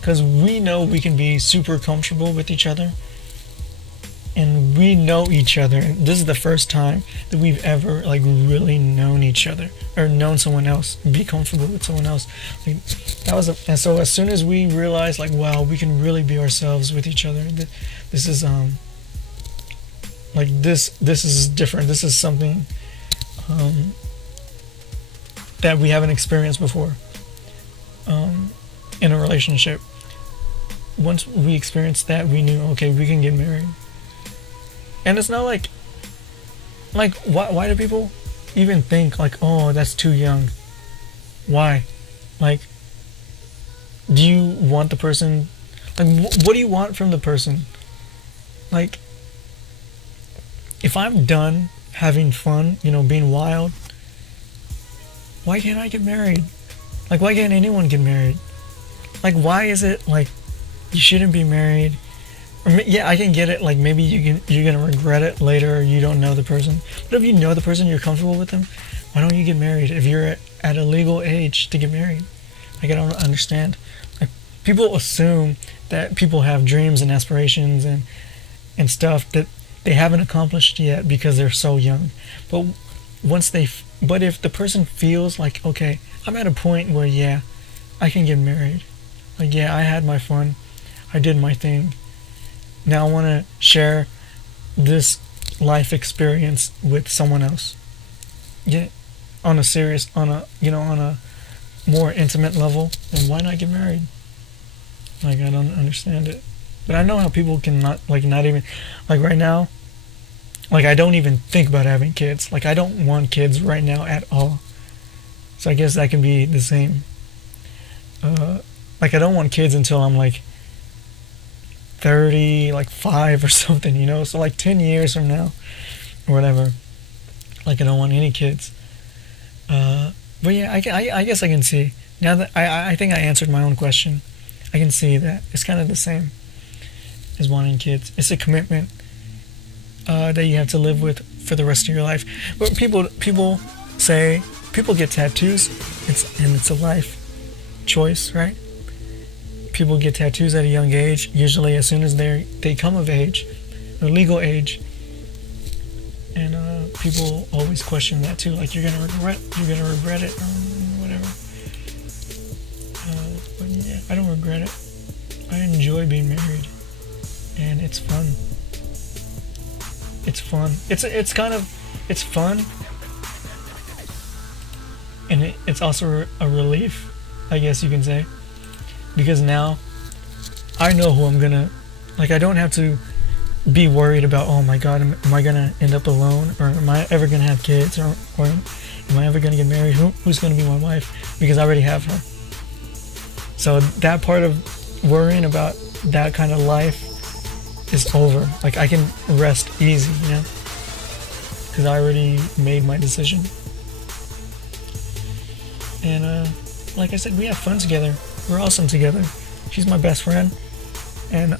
Because we know we can be super comfortable with each other, and we know each other. And this is the first time that we've ever like really known each other, or known someone else, be comfortable with someone else. Like and so as soon as we realized, like, wow, we can really be ourselves with each other. This is like this is different. This is something that we haven't experienced before in a relationship. Once we experienced that, we knew, okay, we can get married. And it's not like why do people even think like, oh, that's too young? Why? Like, do you want the person, like, what do you want from the person? Like, if I'm done having fun, being wild, why can't I get married? Like, why can't anyone get married? Like, why is it like you shouldn't be married? Or, yeah, I can get it. Like, maybe you're gonna regret it later, or you don't know the person. But if you know the person, you're comfortable with them, why don't you get married if you're at a legal age to get married? Like, I don't understand. Like, people assume that people have dreams and aspirations and stuff that they haven't accomplished yet because they're so young. But if the person feels like, okay, I'm at a point where, yeah, I can get married. Like, yeah, I had my fun. I did my thing. Now I want to share this life experience with someone else. Yeah, on a more intimate level, then why not get married? Like, I don't understand it. But I know how people can not even, like, right now, like, I don't even think about having kids. Like, I don't want kids right now at all. So I guess that can be the same. Like, I don't want kids until I'm like 30, like 5 or something, so like 10 years from now or whatever. Like, I don't want any kids. But yeah, I guess I can see now that I think I answered my own question. I can see that it's kind of the same as wanting kids. It's a commitment that you have to live with for the rest of your life. But people say people get tattoos. It's a life choice, right? People get tattoos at a young age, usually as soon as they come of age, or legal age. And people always question that too, like you're gonna regret it, or whatever. But yeah, I don't regret it. I enjoy being married, and it's fun. It's fun. It's fun, and it's also a relief, I guess you can say, because now I know who I'm gonna, like, I don't have to be worried about, oh my god, am I gonna end up alone, or am I ever gonna have kids, or am I ever gonna get married, who's gonna be my wife, because I already have her. So that part of worrying about that kind of life is over. Like, I can rest easy, because I already made my decision. And like I said, we have fun together. We're awesome together. She's my best friend, and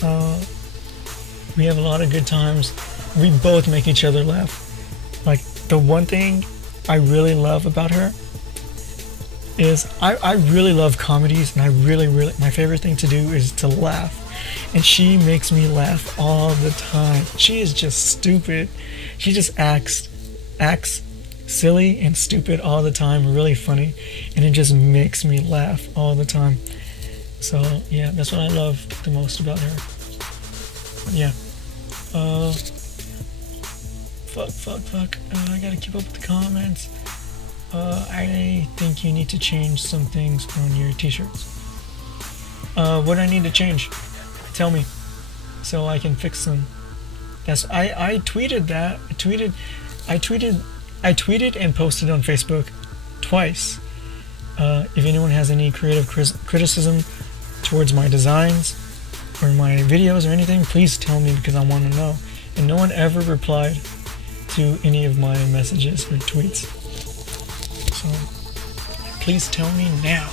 we have a lot of good times. We both make each other laugh. Like, the one thing I really love about her is I really love comedies, and I really, my favorite thing to do is to laugh. And she makes me laugh all the time. She is just stupid. She just acts silly and stupid all the time, really funny, and it just makes me laugh all the time. So yeah, that's what I love the most about her. Yeah. Fuck. I gotta keep up with the comments. I think you need to change some things on your t-shirts. What do I need to change? Tell me, so I can fix them. I tweeted that. I tweeted and posted on Facebook twice. If anyone has any creative criticism towards my designs or my videos or anything, please tell me, because I want to know. And no one ever replied to any of my messages or tweets. So please tell me now.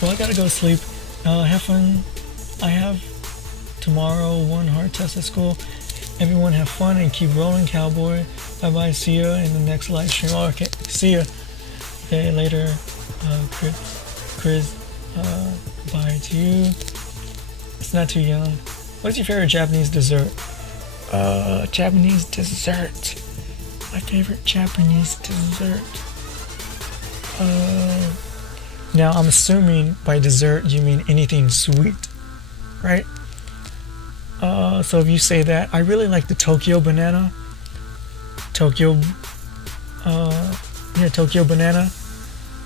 Well, I gotta go sleep. Have fun. I have tomorrow one hard test at school. Everyone have fun and keep rolling, cowboy. Bye bye. See ya in the next live stream. Oh, okay. See ya. Okay, later. Chris. Bye to you. It's not too young. What's your favorite Japanese dessert? Japanese dessert. My favorite Japanese dessert. Now I'm assuming by dessert you mean anything sweet, right? So if you say that, I really like the Tokyo banana. Tokyo banana.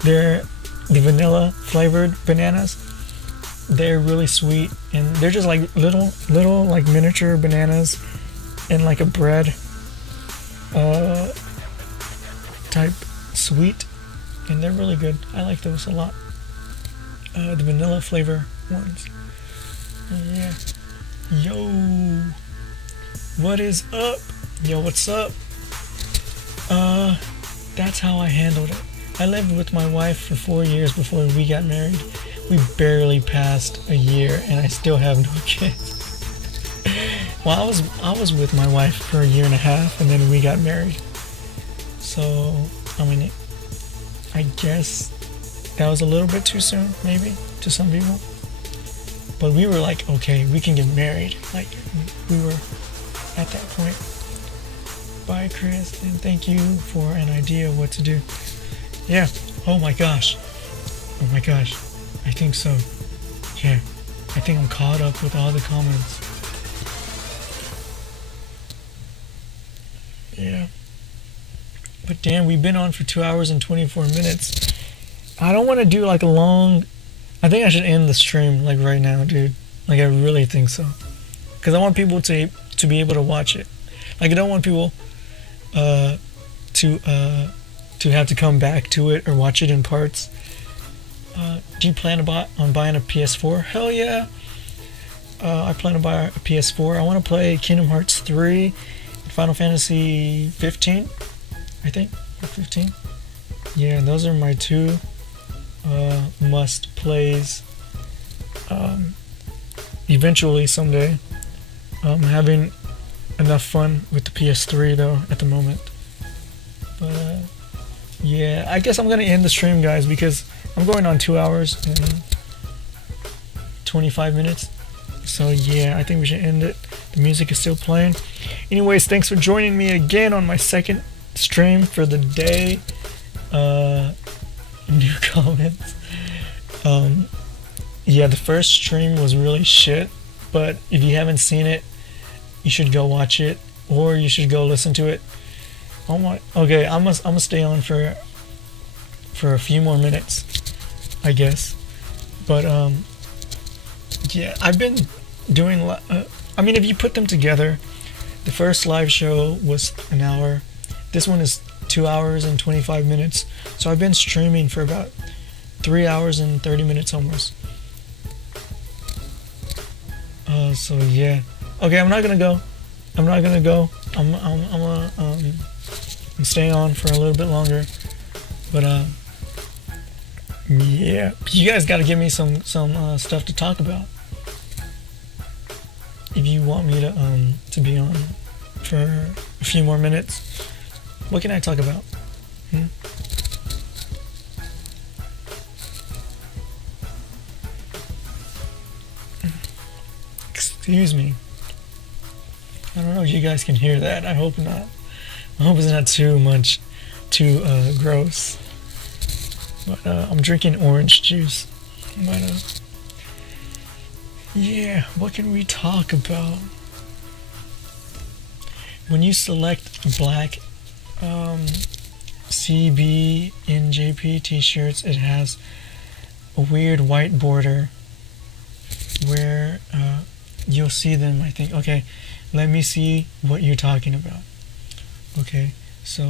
They're the vanilla flavored bananas. They're really sweet, and they're just like little like miniature bananas in like a bread type sweet, and they're really good. I like those a lot. The vanilla flavor ones. Yeah. Yo, what is up? Yo, what's up? That's how I handled it. I lived with my wife for 4 years before we got married. We barely passed a year, and I still have no kids. Well, I was with my wife for 1.5 years, and then we got married. So, I mean, I guess that was a little bit too soon, maybe, to some people. But we were like, okay, we can get married. Like, we were at that point. Bye, Chris, and thank you for an idea of what to do. Yeah. Oh my gosh. I think so. Yeah. I think I'm caught up with all the comments. Yeah. But damn, we've been on for 2 hours and 24 minutes. I don't want to do like a long... I think I should end the stream like right now, dude. Like, I really think so. Because I want people to be able to watch it. Like, I don't want people to have to come back to it or watch it in parts. Do you plan on buying a PS4? Hell yeah. I plan to buy a PS4. I want to play Kingdom Hearts 3, Final Fantasy 15, I think, or 15. Yeah, those are my two must plays. Eventually, someday. I'm having enough fun with the PS3 though at the moment. But Yeah, I guess I'm gonna end the stream, guys, because I'm going on 2 hours and 25 minutes. So yeah, I think we should end it. The music is still playing. Anyways, thanks for joining me again on my second stream for the day. New comments. Yeah, the first stream was really shit, but if you haven't seen it, you should go watch it, or you should go listen to it. Oh my, okay, I'm gonna stay on for a few more minutes, I guess. But yeah, I've been doing. I mean, if you put them together, the first live show was an hour. This one is 2 hours and 25 minutes. So I've been streaming for about 3 hours and 30 minutes almost. So yeah. Okay, I'm not gonna go. I'm staying on for a little bit longer. But yeah, you guys got to give me some stuff to talk about. If you want me to be on for a few more minutes, what can I talk about? Excuse me. I don't know if you guys can hear that. I hope not. I hope it's not too gross. But I'm drinking orange juice. But yeah, what can we talk about? When you select black CBNJP t-shirts, it has a weird white border where you'll see them, I think. Okay, let me see what you're talking about. Okay, so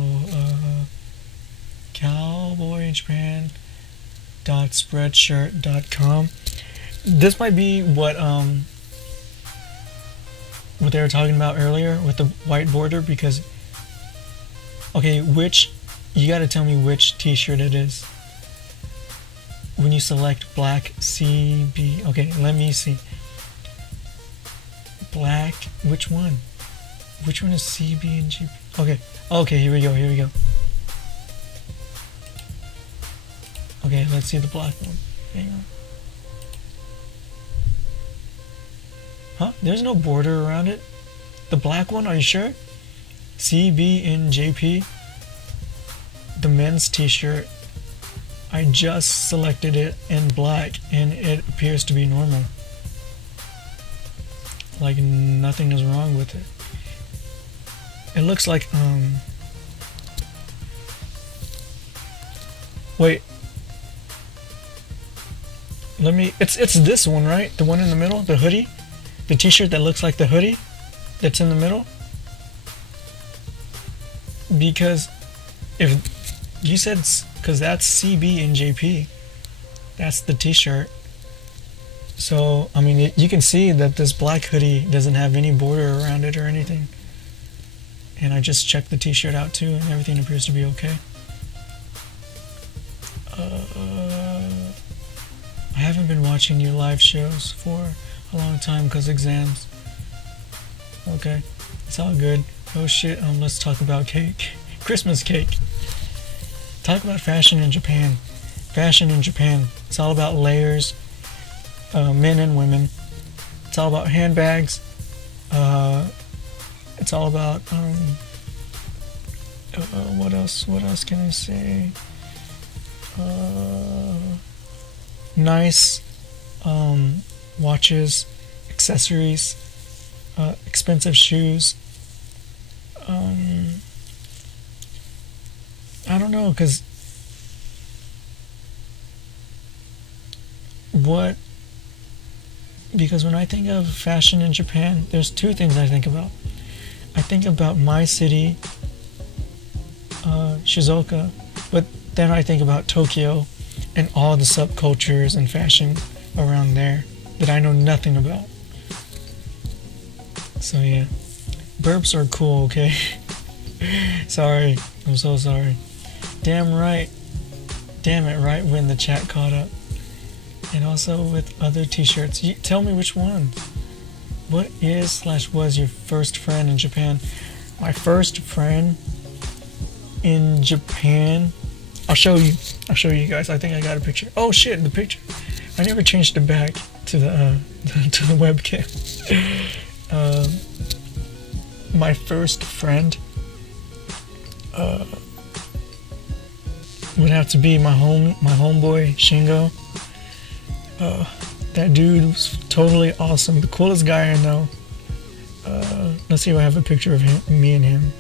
cowboyjapan.spreadshirt.com. This might be what they were talking about earlier with the white border, because okay, you gotta tell me which t-shirt it is when you select black CB. Okay, let me see. Black, which one is CB and GP? Okay, here we go. Okay, let's see the black one. Hang on. Huh? There's no border around it? The black one, are you sure? CBNJP, the men's t-shirt. I just selected it in black and it appears to be normal. Like nothing is wrong with it. It looks like wait. It's this one, right? The one in the middle, the hoodie? The t-shirt that looks like the hoodie that's in the middle? Because if you said, because that's CBNJP, that's the t-shirt. So, I mean, you can see that this black hoodie doesn't have any border around it or anything. And I just checked the t-shirt out too, and everything appears to be okay. I haven't been watching your live shows for a long time because exams. Okay, it's all good. Oh shit, let's talk about cake. Christmas cake. Talk about fashion in Japan. Fashion in Japan. It's all about layers. Men and women. It's all about handbags. It's all about what else can I say? Nice watches, accessories, expensive shoes. I don't know, because when I think of fashion in Japan, there's two things I think about. I think about my city, Shizuoka, but then I think about Tokyo and all the subcultures and fashion around there that I know nothing about. So yeah, burps are cool, okay? Sorry, I'm so sorry. Damn it, right when the chat caught up. And also with other t-shirts. Tell me which one. What is/was your first friend in Japan? My first friend in Japan I'll show you. I'll show you guys. I think I got a picture. Oh shit, the picture. I never changed it back to the to the webcam. My first friend would have to be my homeboy Shingo. That dude was totally awesome. The coolest guy I know. Let's see if I have a picture of him, me and him.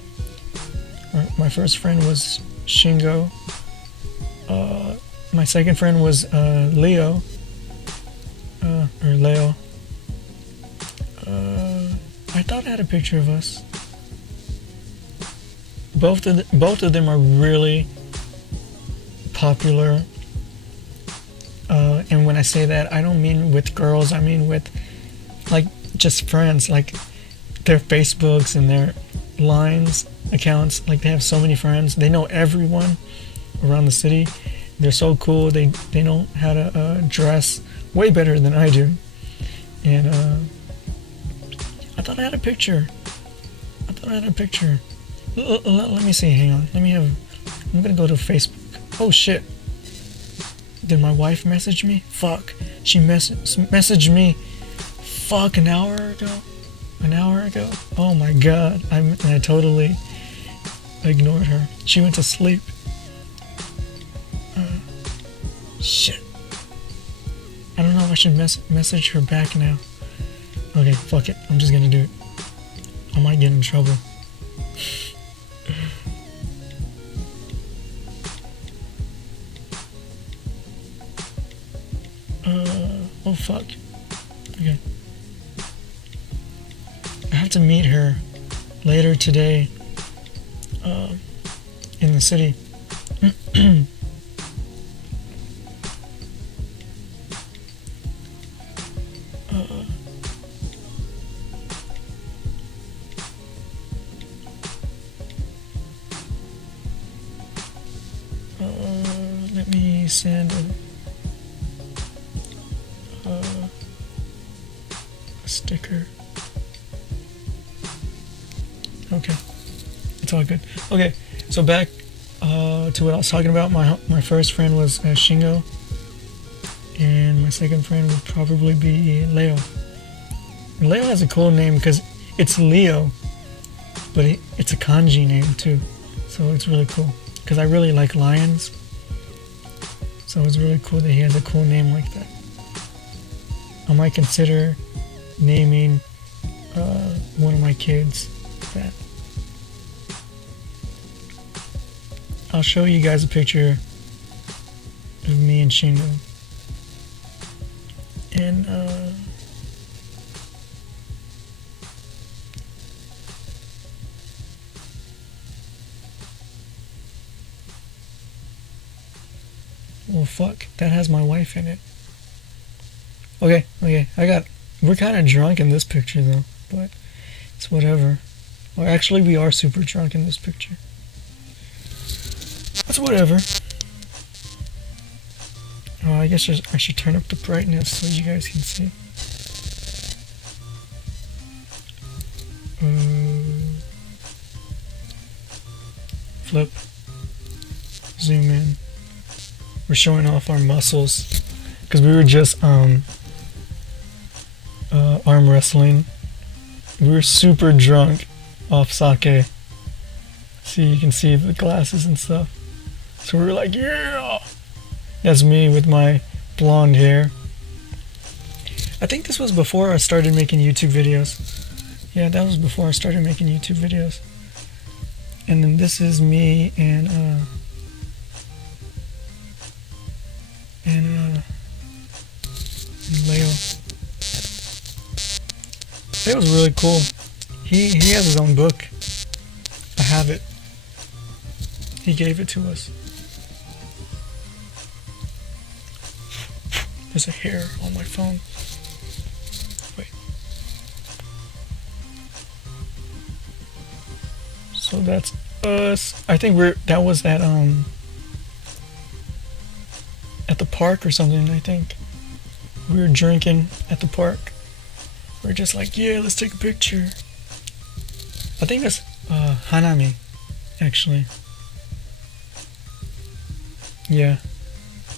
My first friend was Shingo. My second friend was Leo. Or Leo. I thought I had a picture of us. Both of them are really popular. And when I say that, I don't mean with girls. I mean with like just friends. Like their Facebooks and their Lines accounts. Like they have so many friends. They know everyone around the city. They're so cool. They know how to dress way better than I do. And I thought I had a picture. Let me see. Hang on. I'm gonna go to Facebook. Oh shit. Did my wife message me? Fuck. She messaged me. Fuck, an hour ago. Oh my god. I totally ignored her. She went to sleep. Shit. I don't know if I should message her back now. Okay, fuck it. I'm just gonna do it. I might get in trouble. Oh fuck. Okay. I have to meet her later today in the city. Let me send a sticker. Okay, it's all good. Okay, so back to what I was talking about. My first friend was Shingo, and my second friend would probably be Leo. Leo has a cool name because it's Leo, but it's a kanji name too, so it's really cool. Because I really like lions, so it's really cool that he has a cool name like that. I might consider naming one of my kids that. I'll show you guys a picture of me and Shingo. And well, fuck, that has my wife in it. Okay, we're kind of drunk in this picture though, but it's whatever. Well, actually, we are super drunk in this picture. That's whatever. Oh, I guess I should turn up the brightness so you guys can see. Flip. Zoom in. We're showing off our muscles because we were just arm wrestling. We were super drunk off sake. See, you can see the glasses and stuff. So we were like, yeah! That's me with my blonde hair. I think this was before I started making YouTube videos. Yeah, that was before I started making YouTube videos. And then this is me and Leo. It was really cool. He has his own book. I have it. He gave it to us. There's a hair on my phone. Wait. So that's us. I think that was at the park or something, I think. We were drinking at the park. We're just like, yeah, let's take a picture. I think that's Hanami, actually. Yeah.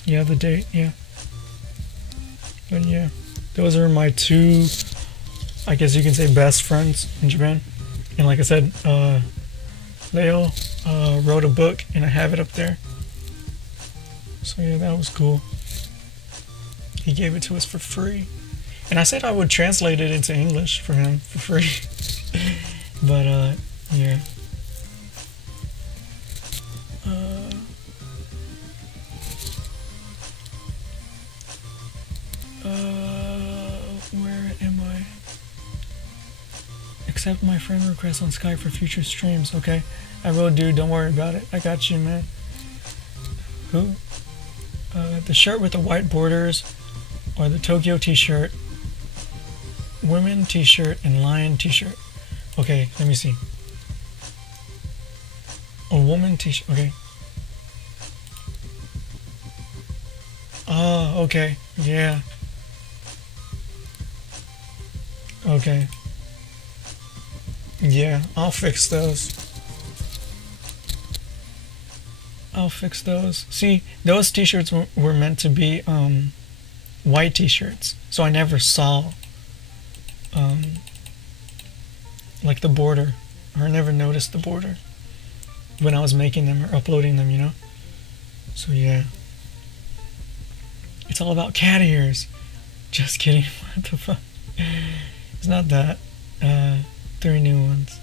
Yeah, the date, yeah. But yeah, those are my two, I guess you can say, best friends in Japan. And like I said, Leo wrote a book and I have it up there. So yeah, that was cool. He gave it to us for free. And I said I would translate it into English for him for free. But yeah. Where am I? Accept my friend request on Skype for future streams. Okay, I will, dude. Don't worry about it. I got you, man. Who? The shirt with the white borders, or the Tokyo T-shirt, women T-shirt, and lion T-shirt. Okay, let me see. A woman T-shirt. Okay. Oh, okay. Yeah. Okay. Yeah, I'll fix those. I'll fix those. See, those t-shirts were meant to be white t-shirts, so I never saw like the border, or I never noticed the border when I was making them or uploading them, you know? So yeah. It's all about cat ears. Just kidding. What the fuck? It's not that. 3 new ones.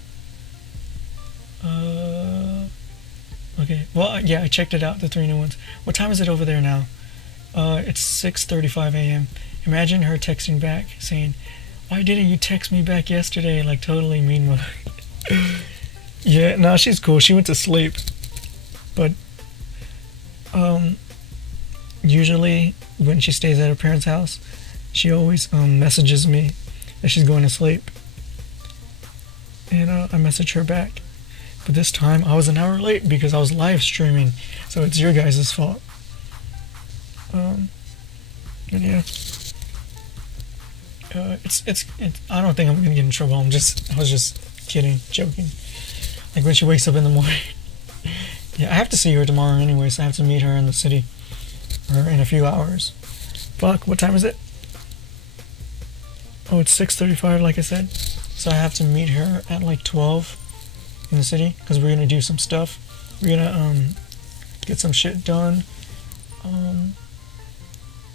Okay. Well, yeah, I checked it out, the 3 new ones. What time is it over there now? It's 6:35 a.m. Imagine her texting back saying, "Why didn't you text me back yesterday?" Like totally mean one. Yeah, no, she's cool. She went to sleep. But usually when she stays at her parents' house, she always messages me that she's going to sleep. And I message her back. But this time I was an hour late because I was live streaming, so it's your guys' fault. And yeah, it's. I don't think I'm gonna get in trouble. I was just kidding, joking. Like when she wakes up in the morning. Yeah, I have to see her tomorrow anyway, so I have to meet her in the city, or in a few hours. Fuck, what time is it? Oh, it's 6:35, like I said. So I have to meet her at like 12 in the city, because we're gonna do some stuff. We're gonna get some shit done.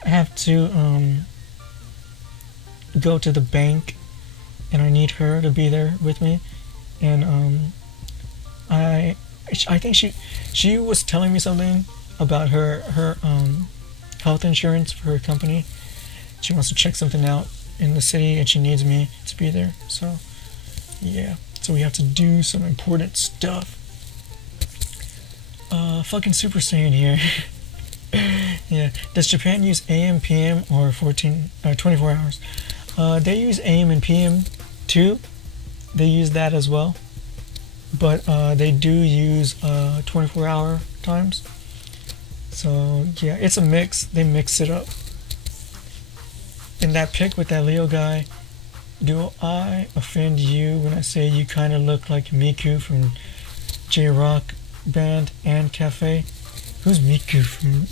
I have to go to the bank, and I need her to be there with me. And I think she was telling me something about her health insurance for her company. She wants to check something out in the city, and she needs me to be there. So yeah, so we have to do some important stuff. Fucking Super Saiyan here. Yeah, does Japan use AM, PM, or 24 hours? They use AM and PM too. They use that as well, but they do use 24-hour times. So yeah, it's a mix. They mix it up. In that pic with that Leo guy, do I offend you when I say you kind of look like Miku from J-Rock Band and Cafe? Who's Miku from?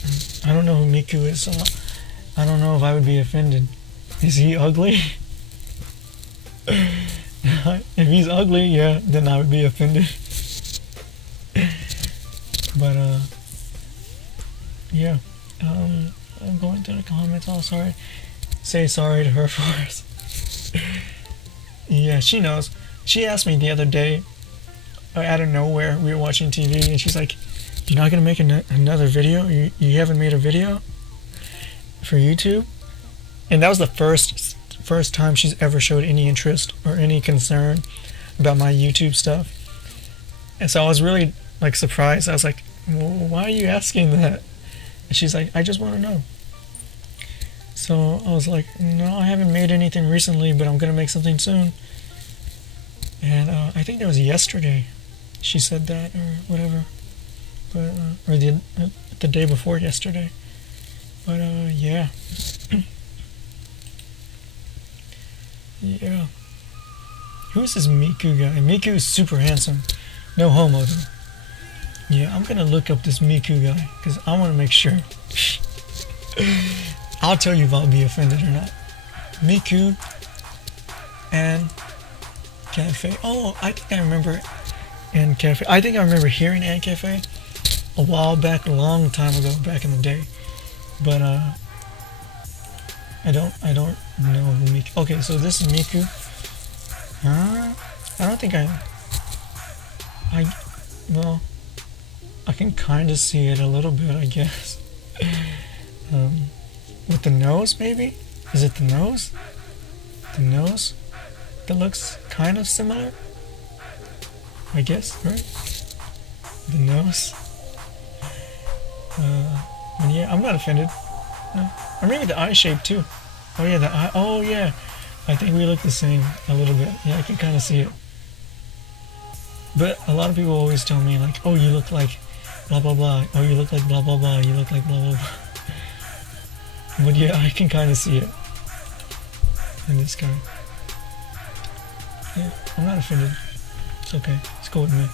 I don't know who Miku is, so I don't know if I would be offended. Is he ugly? If he's ugly, yeah, then I would be offended. But yeah, I'm going to the comments. Oh, sorry. Say sorry to her for us. Yeah, she knows. She asked me the other day, out of nowhere, we were watching TV, and she's like, "You're not gonna make another video? You haven't made a video for YouTube?" And that was the first time she's ever showed any interest or any concern about my YouTube stuff. And so I was really like surprised. I was like, well, "Why are you asking that?" And she's like, "I just want to know." So I was like, "No, I haven't made anything recently, but I'm gonna make something soon." And I think that was yesterday she said that, or whatever, but or the day before yesterday. But yeah. Yeah. Who's this Miku guy? Miku is super handsome. No homo though. Yeah, I'm gonna look up this Miku guy because I want to make sure. I'll tell you if I'll be offended or not. Miku and Cafe. Oh, I think I remember and Cafe. I think I remember hearing and Cafe a while back, a long time ago, back in the day. But I don't know who Miku. Okay, so this is Miku. I don't think well, I can kind of see it a little bit, I guess. With the nose, maybe? Is it the nose? The nose that looks kind of similar, I guess, right? The nose. And yeah, I'm not offended. No. Or maybe the eye shape too. Oh yeah, the eye. Oh yeah, I think we look the same a little bit. Yeah, I can kind of see it. But a lot of people always tell me like, oh, you look like blah blah blah. Oh, you look like blah blah blah. You look like blah blah blah. But yeah, I can kind of see it in this guy. Yeah, I'm not offended. It's okay. It's cool with me.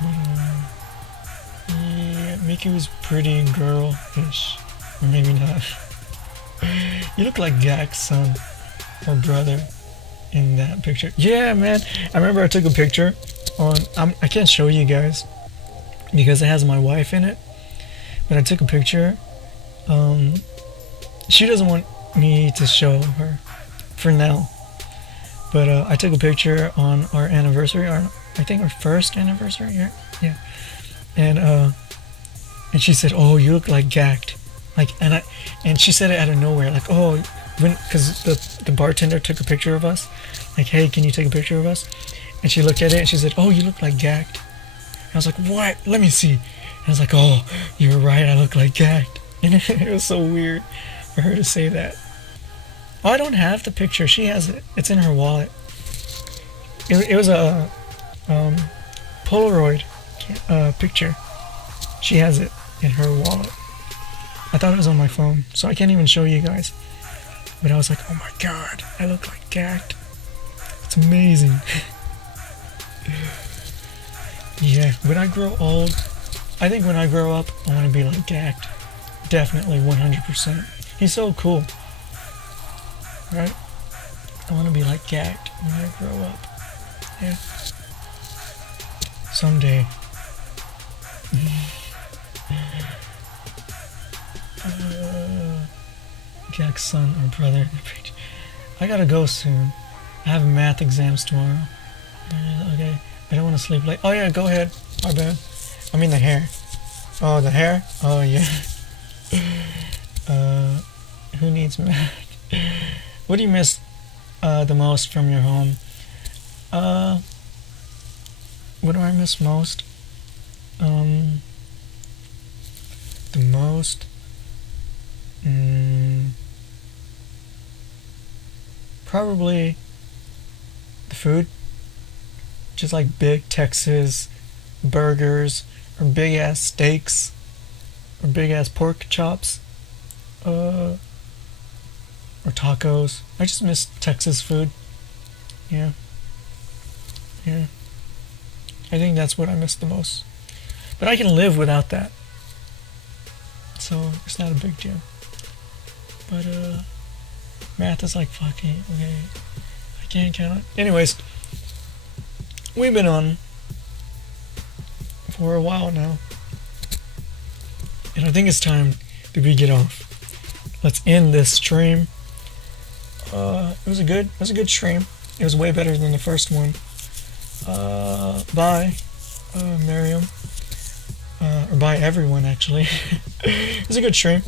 But, yeah, Miku's pretty girl-ish. Or maybe not. You look like Gak's son or brother in that picture. Yeah, man. I remember I took a picture on... I can't show you guys because it has my wife in it. But I took a picture. She doesn't want me to show her for now. But I took a picture on our anniversary, I think our first anniversary. Yeah. And she said, "Oh, you look like Gacked," like, and she said it out of nowhere, like, "Oh," because the bartender took a picture of us, like, "Hey, can you take a picture of us?" And she looked at it and she said, "Oh, you look like Gacked." And I was like, "What? Let me see." And I was like, "Oh, you're right. I look like Gacked." And it was so weird for her to say that. Oh, I don't have the picture. She has it. It's in her wallet. It was a Polaroid picture. She has it in her wallet. I thought it was on my phone, so I can't even show you guys. But I was like, oh my god, I look like Gacked. It's amazing. Yeah, when I grow old, I think when I grow up, I want to be like Gacked. Definitely, 100%. He's so cool. Right? I want to be like Gacked when I grow up. Yeah. Someday. Gack's son or brother. I gotta go soon. I have math exams tomorrow. Okay. I don't want to sleep late. Oh yeah, go ahead. My bad. I mean the hair. Oh, the hair? Oh yeah. Who needs math? What do you miss the most from your home? What do I miss most? The most? Probably the food. Just like big Texas burgers, or big ass steaks, or big ass pork chops, or tacos. I just miss Texas food. Yeah. I think that's what I miss the most. But I can live without that. So it's not a big deal. But math is like fucking okay. I can't count it. Anyways, we've been on for a while now. And I think it's time that we get off. Let's end this stream. It was a good stream. It was way better than the first one. Bye, Miriam. Or bye everyone, actually. It was a good stream.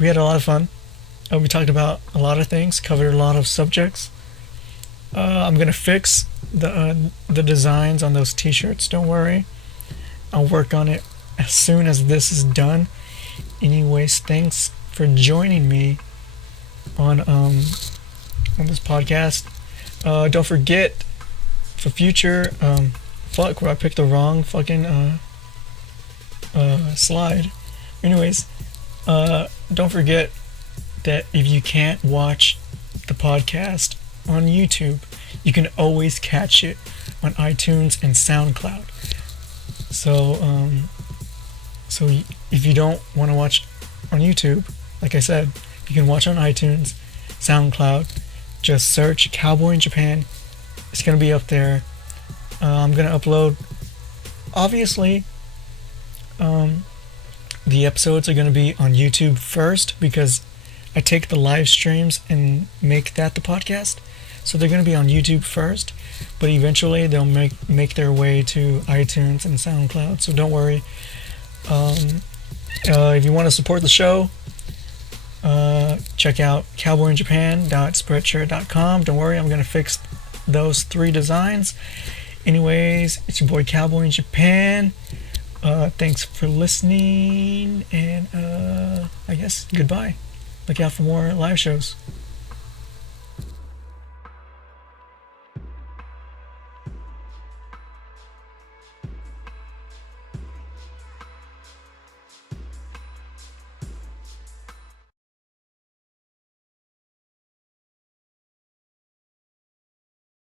We had a lot of fun. We talked about a lot of things, covered a lot of subjects. I'm gonna fix the designs on those t-shirts, don't worry. I'll work on it as soon as this is done. Anyways, thanks for joining me on this podcast. Don't forget for future fuck where I picked the wrong fucking slide. Anyways, don't forget that if you can't watch the podcast on YouTube, you can always catch it on iTunes and SoundCloud. So if you don't want to watch on YouTube, like I said, you can watch on iTunes, SoundCloud. Just search Cowboy in Japan. It's gonna be up there. I'm gonna upload. Obviously, the episodes are gonna be on YouTube first because I take the live streams and make that the podcast. So they're gonna be on YouTube first, but eventually they'll make their way to iTunes and SoundCloud. So don't worry. If you want to support the show, check out cowboyinjapan.spreadshirt.com. Don't worry, I'm gonna fix those 3 designs. Anyways, it's your boy Cowboy in Japan. Thanks for listening, and I guess goodbye. Look out for more live shows.